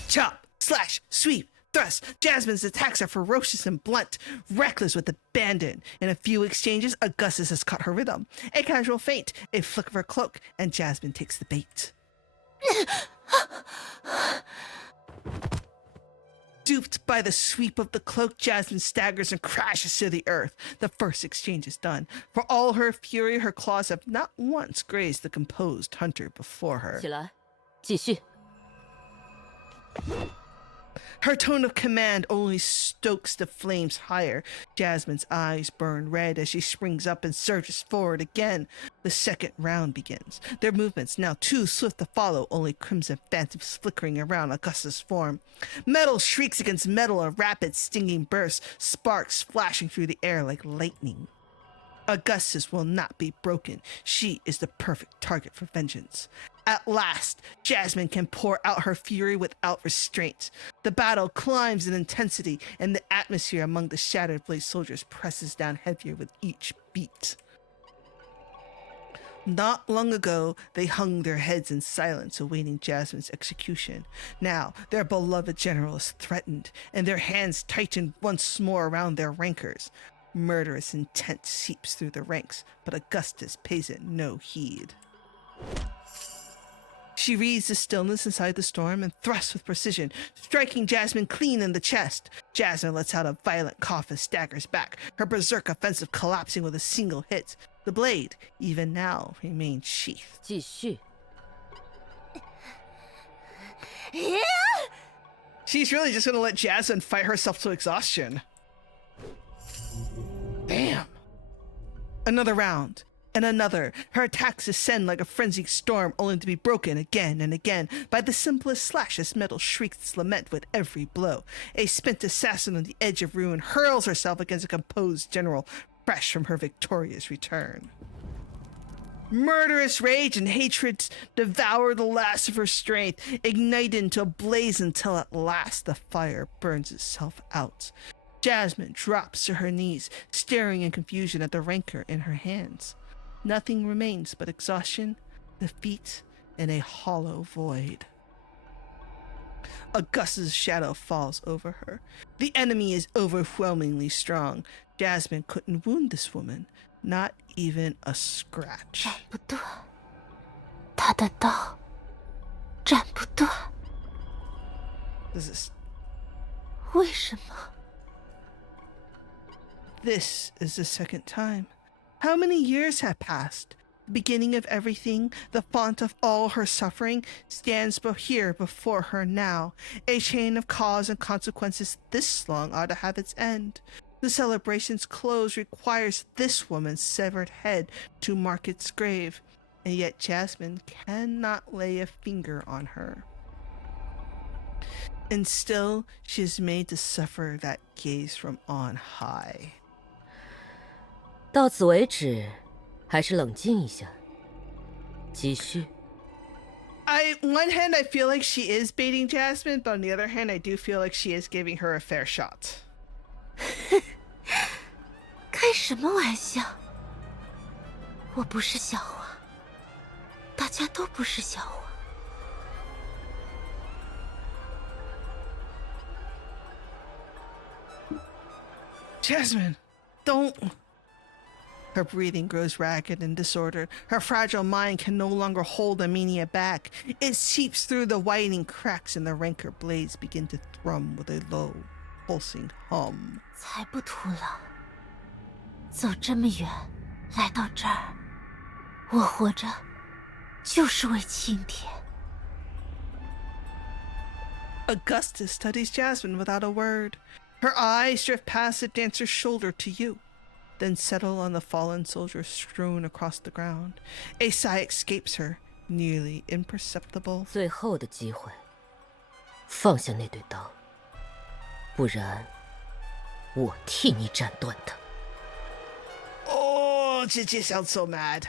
Chop, slash, sweep, thrust. Jasmine's attacks are ferocious and blunt, reckless with abandon. In a few exchanges, Augustus has caught her rhythm. A casual feint, a flick of her cloak, and Jasmine takes the bait. Duped by the sweep of the cloak, Jasmine staggers and crashes to the earth. The first exchange is done. For all her fury, her claws have not once grazed the composed hunter before her. 起来，继续。 Her tone of command only stokes the flames higher. Jasmine's eyes burn red as she springs up and surges forward again. The second round begins. Their movements, now too swift to follow, only crimson phantoms flickering around Augustus' form. Metal shrieks against metal in rapid, stinging bursts, sparks flashing through the air like lightning. Augustus will not be broken. She is the perfect target for vengeance. At last, Jasmine can pour out her fury without restraint. The battle climbs in intensity, and the atmosphere among the shattered blade soldiers presses down heavier with each beat. Not long ago, they hung their heads in silence, awaiting Jasmine's execution. Now, their beloved general is threatened, and their hands tighten once more around their rancors. Murderous intent seeps through the ranks, but Augustus pays it no heed. She reads the stillness inside the storm and thrusts with precision, striking Jasmine clean in the chest. Jasmine lets out a violent cough and staggers back, her berserk offensive collapsing with a single hit. The blade, even now, remains sheathed. 继续。 She's really just gonna let Jasmine fight herself to exhaustion. Damn. Another round. And another. Her attacks ascend like a frenzied storm, only to be broken again and again by the simplest slash as metal shrieks its lament with every blow. A spent assassin on the edge of ruin hurls herself against a composed general, fresh from her victorious return. Murderous rage and hatred devour the last of her strength, ignited into a blaze until at last the fire burns itself out. Jasmine drops to her knees, staring in confusion at the rancor in her hands. Nothing remains but exhaustion, defeat, and a hollow void. Augustus' shadow falls over her. The enemy is overwhelmingly strong. Jasmine couldn't wound this woman, not even a scratch. 斩不断，他的刀，斩不断。 为什么？ This is the second time. How many years have passed? The beginning of everything, the font of all her suffering, stands here before her now. A chain of cause and consequences this long ought to have its end. The celebration's close requires this woman's severed head to mark its grave, and yet Jasmine cannot lay a finger on her. And still, she is made to suffer that gaze from on high. 到此为止，还是冷静一下。继续。One hand, I feel like she is baiting Jasmine, but on the other hand, I do feel like she is giving her a fair shot. 开什么玩笑？我不是笑话，大家都不是笑话。Jasmine, don't. Her breathing grows ragged and disordered. Her fragile mind can no longer hold Amelia back. It seeps through the widening cracks, and the rancor blades begin to thrum with a low, pulsing hum. 才不徒劳，走这么远，来到这儿，我活着就是为青天。Augustus studies Jasmine without a word. Her eyes drift past the dancer's shoulder to you, then settle on the fallen soldier strewn across the ground. A sigh escapes her, nearly imperceptible. 最后的机会，放下那对刀，不然我替你斩断它。Oh, Gigi sounds so mad.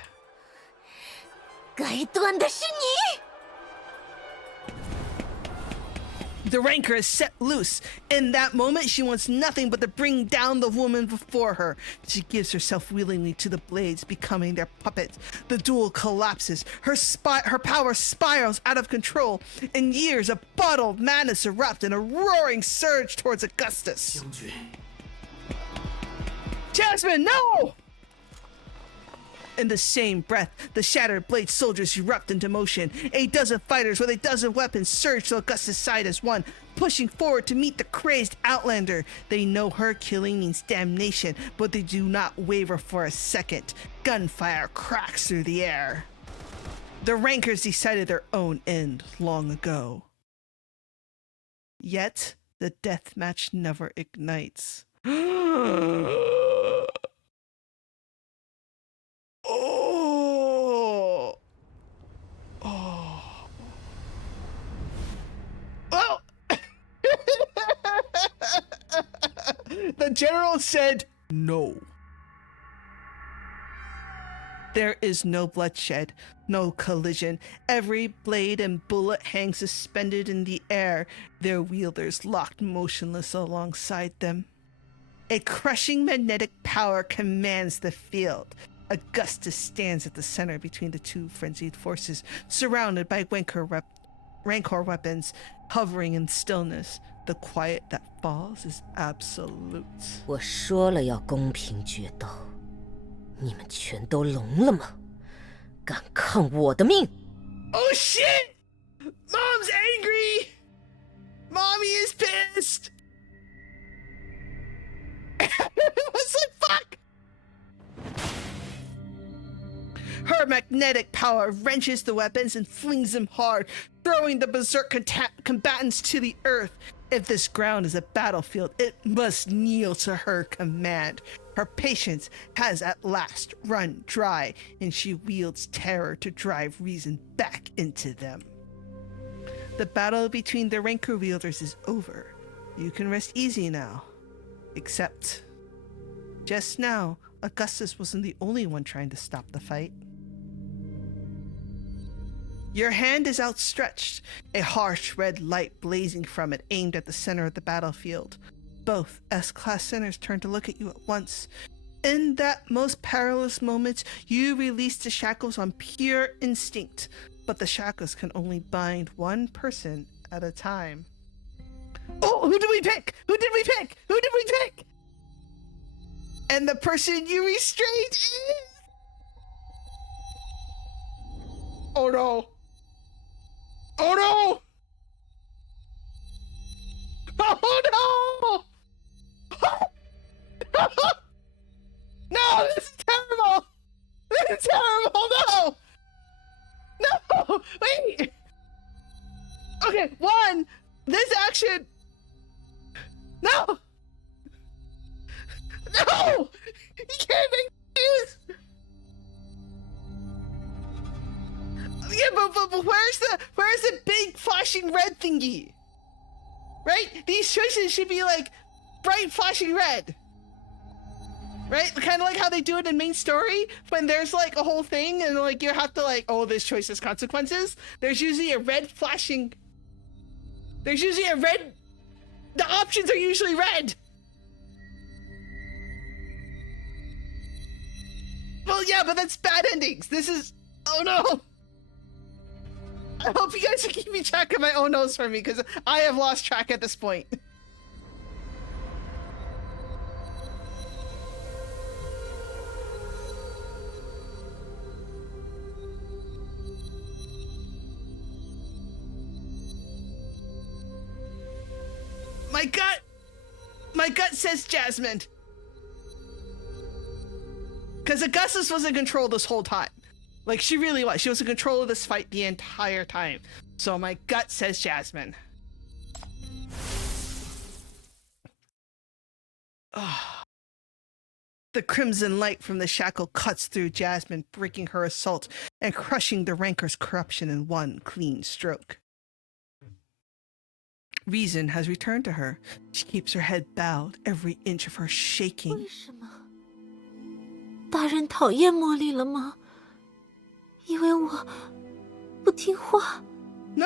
该断的是你。The rancor is set loose. In that moment, she wants nothing but to bring down the woman before her. She gives herself willingly to the blades, becoming their puppet. The duel collapses. Her power spirals out of control, and years of bottled madness erupt in a roaring surge towards Augustus. Jasmine, no! In the same breath, the shattered blade soldiers erupt into motion. A dozen fighters with a dozen weapons surge to Augustus' side as one, pushing forward to meet the crazed outlander. They know her killing means damnation, but they do not waver for a second. Gunfire cracks through the air. The rancors decided their own end long ago. Yet, the death match never ignites. Oh. Oh. Well, the general said no. There is no bloodshed, no collision. Every blade and bullet hangs suspended in the air, their wielders locked motionless alongside them. A crushing magnetic power commands the field. Augustus stands at the center between the two frenzied forces, surrounded by rancor weapons, hovering in stillness. The quiet that falls is absolute. 我说了要公平决斗，你们全都聋了吗？敢抗我的命 Oh shit! Mom's angry! Mommy is pissed! What's the fuck? Her magnetic power wrenches the weapons and flings them hard, throwing the berserk combatants to the earth. If this ground is a battlefield, it must kneel to her command. Her patience has at last run dry, and she wields terror to drive reason back into them. The battle between the rancor wielders is over. You can rest easy now. Except, just now, Augustus wasn't the only one trying to stop the fight. Your hand is outstretched, a harsh red light blazing from it aimed at the center of the battlefield. Both S-class sinners turn to look at you at once. In that most perilous moment, you release the shackles on pure instinct, but the shackles can only bind one person at a time. Oh, who did we pick? Who did we pick? Who did we pick? And the person you restrained is... Oh no! Oh no! Oh no! No, this is terrible! This is terrible! No! No! Wait! Okay, one, this action... No! No! You can't make this! Yeah, but where's the big flashing red thingy? Right? These choices should be like bright flashing red. Right? Kind of like how they do it in main story when there's like a whole thing and like you have to like, oh, this choice has consequences. There's usually a red flashing. There's usually a red. The options are usually red. Well, yeah, but that's bad endings. This is, oh no. I hope you guys are keeping track of my oh no's for me because I have lost track at this point. My gut says Jasmine. Because Augustus was in control this whole time. Like, she really was. She was in control of this fight the entire time. So my gut says Jasmine. Oh. The crimson light from the shackle cuts through Jasmine, breaking her assault and crushing the rancor's corruption in one clean stroke. Reason has returned to her. She keeps her head bowed, every inch of her shaking. 为什么？大人讨厌茉莉了吗？因为我不听话。No!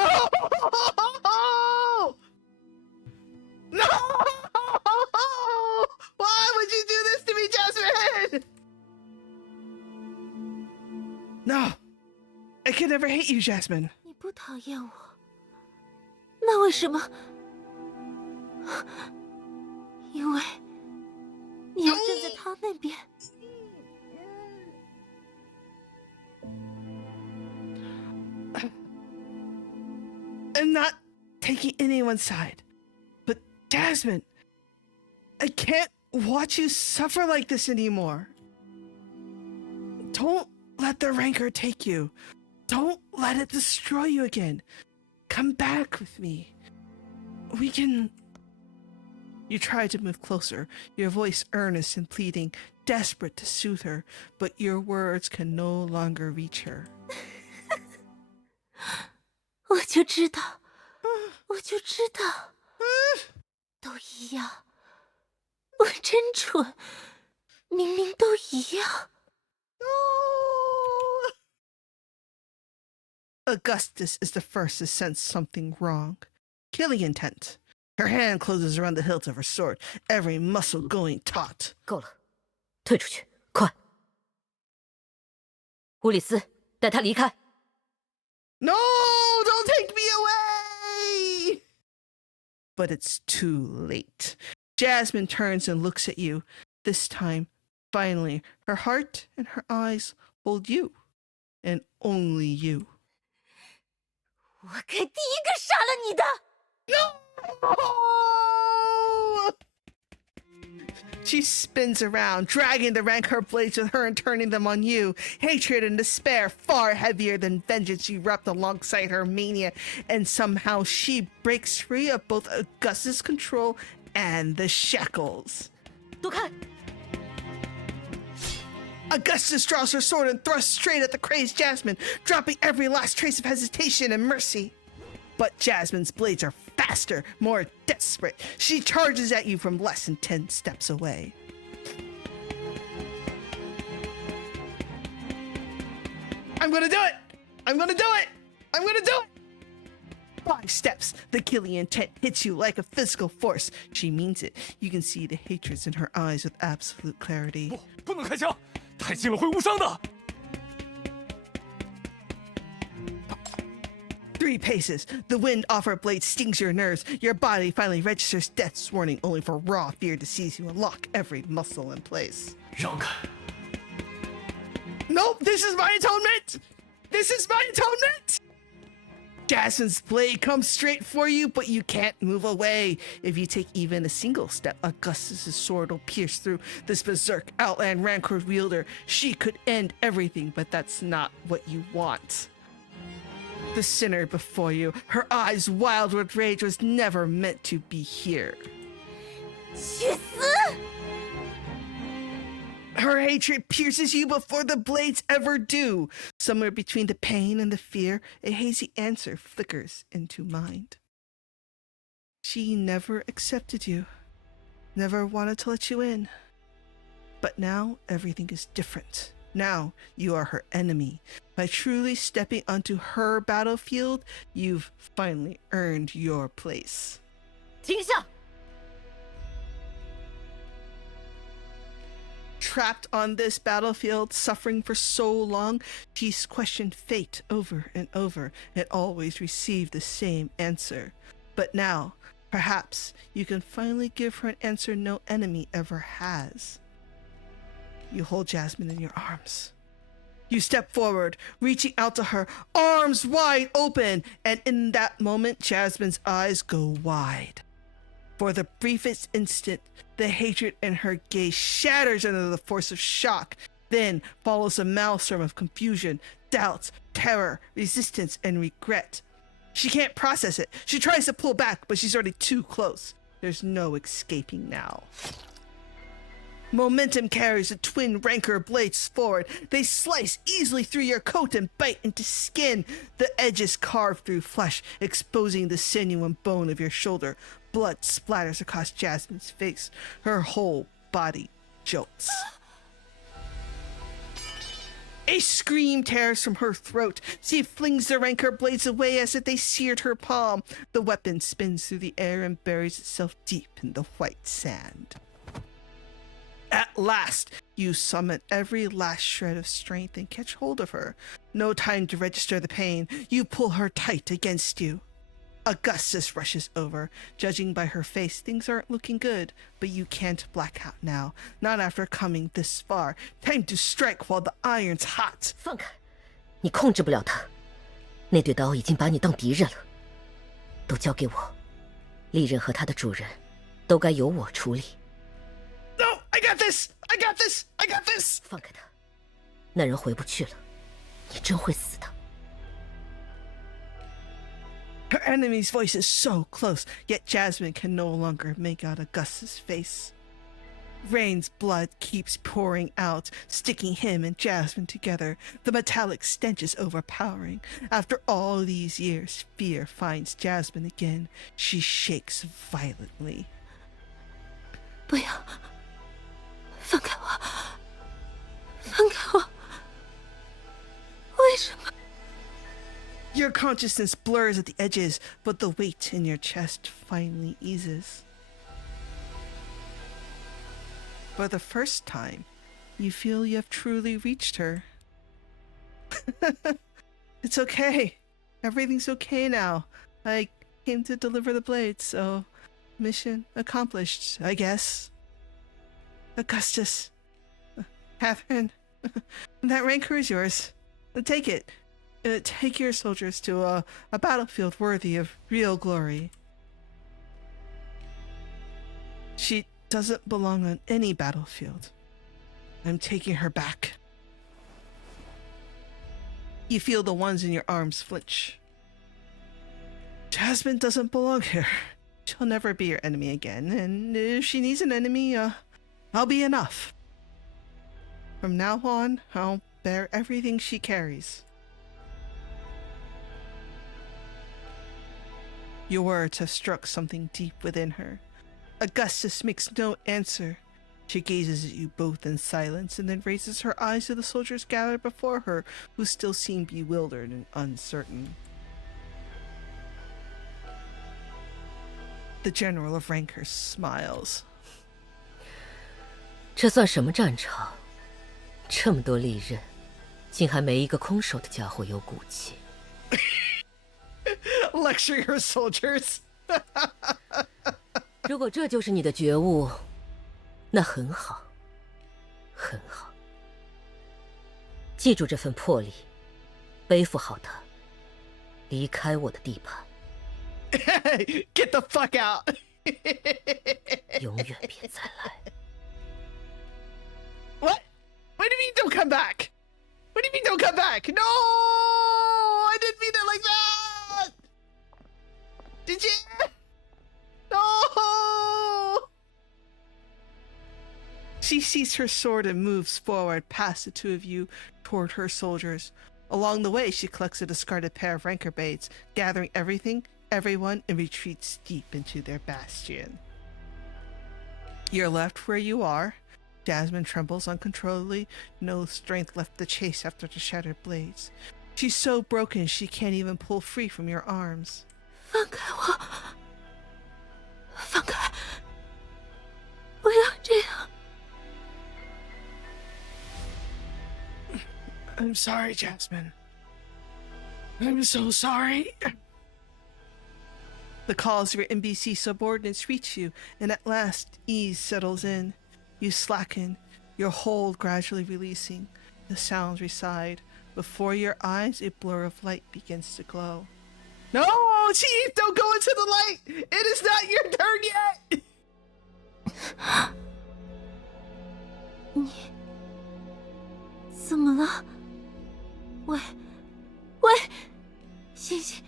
No! Why would you do this to me, Jasmine? No. I can never hate you, Jasmine. 你不讨厌我，那为什么？因为你要站在他那边。I'm not taking anyone's side. But Jasmine, I can't watch you suffer like this anymore. Don't let the rancor take you. Don't let it destroy you again. Come back with me. We can... You try to move closer, your voice earnest and pleading, desperate to soothe her, but your words can no longer reach her. 我就知道，我就知道，都一样。我真蠢，明明都一样。Augustus is the first to sense something wrong. Killing intent. Her hand closes around the hilt of her sword, every muscle going taut. 够了，退出去，快！乌里斯，带他离开。No, don't take me away! But it's too late. Jasmine turns and looks at you. This time, finally, her heart and her eyes hold you, and only you. 我该第一个杀了你的。No! She spins around, dragging the rancor blades with her and turning them on you. Hatred and despair far heavier than vengeance erupt alongside her mania, and somehow she breaks free of both Augustus' control and the shackles. 躲开！ Augustus draws her sword and thrusts straight at the crazed Jasmine, dropping every last trace of hesitation and mercy. But Jasmine's blades are faster, more desperate. She charges at you from less than 10 steps away. I'm gonna do it! I'm gonna do it! I'm gonna do it! 5 steps. The killing intent hits you like a physical force. She means it. You can see the hatreds in her eyes with absolute clarity. 不能开枪，太近了会误伤的。 3 paces. The wind off her blade stings your nerves. Your body finally registers death's warning, only for raw fear to seize you and lock every muscle in place. 让开！ Nope, this is my atonement! This is my atonement! Jasmine's blade comes straight for you, but you can't move away. If you take even a single step, Augustus' sword will pierce through this berserk outland rancor wielder. She could end everything, but that's not what you want. The sinner before you, her eyes wild with rage, was never meant to be here. 去死！ Her hatred pierces you before the blades ever do. Somewhere between the pain and the fear, a hazy answer flickers into mind. She never accepted you, never wanted to let you in. But now everything is different. Now you are her enemy. By truly stepping onto her battlefield, you've finally earned your place. 停下！ Trapped on this battlefield, suffering for so long, she's questioned fate over and over and always received the same answer. But now, perhaps you can finally give her an answer no enemy ever has. You hold Jasmine in your arms. You step forward, reaching out to her, arms wide open, and in that moment, Jasmine's eyes go wide. For the briefest instant, the hatred in her gaze shatters under the force of shock, then follows a maelstrom of confusion, doubts, terror, resistance, and regret. She can't process it. She tries to pull back, but she's already too close. There's no escaping now. Momentum carries the twin rancor blades forward. They slice easily through your coat and bite into skin. The edges carve through flesh, exposing the sinew and bone of your shoulder. Blood splatters across Jasmine's face. Her whole body jolts. A scream tears from her throat. She flings the rancor blades away as if they seared her palm. The weapon spins through the air and buries itself deep in the white sand. At last, you summon every last shred of strength and catch hold of her. No time to register the pain. You pull her tight against you. Augustus rushes over. Judging by her face, things aren't looking good, but you can't black out now. Not after coming this far. Time to strike while the iron's hot. 放开！你控制不了他，那对刀已经把你当敌人了。都交给我，利刃和他的主人，都该由我处理。No, I got this! I got this! I got this! 放开他，那人回不去了，你真会死的。 Her enemy's voice is so close, yet Jasmine can no longer make out Augustus' face. Rain's blood keeps pouring out, sticking him and Jasmine together. The metallic stench is overpowering. After all these years, fear finds Jasmine again. She shakes violently. 不要，放开我，放开我！为什么？ Your consciousness blurs at the edges, but the weight in your chest finally eases. For the first time, you feel you have truly reached her. It's okay. Everything's okay now. I came to deliver the blades, so mission accomplished, I guess. Augustus, Catherine, that rancor is yours. Take it. Take your soldiers to a battlefield worthy of real glory. She doesn't belong on any battlefield. I'm taking her back. You feel the ones in your arms flinch. Jasmine doesn't belong here. She'll never be your enemy again, and if she needs an enemy, I'll be enough. From now on, I'll bear everything she carries. Your words have struck something deep within her. Augustus makes no answer. She gazes at you both in silence and then raises her eyes to the soldiers gathered before her, who still seem bewildered and uncertain. The General of Rancor smiles. 这算什么战场？这么多利刃，竟还没一个空手的家伙有骨气。Lecture your soldiers. 如果这就是你的觉悟，那很好，很好。记住这份魄力，背负好它，离开我的地盘。Get the fuck out. 永远别再来。What? What do you mean don't come back? What do you mean don't come back? No! I didn't mean it like that! Did you? No! She sees her sword and moves forward past the two of you toward her soldiers. Along the way, she collects a discarded pair of rancor blades, gathering everyone, and retreats deep into their bastion. You're left where you are, Jasmine trembles uncontrollably, no strength left to chase after the shattered blades. She's so broken she can't even pull free from your arms. 放开我！放开！不要这样！ I'm sorry, Jasmine. I'm so sorry. The calls of your NBC subordinates reach you, and at last ease settles in. You slacken, your hold gradually releasing. The sounds recede. Before your eyes, a blur of light begins to glow. No, Chief, don't go into the light! It is not your turn yet! 你怎么了？喂，星星，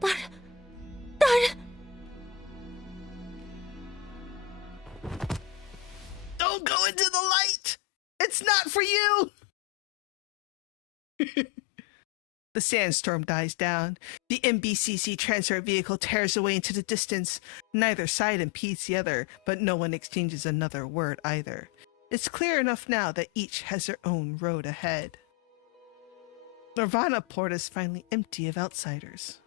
大人！ Don't go into the light! It's not for you! The sandstorm dies down. The MBCC transfer vehicle tears away into the distance. Neither side impedes the other, but no one exchanges another word either. It's clear enough now that each has their own road ahead. Nirvana Port is finally empty of outsiders.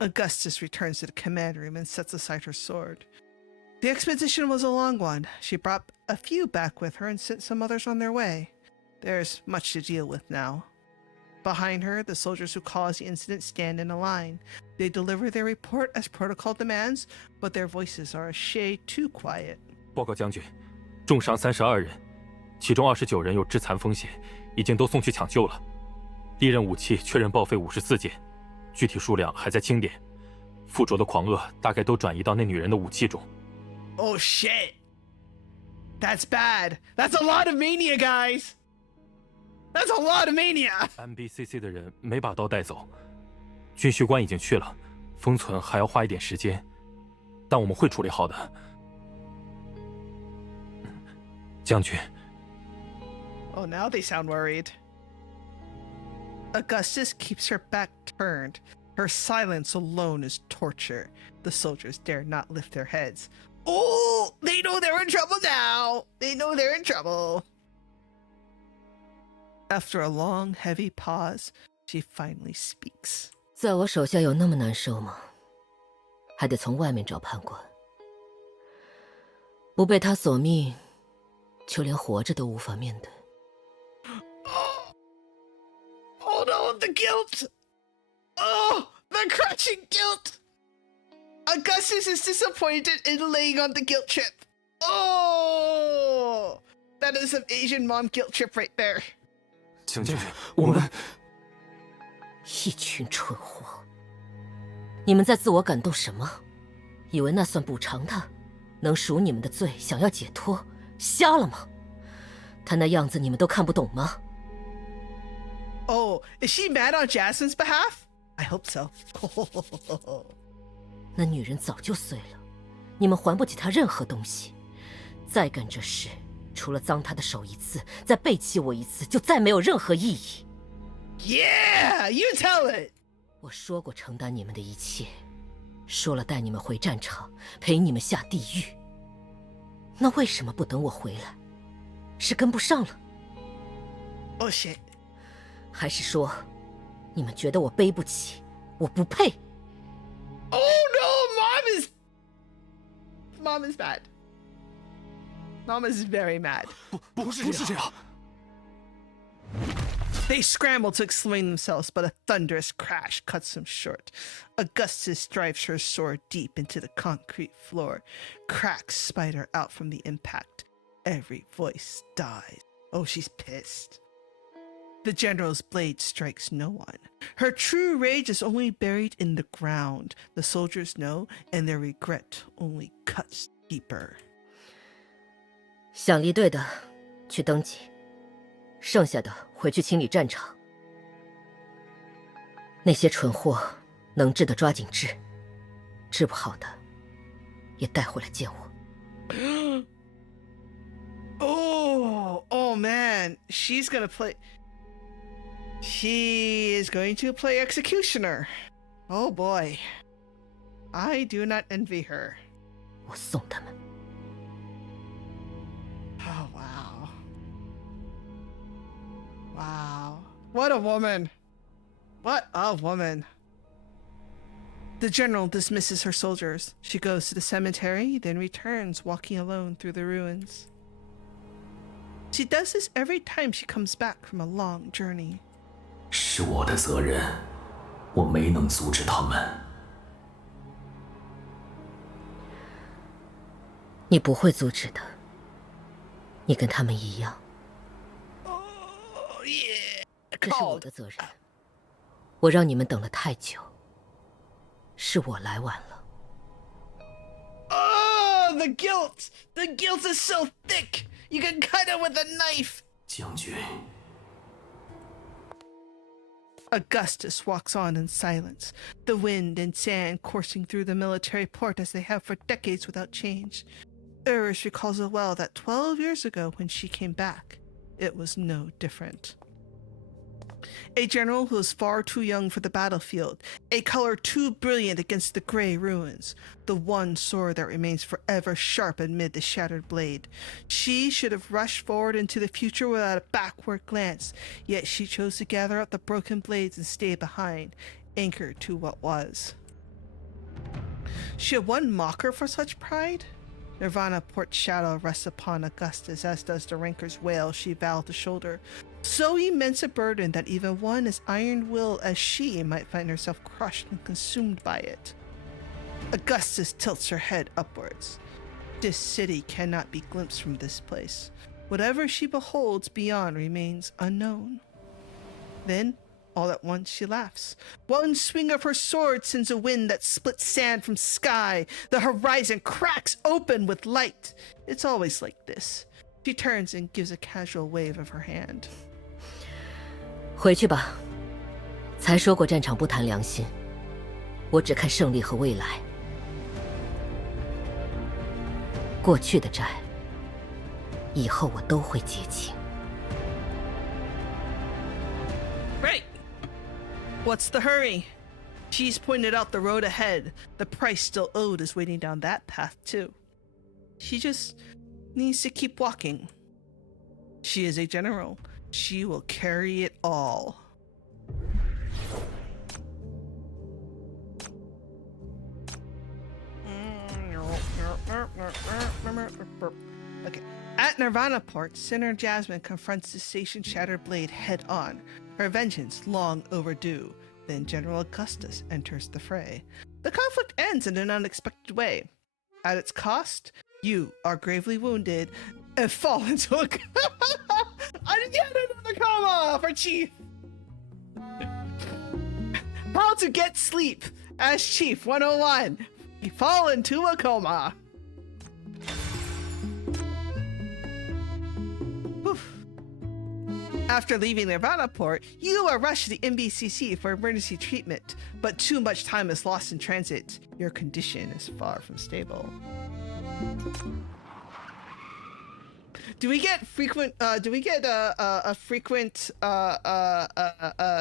Augustus returns to the command room and sets aside her sword. The expedition was a long one. She brought a few back with her and sent some others on their way. There's much to deal with now. Behind her, the soldiers who caused the incident stand in a line. They deliver their report as protocol demands, but their voices are a shade too quiet. 报告将军，重伤32人，其中29人有致残风险，已经都送去抢救了。利刃武器确认报废54件，具体数量还在清点。附着的狂恶大概都转移到那女人的武器中。Oh shit! That's bad. That's a lot of mania, guys. That's a lot of mania. MBCC 的人没把刀带走，军需官已经去了，封存还要花一点时间，但我们会处理好的。将军。Oh, now they sound worried. Augustus keeps her back turned. Her silence alone is torture. The soldiers dare not lift their heads. Oh, they know they're in trouble now. They know they're in trouble. After a long, heavy pause, she finally speaks. 在我手下有那么难受吗？还得从外面找判官。不被他索命，就连活着都无法面对。Oh no, the guilt! Oh, the crushing guilt! Augustus is disappointed in laying on the guilt trip. Oh, that is some Asian mom guilt trip right there. 将军，我们一群蠢货！你们在自我感动什么？以为那算补偿他，能赎你们的罪，想要解脱？瞎了吗？他那样子你们都看不懂吗？ Oh, is she mad on Jasmine's behalf? I hope so. 那女人早就碎了，你们还不起她任何东西。再干这事，除了脏她的手一次，再背弃我一次，就再没有任何意义。Yeah, you tell it. 我说过承担你们的一切，说了带你们回战场，陪你们下地狱。那为什么不等我回来？是跟不上了？ Oh shit. 还是说，你们觉得我背不起，我不配？ Oh no, Mom is bad. Mom is very mad. 不是这样。 They scramble to explain themselves, but a thunderous crash cuts them short. Augustus drives her sword deep into the concrete floor. Cracks spider out from the impact. Every voice dies. Oh, she's pissed. The general's blade strikes no one. Her true rage is only buried in the ground. The soldiers know, and their regret only cuts deeper. 想离队的，去登记；剩下的回去清理战场。那些蠢货，能治的抓紧治，治不好的，也带回来见我。Oh man, she's gonna play. She is going to play executioner. Oh boy. I do not envy her. 我送他们。Oh, wow. Wow. What a woman. What a woman. The general dismisses her soldiers. She goes to the cemetery, then returns, walking alone through the ruins. She does this every time she comes back from a long journey. 是我的责任，我没能阻止他们。你不会阻止的，你跟他们一样。Oh, yeah. 这是我的责任，我让你们等了太久，是我来晚了。Oh, the guilt! The guilt is so thick! You can cut it with a knife! 将军， Augustus walks on in silence, the wind and sand coursing through the military port as they have for decades without change. Iris recalls well that 12 years ago when she came back, it was no different. A general who is far too young for the battlefield, a color too brilliant against the gray ruins, the one sword that remains forever sharp amid the shattered blade. She should have rushed forward into the future without a backward glance, yet she chose to gather up the broken blades and stay behind, anchored to what was. Should one mock her for such pride? Nirvana Port's shadow rests upon Augustus, as does the rancor's wail she vowed to shoulder. So immense a burden that even one as iron-willed as she might find herself crushed and consumed by it. Augustus tilts her head upwards. This city cannot be glimpsed from this place. Whatever she beholds beyond remains unknown. Then, all at once, she laughs. One swing of her sword sends a wind that splits sand from sky. The horizon cracks open with light. It's always like this. She turns and gives a casual wave of her hand. 回去吧。才说过战场不谈良心，我只看胜利和未来。过去的债，以后我都会结清。Right. What's the hurry? She's pointed out the road ahead. The price still owed is waiting down that path, too. She just needs to keep walking. She is a general. She will carry it all. Okay. At Nirvana Port, Sinner Jasmine confronts the station-shattered blade head-on, her vengeance long overdue. Then General Augustus enters the fray. The conflict ends in an unexpected way. At its cost, you are gravely wounded and fall into a... I didn't get another comma for Chief! How to get sleep as Chief 101. You fall into a coma. Oof. After leaving Nirvana Port, you are rushed to the MBCC for emergency treatment, but too much time is lost in transit. Your condition is far from stable. Do we get frequent? Do we get a frequent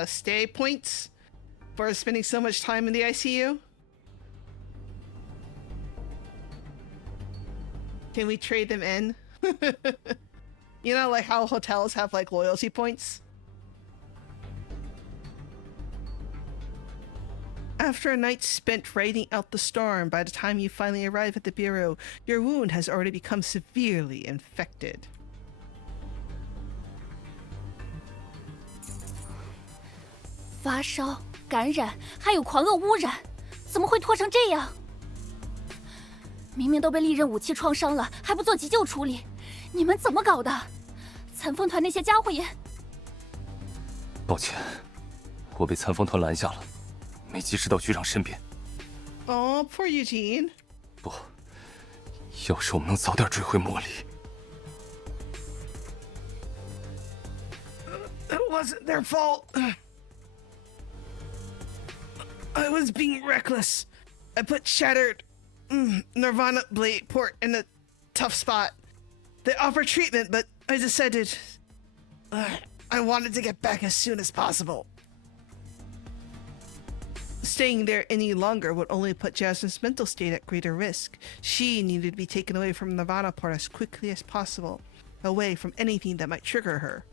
stay points for spending so much time in the ICU? Can we trade them in? You know, like how hotels have like loyalty points? After a night spent riding out the storm, by the time you finally arrive at the bureau, your wound has already become severely infected. 发烧、感染，还有狂恶污染，怎么会拖成这样？明明都被利刃武器创伤了，还不做急救处理，你们怎么搞的？残风团那些家伙也……抱歉，我被残风团拦下了。 没及时到局长身边。Oh, poor Eugene. 不，要是我们能早点追回茉莉。It wasn't their fault. I was being reckless. I put shattered Nirvana Blade Port in a tough spot. They offered treatment, but I decided I wanted to get back as soon as possible. Staying there any longer would only put Jasmine's mental state at greater risk. She needed to be taken away from Nirvana Port as quickly as possible, away from anything that might trigger her.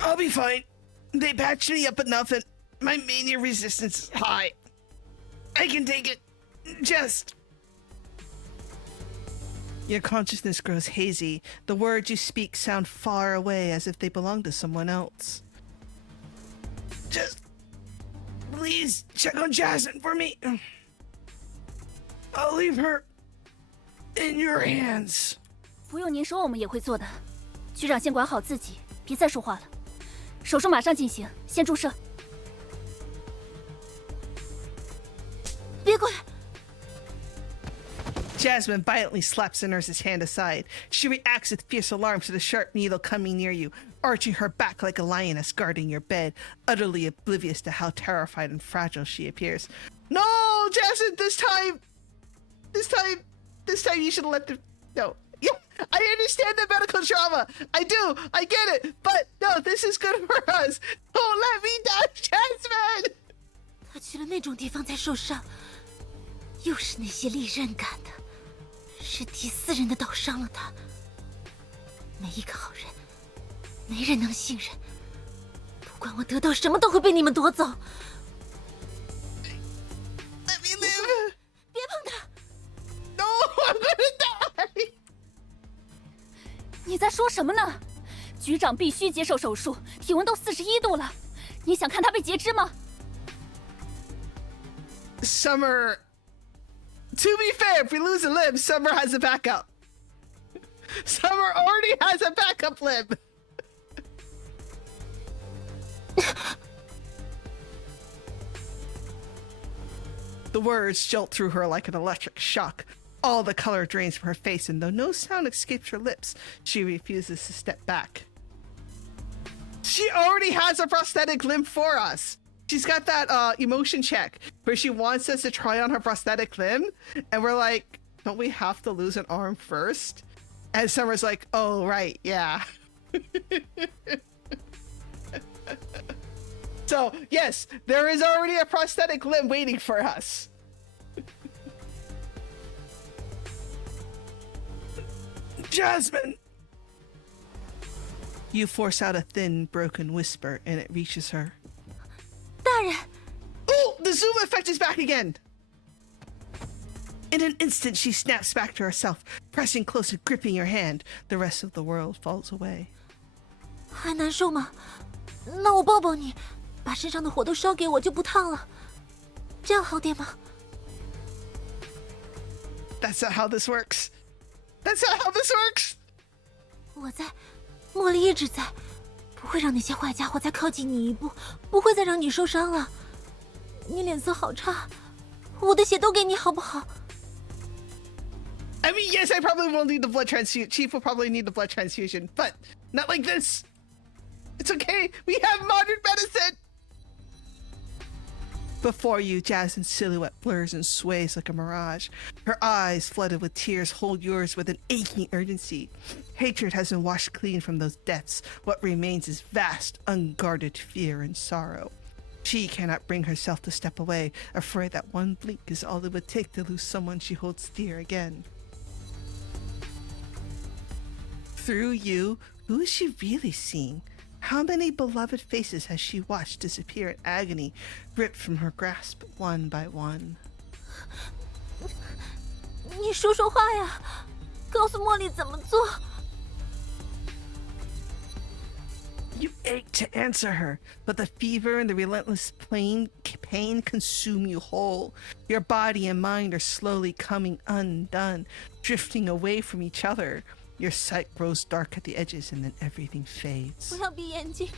I'll be fine. They patched me up enough and my mania resistance is high. I can take it. Just... Your consciousness grows hazy. The words you speak sound far away, as if they belong to someone else. Just... please check on Jasmine for me. I'll leave her in your hands. 不用您说，我们也会做的。局长先管好自己，别再说话了。手术马上进行，先注射。别过来！ Jasmine violently slaps the nurse's hand aside. She reacts with fierce alarm to the sharp needle coming near you, arching her back like a lioness guarding your bed, utterly oblivious to how terrified and fragile she appears. No, Jasmine, this time you should let them... No. Yeah, I understand the medical trauma. I do. I get it. But no, this is good for us. Don't let me die, Jasmine. 他去了那种地方才受伤，又是那些利刃干的，是第四人的岛伤了他。没一个好人，没人能信任。不管我得到什么，都会被你们夺走。Let me live. 别碰他！ No, I'm gonna die. 你在说什么呢？局长必须接受手术，体温都41度了。你想看他被截肢吗？ Summer... To be fair, if we lose a limb, Summer has a backup. Summer already has a backup limb. The words jolt through her like an electric shock. All the color drains from her face, and though no sound escapes her lips, she refuses to step back. She already has a prosthetic limb for us. She's got that emotion check where she wants us to try on her prosthetic limb, and we're like, don't we have to lose an arm first? And Summer's like, oh, right, yeah. So, yes, there is already a prosthetic limb waiting for us. Jasmine! You force out a thin, broken whisper, and it reaches her. 大人！ Oh, the zoom effect is back again! In an instant, she snaps back to herself, pressing close and gripping your hand. The rest of the world falls away. 还难受吗？那我抱抱你，把身上的火都烧给我，就不烫了。这样好点吗？ That's not how this works. That's not how this works. 我在，茉莉一直在，不会让那些坏家伙再靠近你一步，不会再让你受伤了。你脸色好差，我的血都给你好不好？ I mean, yes, I probably will need the blood transfusion. Chief will probably need the blood transfusion, but not like this. It's okay. We have modern medicine. Before you, Jasmine's silhouette blurs and sways like a mirage. Her eyes, flooded with tears, hold yours with an aching urgency. Hatred has been washed clean from those depths. What remains is vast, unguarded fear and sorrow. She cannot bring herself to step away, afraid that one blink is all it would take to lose someone she holds dear again. Through you, who is she really seeing? How many beloved faces has she watched disappear in agony, ripped from her grasp one by one? 你说说话呀，告诉茉莉怎么做。 You ache to answer her, but the fever and the relentless pain consume you whole. Your body and mind are slowly coming undone, drifting away from each other. Your sight grows dark at the edges, and then everything fades. 不要闭眼睛，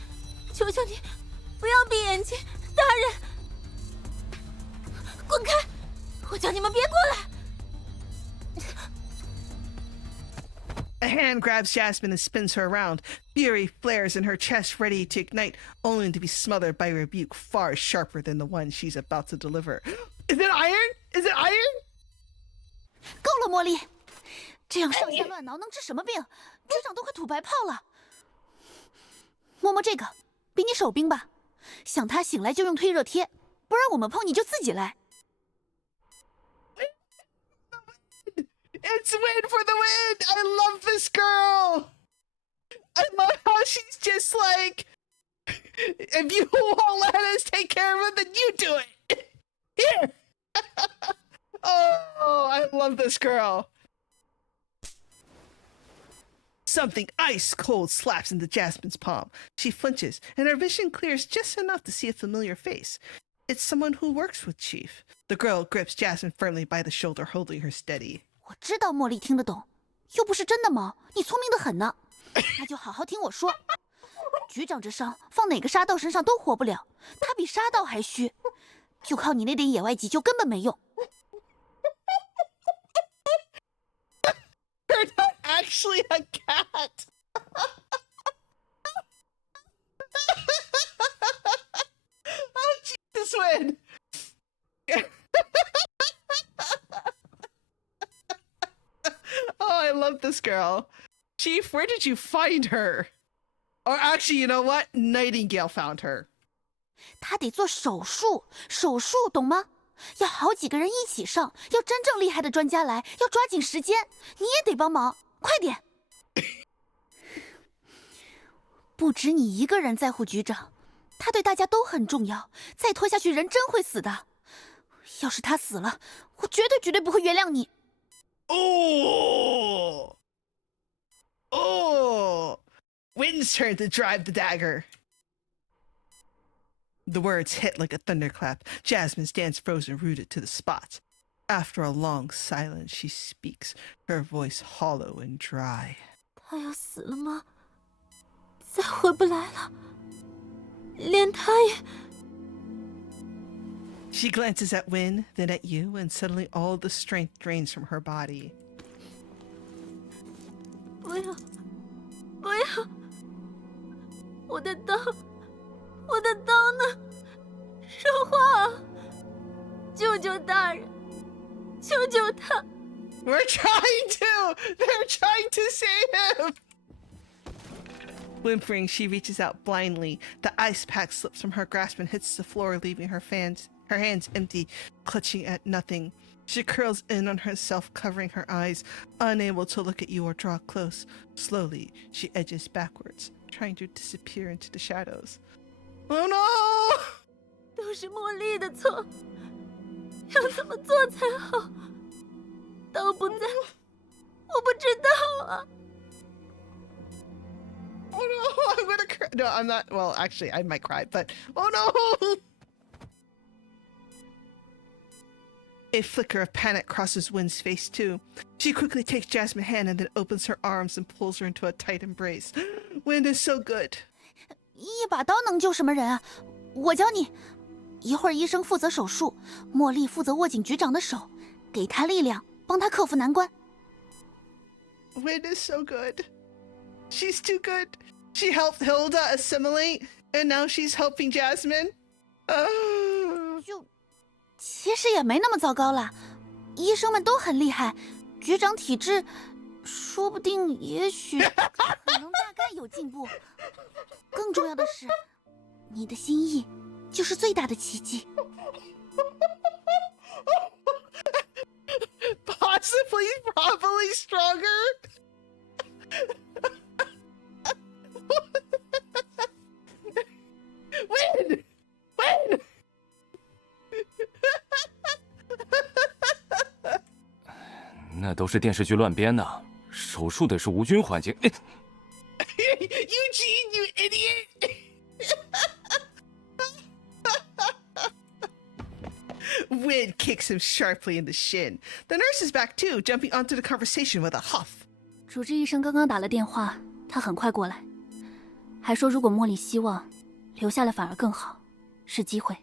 求求你，不要闭眼睛，大人，滚开！我叫你们别过来！ A hand grabs Jasmine and spins her around. Fury flares in her chest, ready to ignite, only to be smothered by a rebuke far sharper than the one she's about to deliver. Is it iron? Is it iron? 够了，茉莉，这样上下乱挠能治什么病？局长都快吐白泡了。摸摸这个，比你手冰吧。想他醒来就用退热贴，不让我们碰你就自己来。It's win for the win! I love this girl! I love how she's just like, if you won't let us take care of it, then you do it! Here! Oh, I love this girl. Something ice cold slaps into Jasmine's palm. She flinches, and her vision clears just enough to see a familiar face. It's someone who works with Chief. The girl grips Jasmine firmly by the shoulder, holding her steady. 我知道茉莉听得懂，又不是真的猫，你聪明的很呢。那就好好听我说。局长这伤放哪个杀道身上都活不了，他比杀道还虚，就靠你那点野外急救根本没用。You're not actually a cat. Oh, Jesus, Win. Oh, I love this girl. Chief, where did you find her? Or actually, you know what? Nightingale found her. 他得做手术，手术懂吗？要好几个人一起上，要真正厉害的专家来，要抓紧时间。你也得帮忙，快点！不止你一个人在乎局长，他对大家都很重要。再拖下去，人真会死的。要是他死了，我绝对不会原谅你。Oh! Oh! Win's turn to drive the dagger. The words hit like a thunderclap. Jasmine stands frozen, rooted to the spot. After a long silence, she speaks, her voice hollow and dry. 他要死了吗？再回不来了，连他也…… She glances at Win, then at you, and suddenly all the strength drains from her body. 不要，不要！我的刀，我的刀呢？说话啊！救救大人，救救他！ We're trying to! They're trying to save him! Whimpering, she reaches out blindly. The ice pack slips from her grasp and hits the floor, leaving her hands empty, clutching at nothing. She curls in on herself, covering her eyes, unable to look at you or draw close. Slowly, she edges backwards, trying to disappear into the shadows. Oh no! 都是茉莉的错，要怎么做才好？刀不在，我不知道啊。 Oh no, I'm gonna cry. No, I'm not. Well, actually, I might cry, but oh no! A flicker of panic crosses Win's face, too. She quickly takes Jasmine's hand and then opens her arms and pulls her into a tight embrace. Win is so good. 一把刀能救什么人啊？我教你。一会儿医生负责手术，茉莉负责握紧局长的手，给他力量，帮他克服难关。Win is so good. She's too good. She helped Hilda assimilate, and now she's helping Jasmine. 其实也没那么糟糕啦，医生们都很厉害，局长体质，说不定也许可能大概有进步。更重要的是，你的心意就是最大的奇迹。Possibly, probably stronger. Win! Win! 那都是电视剧乱编的，手术得是无菌环境。Eugene, you idiot! Win kicks him sharply in the shin. The nurse is back too, jumping onto the conversation with a huff. 主治医生刚刚打了电话，他很快过来，还说如果茉莉希望留下来反而更好，是机会，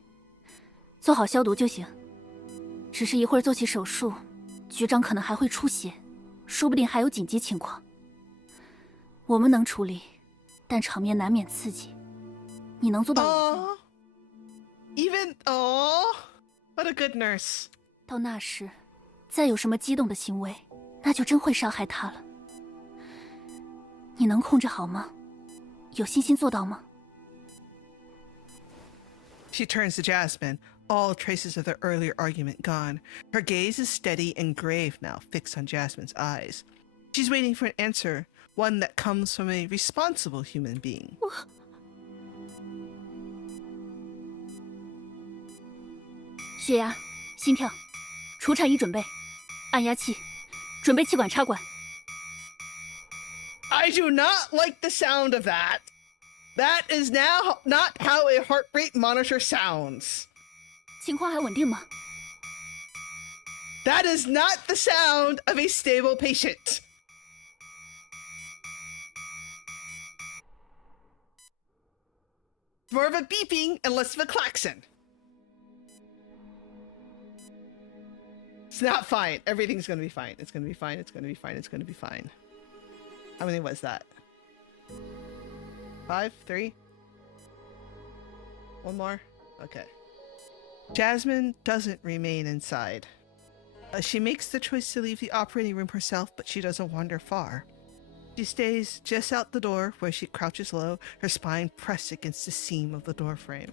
做好消毒就行。只是一会儿做起手术，局长可能还会出血，说不定还有紧急情况。我们能处理，但场面难免刺激。你能做到吗？ Even what a good nurse. 到那时，再有什么激动的行为，那就真会伤害他了。你能控制好吗？有信心做到吗？ She turns to Jasmine, all traces of their earlier argument gone. Her gaze is steady and grave now, fixed on Jasmine's eyes. She's waiting for an answer, one that comes from a responsible human being. 血压、心跳，除颤仪准备，按压器，准备气管插管。 I do not like the sound of that. That is now not how a heart rate monitor sounds. 情况还稳定吗？ That is not the sound of a stable patient. More of a beeping and less of a klaxon. It's not fine. Everything's gonna be fine. It's gonna be fine. It's gonna be fine. It's gonna be fine. How many was that? 5, 3? One more? Okay. Jasmine doesn't remain inside. She makes the choice to leave the operating room herself, but she doesn't wander far. She stays just out the door where she crouches low, her spine pressed against the seam of the doorframe.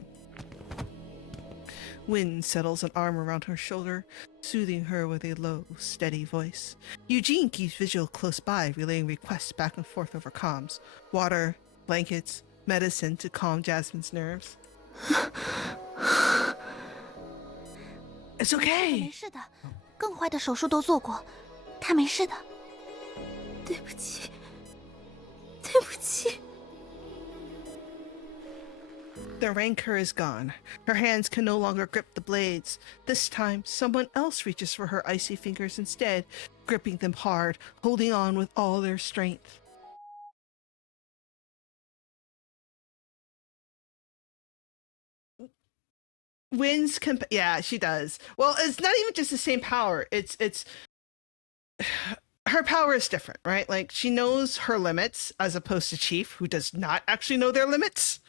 Wind settles an arm around her shoulder, soothing her with a low, steady voice. Eugene keeps vigil close by, relaying requests back and forth over comms. Water, blankets, medicine to calm Jasmine's nerves. It's okay. 没事的，更坏的手术都做过，他没事的。对不起，对不起。 The rancor is gone. Her hands can no longer grip the blades. This time, someone else reaches for her icy fingers instead, gripping them hard, holding on with all their strength. Wins yeah, she does. Well, it's not even just the same power. It's her power is different, right? Like, she knows her limits as opposed to Chief, who does not actually know their limits.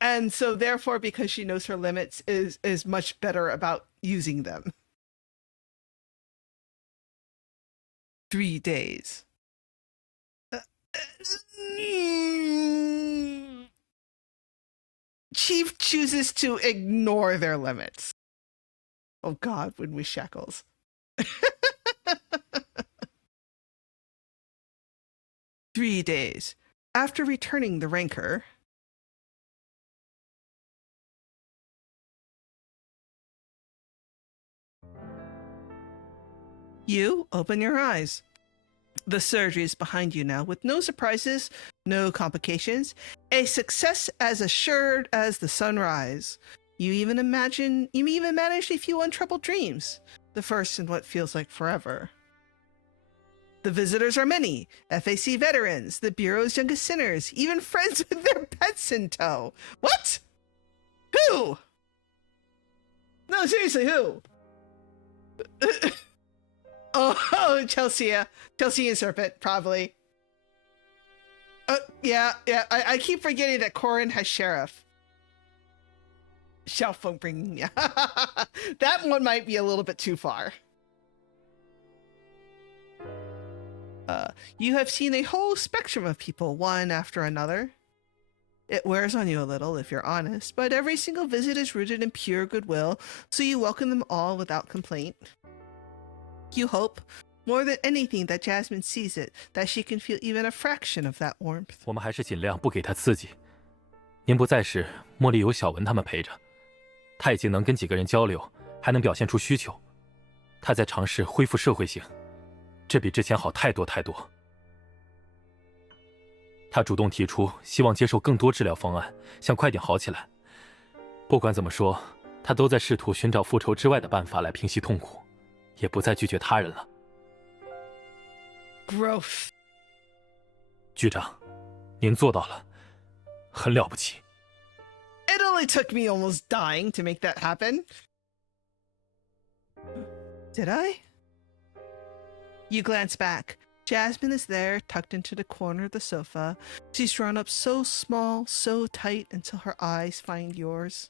And so therefore, because she knows her limits, is much better about using them. 3 days. Chief chooses to ignore their limits. Oh God, when we shackles. 3 days. After returning the rancor, you open your eyes. The surgery is behind you now, with no surprises, no complications, a success as assured as the sunrise. You even managed a few untroubled dreams, the first in what feels like forever. The visitors are many, FAC veterans, the Bureau's youngest sinners, even friends with their pets in tow. What? Who? No, seriously, who? Oh, Chelsea and Serpent, probably. Yeah, I keep forgetting that Corin has Sheriff. Shelf phone bringing, yeah. That one might be a little bit too far. You have seen a whole spectrum of people, one after another. It wears on you a little, if you're honest, but every single visit is rooted in pure goodwill, so you welcome them all without complaint. You hope, more than anything, that Jasmine sees it, that she can feel even a fraction of that warmth. 我们还是尽量不给她刺激。您不在时，茉莉有小文他们陪着，她已经能跟几个人交流，还能表现出需求。她在尝试恢复社会性，这比之前好太多太多。她主动提出希望接受更多治疗方案，想快点好起来。不管怎么说，她都在试图寻找复仇之外的办法来平息痛苦。 也不再拒绝他人了。Growth。局长，您做到了，很了不起。It only took me almost dying to make that happen. Did I? You glance back. Jasmine is there, tucked into the corner of the sofa. She's drawn up so small, so tight until her eyes find yours.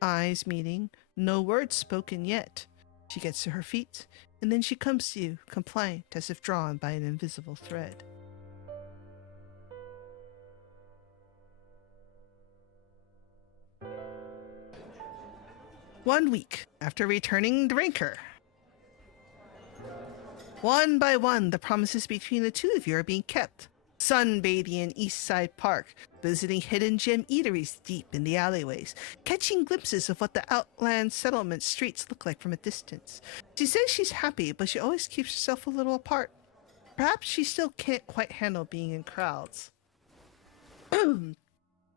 Eyes meeting, no words spoken yet. She gets to her feet, and then she comes to you, compliant as if drawn by an invisible thread. 1 week after returning the rancor. One by one, the promises between the two of you are being kept. Sunbathing in Eastside Park, visiting hidden gem eateries deep in the alleyways, catching glimpses of what the outland settlement streets look like from a distance. She says she's happy, but she always keeps herself a little apart. Perhaps she still can't quite handle being in crowds.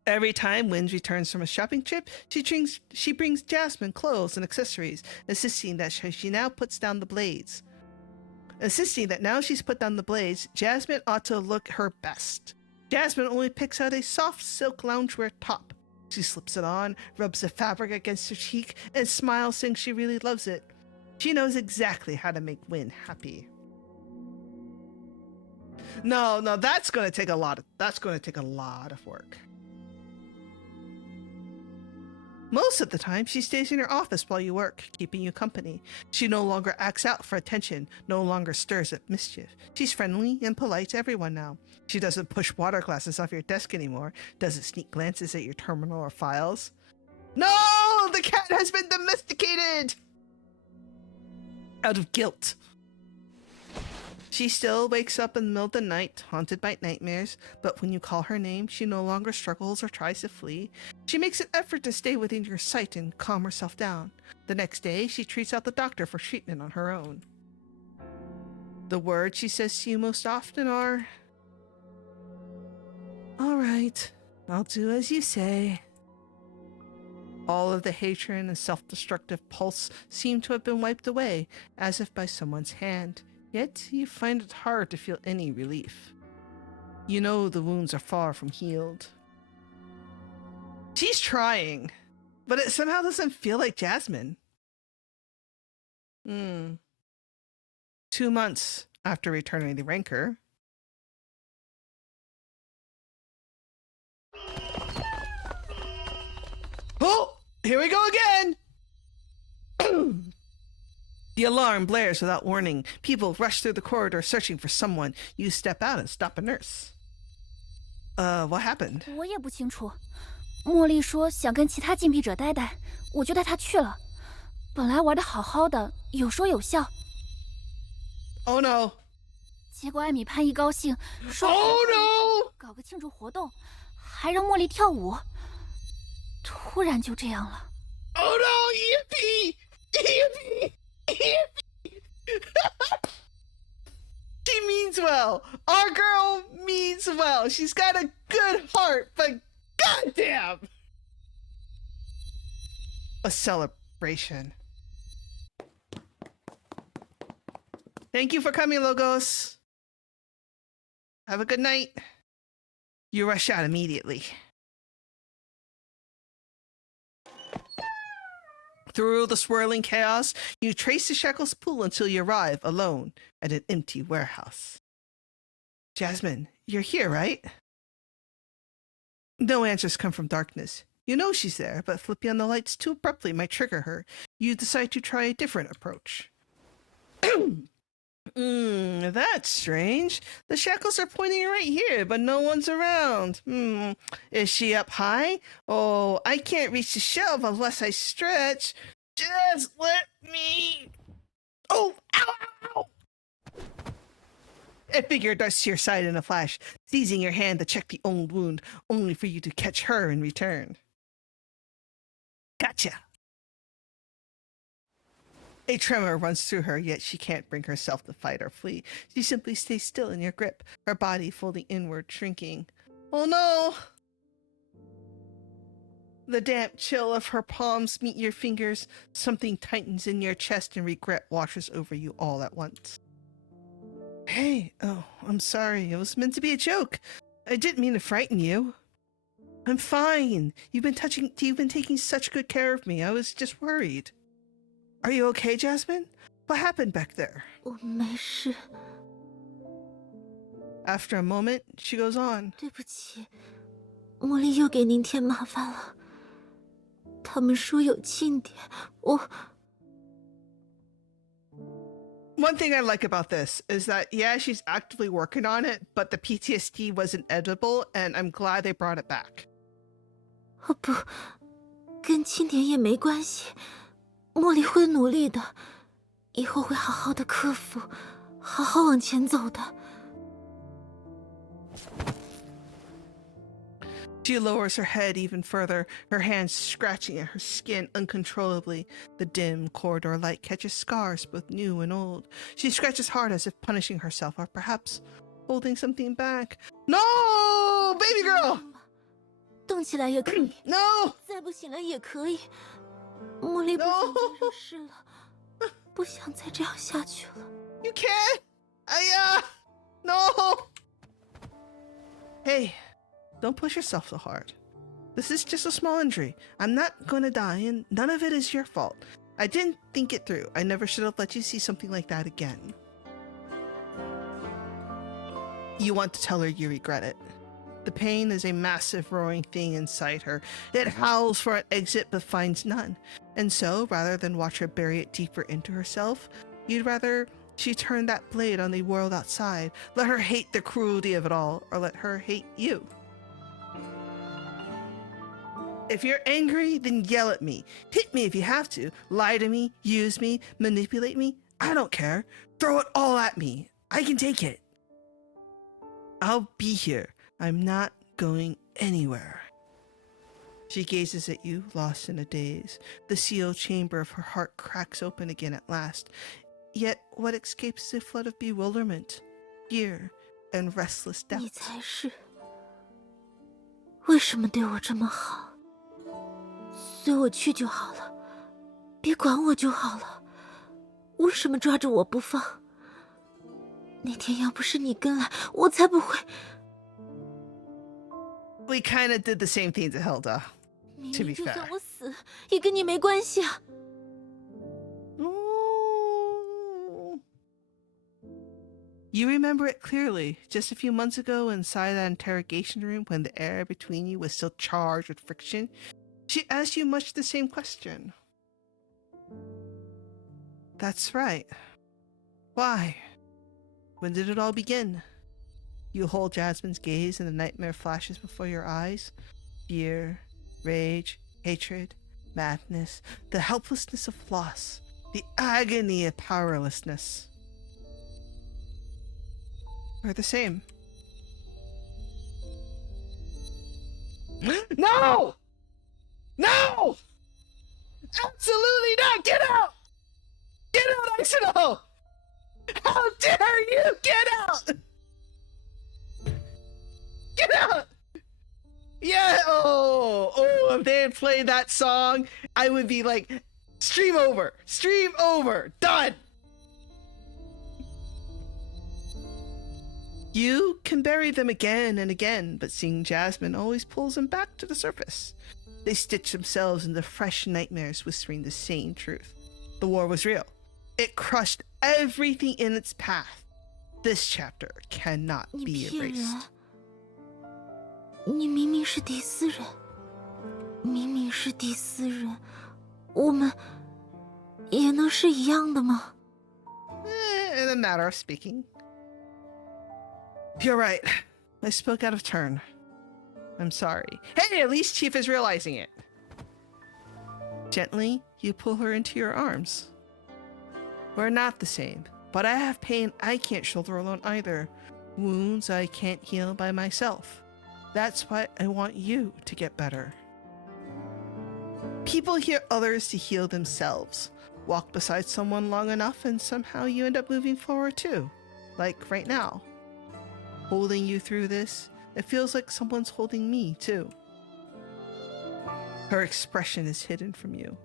Every time Wind returns from a shopping trip, she brings Jasmine clothes and accessories, insisting that she now puts down the blades. Insisting that now she's put down the blades, Jasmine ought to look her best. Jasmine only picks out a soft silk loungewear top. She slips it on, rubs the fabric against her cheek, and smiles, saying she really loves it. She knows exactly how to make Wind happy. No, that's going to take a lot of work. Most of the time, she stays in her office while you work, keeping you company. She no longer acts out for attention, no longer stirs up mischief. She's friendly and polite to everyone now. She doesn't push water glasses off your desk anymore, doesn't sneak glances at your terminal or files. No! The cat has been domesticated! Out of guilt. She still wakes up in the middle of the night, haunted by nightmares, but when you call her name, she no longer struggles or tries to flee. She makes an effort to stay within your sight and calm herself down. The next day, she treats out the doctor for treatment on her own. The words she says to you most often are, "All right, I'll do as you say." All of the hatred and self-destructive pulse seem to have been wiped away, as if by someone's hand. Yet you find it hard to feel any relief. You know the wounds are far from healed. She's trying, but it somehow doesn't feel like Jasmine. 2 months after returning the rancor. Oh, here we go again! The alarm blares without warning. People rush through the corridor searching for someone. You step out and stop a nurse. What happened? 我也不清楚。茉莉说想跟其他禁闭者待待，我就带她去了。本来玩得好好的，有说有笑。Oh no! 结果艾米潘一高兴说 Oh no! 搞个庆祝活动，还让茉莉跳舞。突然就这样了。Oh no! Yippee! Yippee! She means well. Our girl means well. She's got a good heart, but goddamn! A celebration. Thank you for coming, Logos. Have a good night. You rush out immediately. Through the swirling chaos, you trace the Shackles pool until you arrive, alone, at an empty warehouse. Jasmine, you're here, right? No answers come from darkness. You know she's there, but flipping on the lights too abruptly might trigger her. You decide to try a different approach. That's strange. The Shackles are pointing right here, but no one's around. Is she up high? Oh, I can't reach the shelf unless I stretch. Just let me... Oh, ow, ow, ow! A figure darts to your side in a flash, seizing your hand to check the old wound, only for you to catch her in return. Gotcha! A tremor runs through her, yet she can't bring herself to fight or flee. She simply stays still in your grip, her body folding inward, shrinking. Oh no! The damp chill of her palms meet your fingers. Something tightens in your chest and regret washes over you all at once. Hey, oh, I'm sorry. It was meant to be a joke. I didn't mean to frighten you. I'm fine. You've been taking such good care of me. I was just worried. Are you okay, Jasmine? What happened back there? 我没事， After a moment, she goes on. 对不起，茉莉又给您添麻烦了。他们说有庆典，我 One thing I like about this is that, yeah, she's actively working on it, but the PTSD wasn't edible, and I'm glad they brought it back. 哦不，跟庆典也没关系。茉莉会努力的，以后会好好的克服，好好往前走的。 She lowers her head even further, her hands scratching at her skin uncontrollably. The dim corridor light catches scars, both new and old. She scratches hard as if punishing herself, or perhaps holding something back. No! Baby girl! 动起来也可以 No! 再不行了也可以。茉莉不想再惹事了，不想再这样下去了。 You can't! No! Hey. Don't push yourself so hard. This is just a small injury. I'm not going to die, and none of it is your fault. I didn't think it through. I never should have let you see something like that again. You want to tell her you regret it. The pain is a massive roaring thing inside her. It howls for an exit but finds none. And so, rather than watch her bury it deeper into herself, you'd rather she turn that blade on the world outside, let her hate the cruelty of it all, or let her hate you. If you're angry, then yell at me. Hit me if you have to. Lie to me, use me, manipulate me. I don't care. Throw it all at me. I can take it. I'll be here. I'm not going anywhere. She gazes at you, lost in a daze. The sealed chamber of her heart cracks open again at last. Yet what escapes is a flood of bewilderment, fear, and restless doubt. 你才是，为什么对我这么好？随我去就好了，别管我就好了。为什么抓着我不放？那天要不是你跟来，我才不会。We kind of did the same thing to Hilda, to be 就 fair. 算我死，也跟你没关系啊。 You remember it clearly, just a few months ago inside that interrogation room when the air between you was still charged with friction. She asked you much the same question. That's right. Why? When did it all begin? You hold Jasmine's gaze and the nightmare flashes before your eyes. Fear, rage, hatred, madness, the helplessness of loss, the agony of powerlessness. Are the same. No! No! Absolutely not! Get out! Get out, Isidore! How dare you! Get out! Get out! Yeah, oh, if they had played that song, I would be like, stream over, done! You can bury them again and again, but seeing Jasmine always pulls them back to the surface. They stitch themselves into fresh nightmares, whispering the same truth. The war was real. It crushed everything in its path. This chapter cannot be erased. 你明明是第四人，明明是第四人，我们也能是一样的吗？ In a matter of speaking. You're right. I spoke out of turn. I'm sorry. Hey, at least Chief is realizing it. Gently, you pull her into your arms. We're not the same, but I have pain I can't shoulder alone either. Wounds I can't heal by myself. That's why I want you to get better. People hear others to heal themselves. Walk beside someone long enough and somehow you end up moving forward too. Like right now. Holding you through this, it feels like someone's holding me too. Her expression is hidden from you.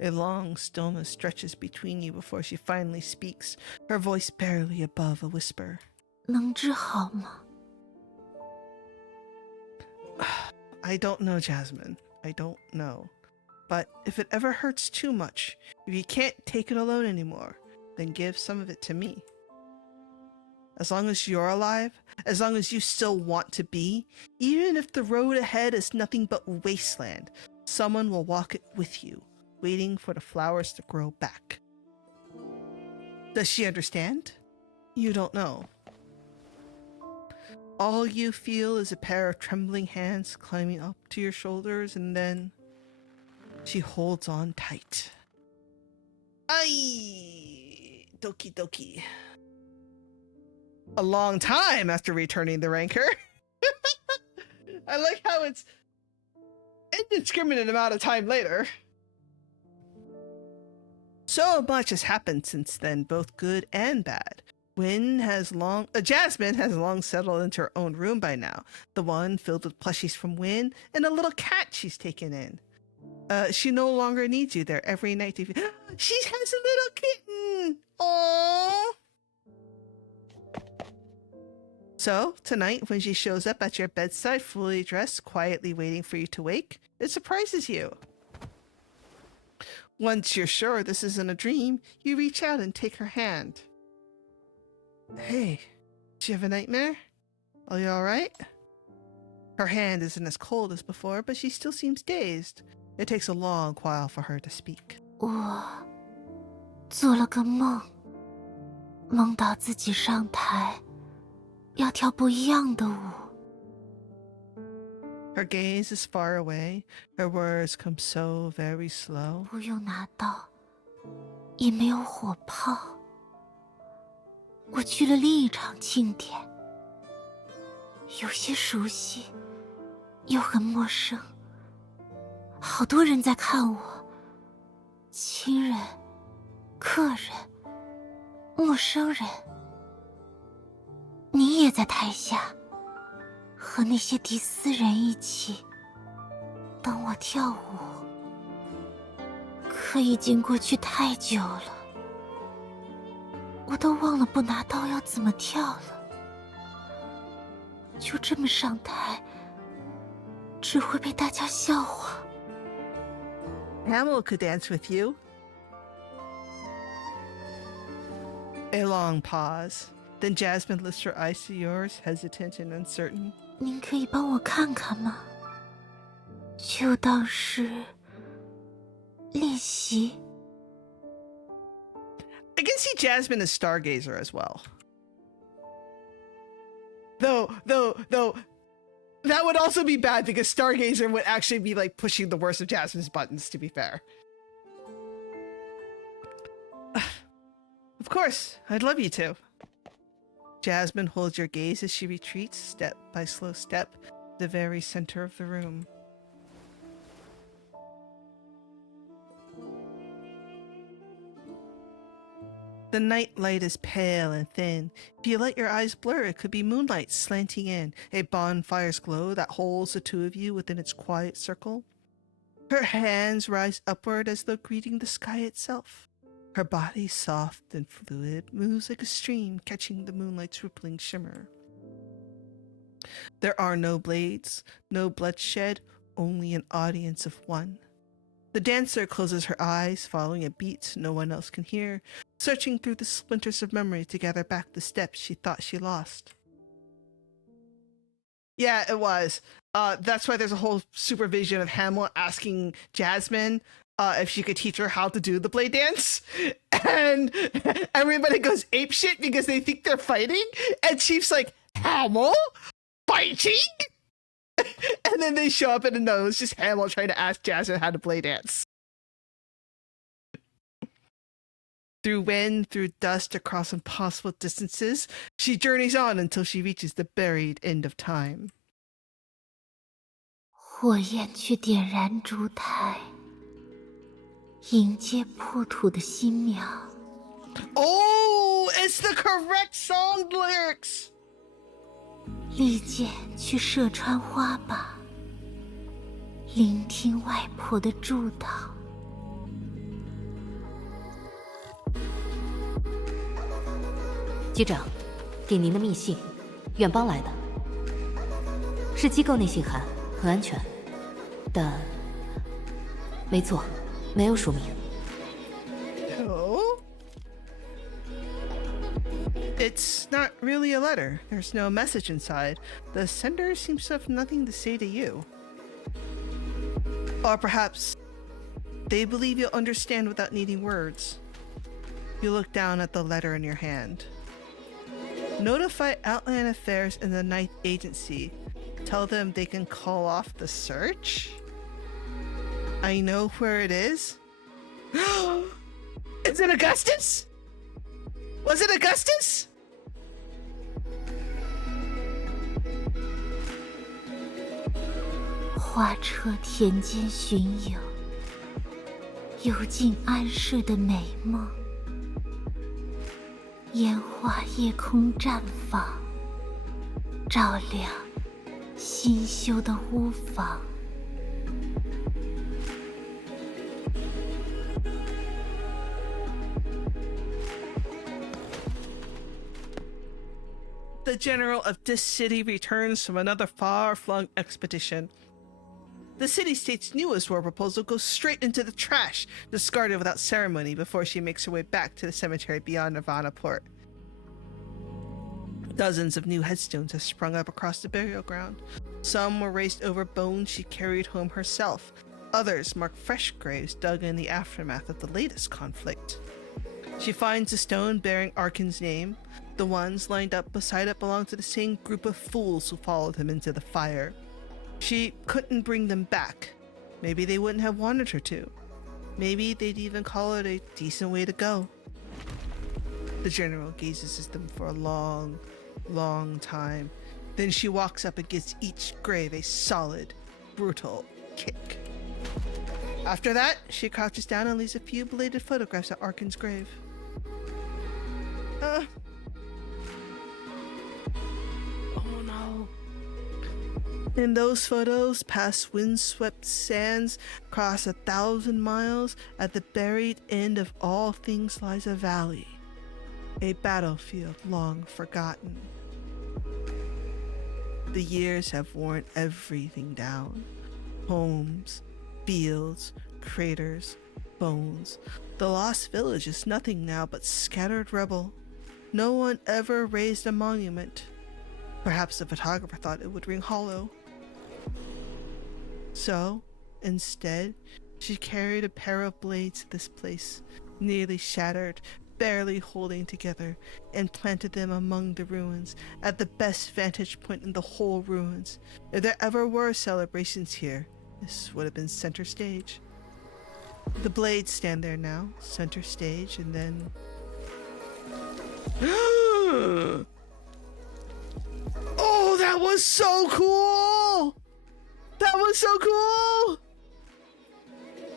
A long stillness stretches between you before she finally speaks, her voice barely above a whisper. 能治好吗？ I don't know, Jasmine. I don't know. But if it ever hurts too much, if you can't take it alone anymore, then give some of it to me. As long as you're alive, as long as you still want to be, even if the road ahead is nothing but wasteland, someone will walk it with you, waiting for the flowers to grow back. Does she understand? You don't know. All you feel is a pair of trembling hands climbing up to your shoulders, and then she holds on tight. Ay, doki doki. A long time after returning the rancor. I like how it's indiscriminate amount of time later. So much has happened since then, both good and bad. Jasmine has long settled into her own room by now, the one filled with plushies from Wynn and a little cat she's taken in. She no longer needs you there every night. She has a little kitten. Aww. So tonight, when she shows up at your bedside, fully dressed, quietly waiting for you to wake, it surprises you. Once you're sure this isn't a dream, you reach out and take her hand. Hey, did you have a nightmare? Are you alright? Her hand isn't as cold as before, but she still seems dazed. It takes a long while for her to speak. 我做了个梦，梦到自己上台，要跳不一样的舞。 Her gaze is far away. Her words come so very slow. 不用拿刀，也没有火炮。我去了另一场庆典，有些熟悉，又很陌生。好多人在看我，亲人、客人、陌生人。你也在台下，和那些迪斯人一起等我跳舞。可已经过去太久了，我都忘了不拿刀要怎么跳了。就这么上台，只会被大家笑话。 Hamill could dance with you. A long pause. Then Jasmine lifts her eyes to yours, hesitant and uncertain. 您可以帮我看看吗？就当是练习。 I can see Jasmine as Stargazer as well. Though, that would also be bad because Stargazer would actually be like pushing the worst of Jasmine's buttons, to be fair. Of course, I'd love you to. Jasmine holds your gaze as she retreats, step by slow step, to the very center of the room. The night light is pale and thin. If you let your eyes blur, it could be moonlight slanting in, a bonfire's glow that holds the two of you within its quiet circle. Her hands rise upward as though greeting the sky itself. Her body, soft and fluid, moves like a stream catching the moonlight's rippling shimmer. There are no blades, no bloodshed, only an audience of one. The dancer closes her eyes, following a beat no one else can hear, searching through the splinters of memory to gather back the steps she thought she lost. Yeah, it was. That's why there's a whole supervision of Hamill asking Jasmine if she could teach her how to do the blade dance. And everybody goes apeshit because they think they're fighting. And Chief's like, Hamill? Fighting? And then they show up and no, it's just Hamill trying to ask Jasmine how to play dance. Through wind, through dust, across impossible distances, she journeys on until she reaches the buried end of time. 火焰去点燃烛台，迎接破土的新娘。Oh, it's the correct song lyrics. 利剑去射穿花靶，聆听外婆的祝祷。局长，给您的密信，远邦来的，是机构内信函，很安全，但没错，没有署名。Oh? It's not really a letter. There's no message inside. The sender seems to have nothing to say to you. Or perhaps they believe you'll understand without needing words. You look down at the letter in your hand. Notify Outland Affairs and the Ninth Agency. Tell them they can call off the search? I know where it is. Is it Augustus? Was it Augustus? "花车田间巡游，游进安睡的美梦。烟花夜空绽放，照亮新修的屋房。" The general of this city returns from another far-flung expedition. The city-state's newest war proposal goes straight into the trash, discarded without ceremony before she makes her way back to the cemetery beyond Nirvana Port. Dozens of new headstones have sprung up across the burial ground. Some were raised over bones she carried home herself. Others mark fresh graves dug in the aftermath of the latest conflict. She finds a stone bearing Arkin's name. The ones lined up beside it belong to the same group of fools who followed him into the fire. She couldn't bring them back. Maybe they wouldn't have wanted her to. Maybe they'd even call it a decent way to go. The general gazes at them for a long, long time. Then she walks up and gives each grave a solid, brutal kick. After that, she crouches down and leaves a few belated photographs at Arkin's grave. Oh no. In those photos, past windswept sands, across 1,000 miles, at the buried end of all things lies a valley, a battlefield long forgotten. The years have worn everything down. Homes, fields, craters, bones. The lost village is nothing now but scattered rubble. No one ever raised a monument. Perhaps the photographer thought it would ring hollow. So, instead, she carried a pair of blades to this place, nearly shattered, barely holding together, and planted them among the ruins, at the best vantage point in the whole ruins. If there ever were celebrations here, this would have been center stage. The blades stand there now, center stage, and then... Oh, that was so cool! That was so cool!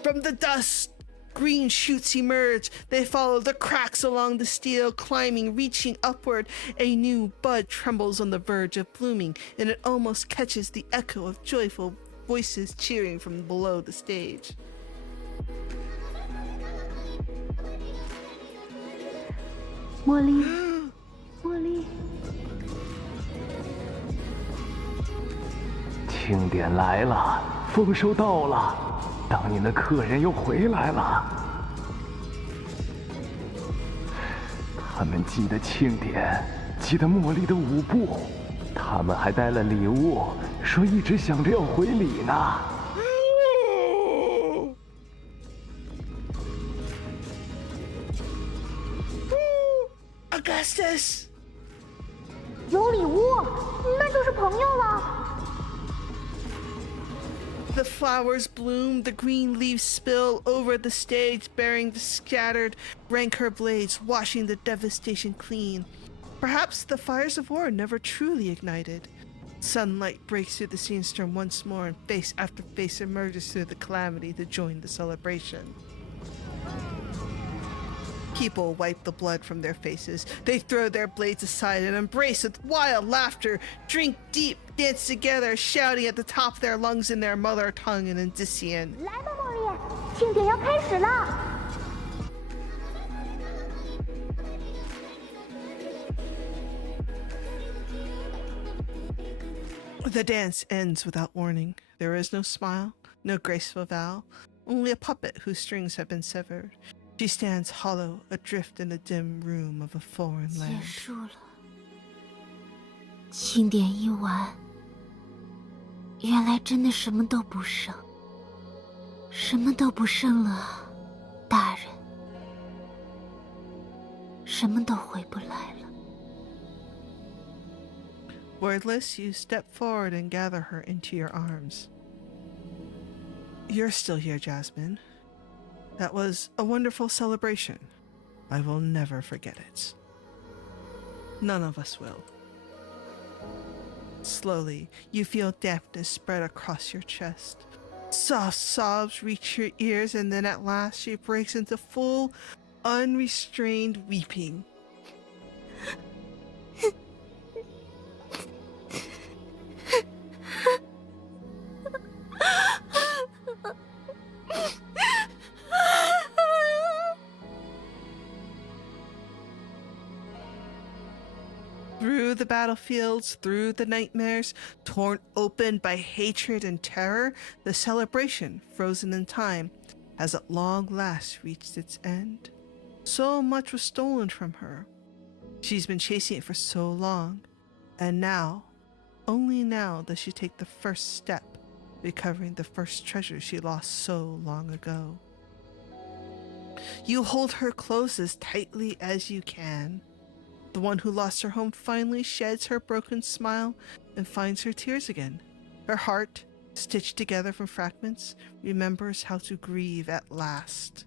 From the dust, green shoots emerge. They follow the cracks along the steel, climbing, reaching upward. A new bud trembles on the verge of blooming, and it almost catches the echo of joyful voices cheering from below the stage. Molly, Molly. 庆典来了，丰收到了，当年的客人又回来了。他们记得庆典，记得茉莉的舞步，他们还带了礼物，说一直想着要回礼呢。Augustus! 有礼物，那就是朋友了。 The flowers bloom, the green leaves spill over the stage, bearing the scattered, rancor blades, washing the devastation clean. Perhaps the fires of war never truly ignited. Sunlight breaks through the sandstorm once more, and face after face emerges through the calamity to join the celebration. People wipe the blood from their faces. They throw their blades aside and embrace with wild laughter, drink deep, dance together, shouting at the top of their lungs in their mother tongue in Indician. 来吧，茉莉，庆典要开始了。 The dance ends without warning. There is no smile, no graceful vow, only a puppet whose strings have been severed. She stands hollow, adrift in the dim room of a foreign 结 land. 束了，庆典一完，原来真的什么都不剩，什么都不剩了，大人，什么都回不来了。 Wordless, you step forward and gather her into your arms. You're still here, Jasmine. That was a wonderful celebration. I will never forget it. None of us will. Slowly, you feel dampness spread across your chest. Soft sobs reach your ears, and then at last she breaks into full, unrestrained weeping. Through the battlefields, through the nightmares, torn open by hatred and terror, the celebration, frozen in time, has at long last reached its end. So much was stolen from her. She's been chasing it for so long, and now, only now does she take the first step, recovering the first treasure she lost so long ago. You hold her close as tightly as you can. The one who lost her home finally sheds her broken smile and finds her tears again. Her heart, stitched together from fragments, remembers how to grieve at last.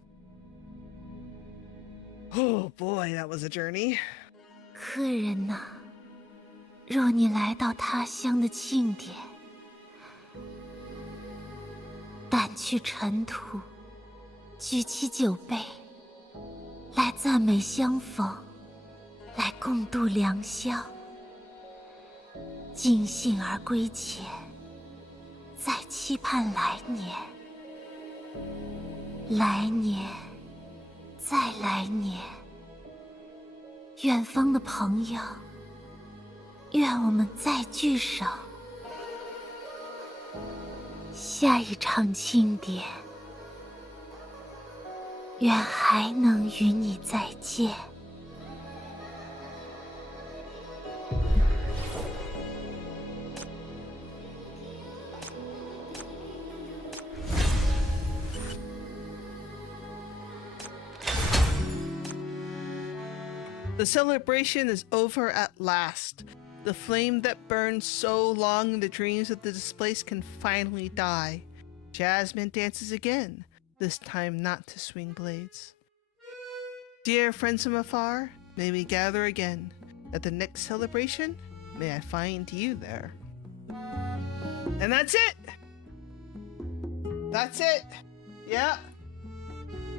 Oh boy, that was a journey. 客人呐，若你来到他乡的庆典，掸去尘土，举起酒杯，来赞美相逢，来共度良宵。尽兴而归前，再期盼来年，来年，再来年。远方的朋友，愿我们再聚首。下一场庆典，愿还能与你再见。The celebration is over at last. The flame that burned so long in the dreams of the displaced can finally die. Jasmine dances again, this time not to swing blades. Dear friends from afar, may we gather again. At the next celebration, may I find you there. And that's it! That's it! Yeah.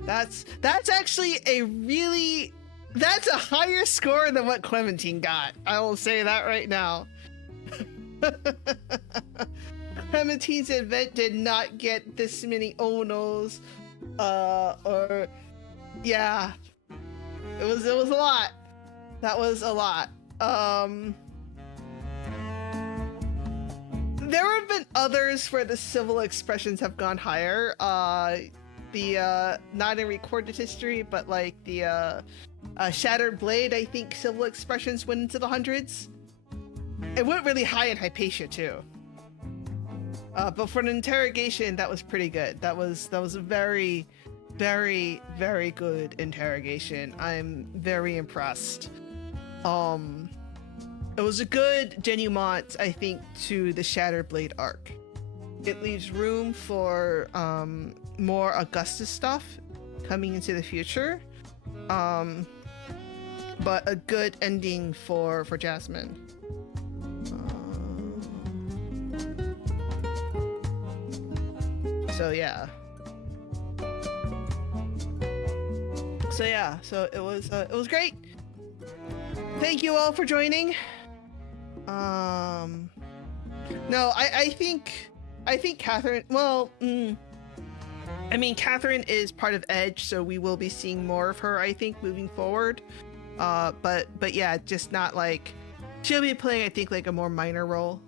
That's actually a really... That's a higher score than what Clementine got. I will say that right now. Clementine's event did not get this many Onos. Yeah. It was a lot. That was a lot. There have been others where the civil expressions have gone higher. Not in recorded history, but like the Shattered Blade, I think civil expressions went into the hundreds. It went really high in Hypatia too. But for an interrogation, that was pretty good. That was a very, very, very good interrogation. I'm very impressed. It was a good denouement, I think, to the Shattered Blade arc. It leaves room for more Augustus stuff coming into the future. But a good ending for Jasmine. So yeah. So it was great. Thank you all for joining. No, I think Catherine. Well, I mean, Catherine is part of Edge, so we will be seeing more of her, I think, moving forward. But yeah, just not like she'll be playing, I think, like a more minor role.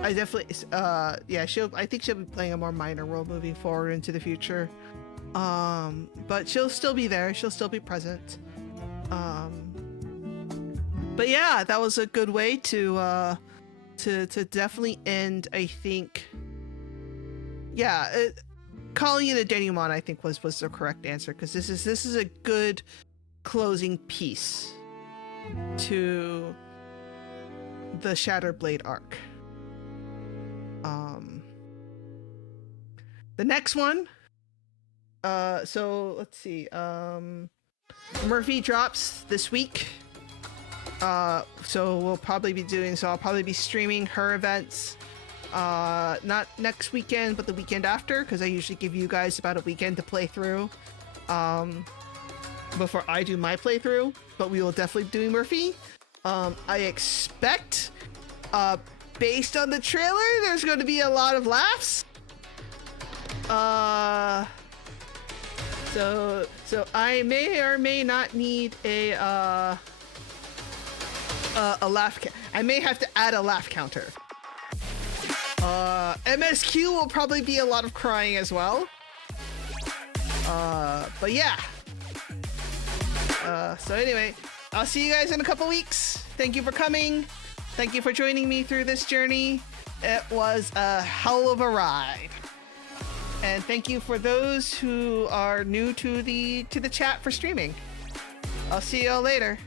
I definitely, yeah, I think she'll be playing a more minor role moving forward into the future. But she'll still be there. She'll still be present. But yeah, that was a good way to definitely end, I think. Yeah, calling it a denouement, I think, was the correct answer, because this is a good closing piece to the Shattered Blade arc. The next one So let's see. Murphy drops this week. So we'll probably be doing. So I'll probably be streaming her events. Not next weekend, but the weekend after, because I usually give you guys about a weekend to play through. Before I do my playthrough, but we will definitely be doing Murphy. I expect, based on the trailer, there's going to be a lot of laughs. So I may or may not need a laugh. I may have to add a laugh counter. MSQ will probably be a lot of crying as well. But yeah. So anyway, I'll see you guys in a couple weeks. Thank you for coming. Thank you for joining me through this journey. It was a hell of a ride. And thank you for those who are new to the chat for streaming. I'll see y'all later.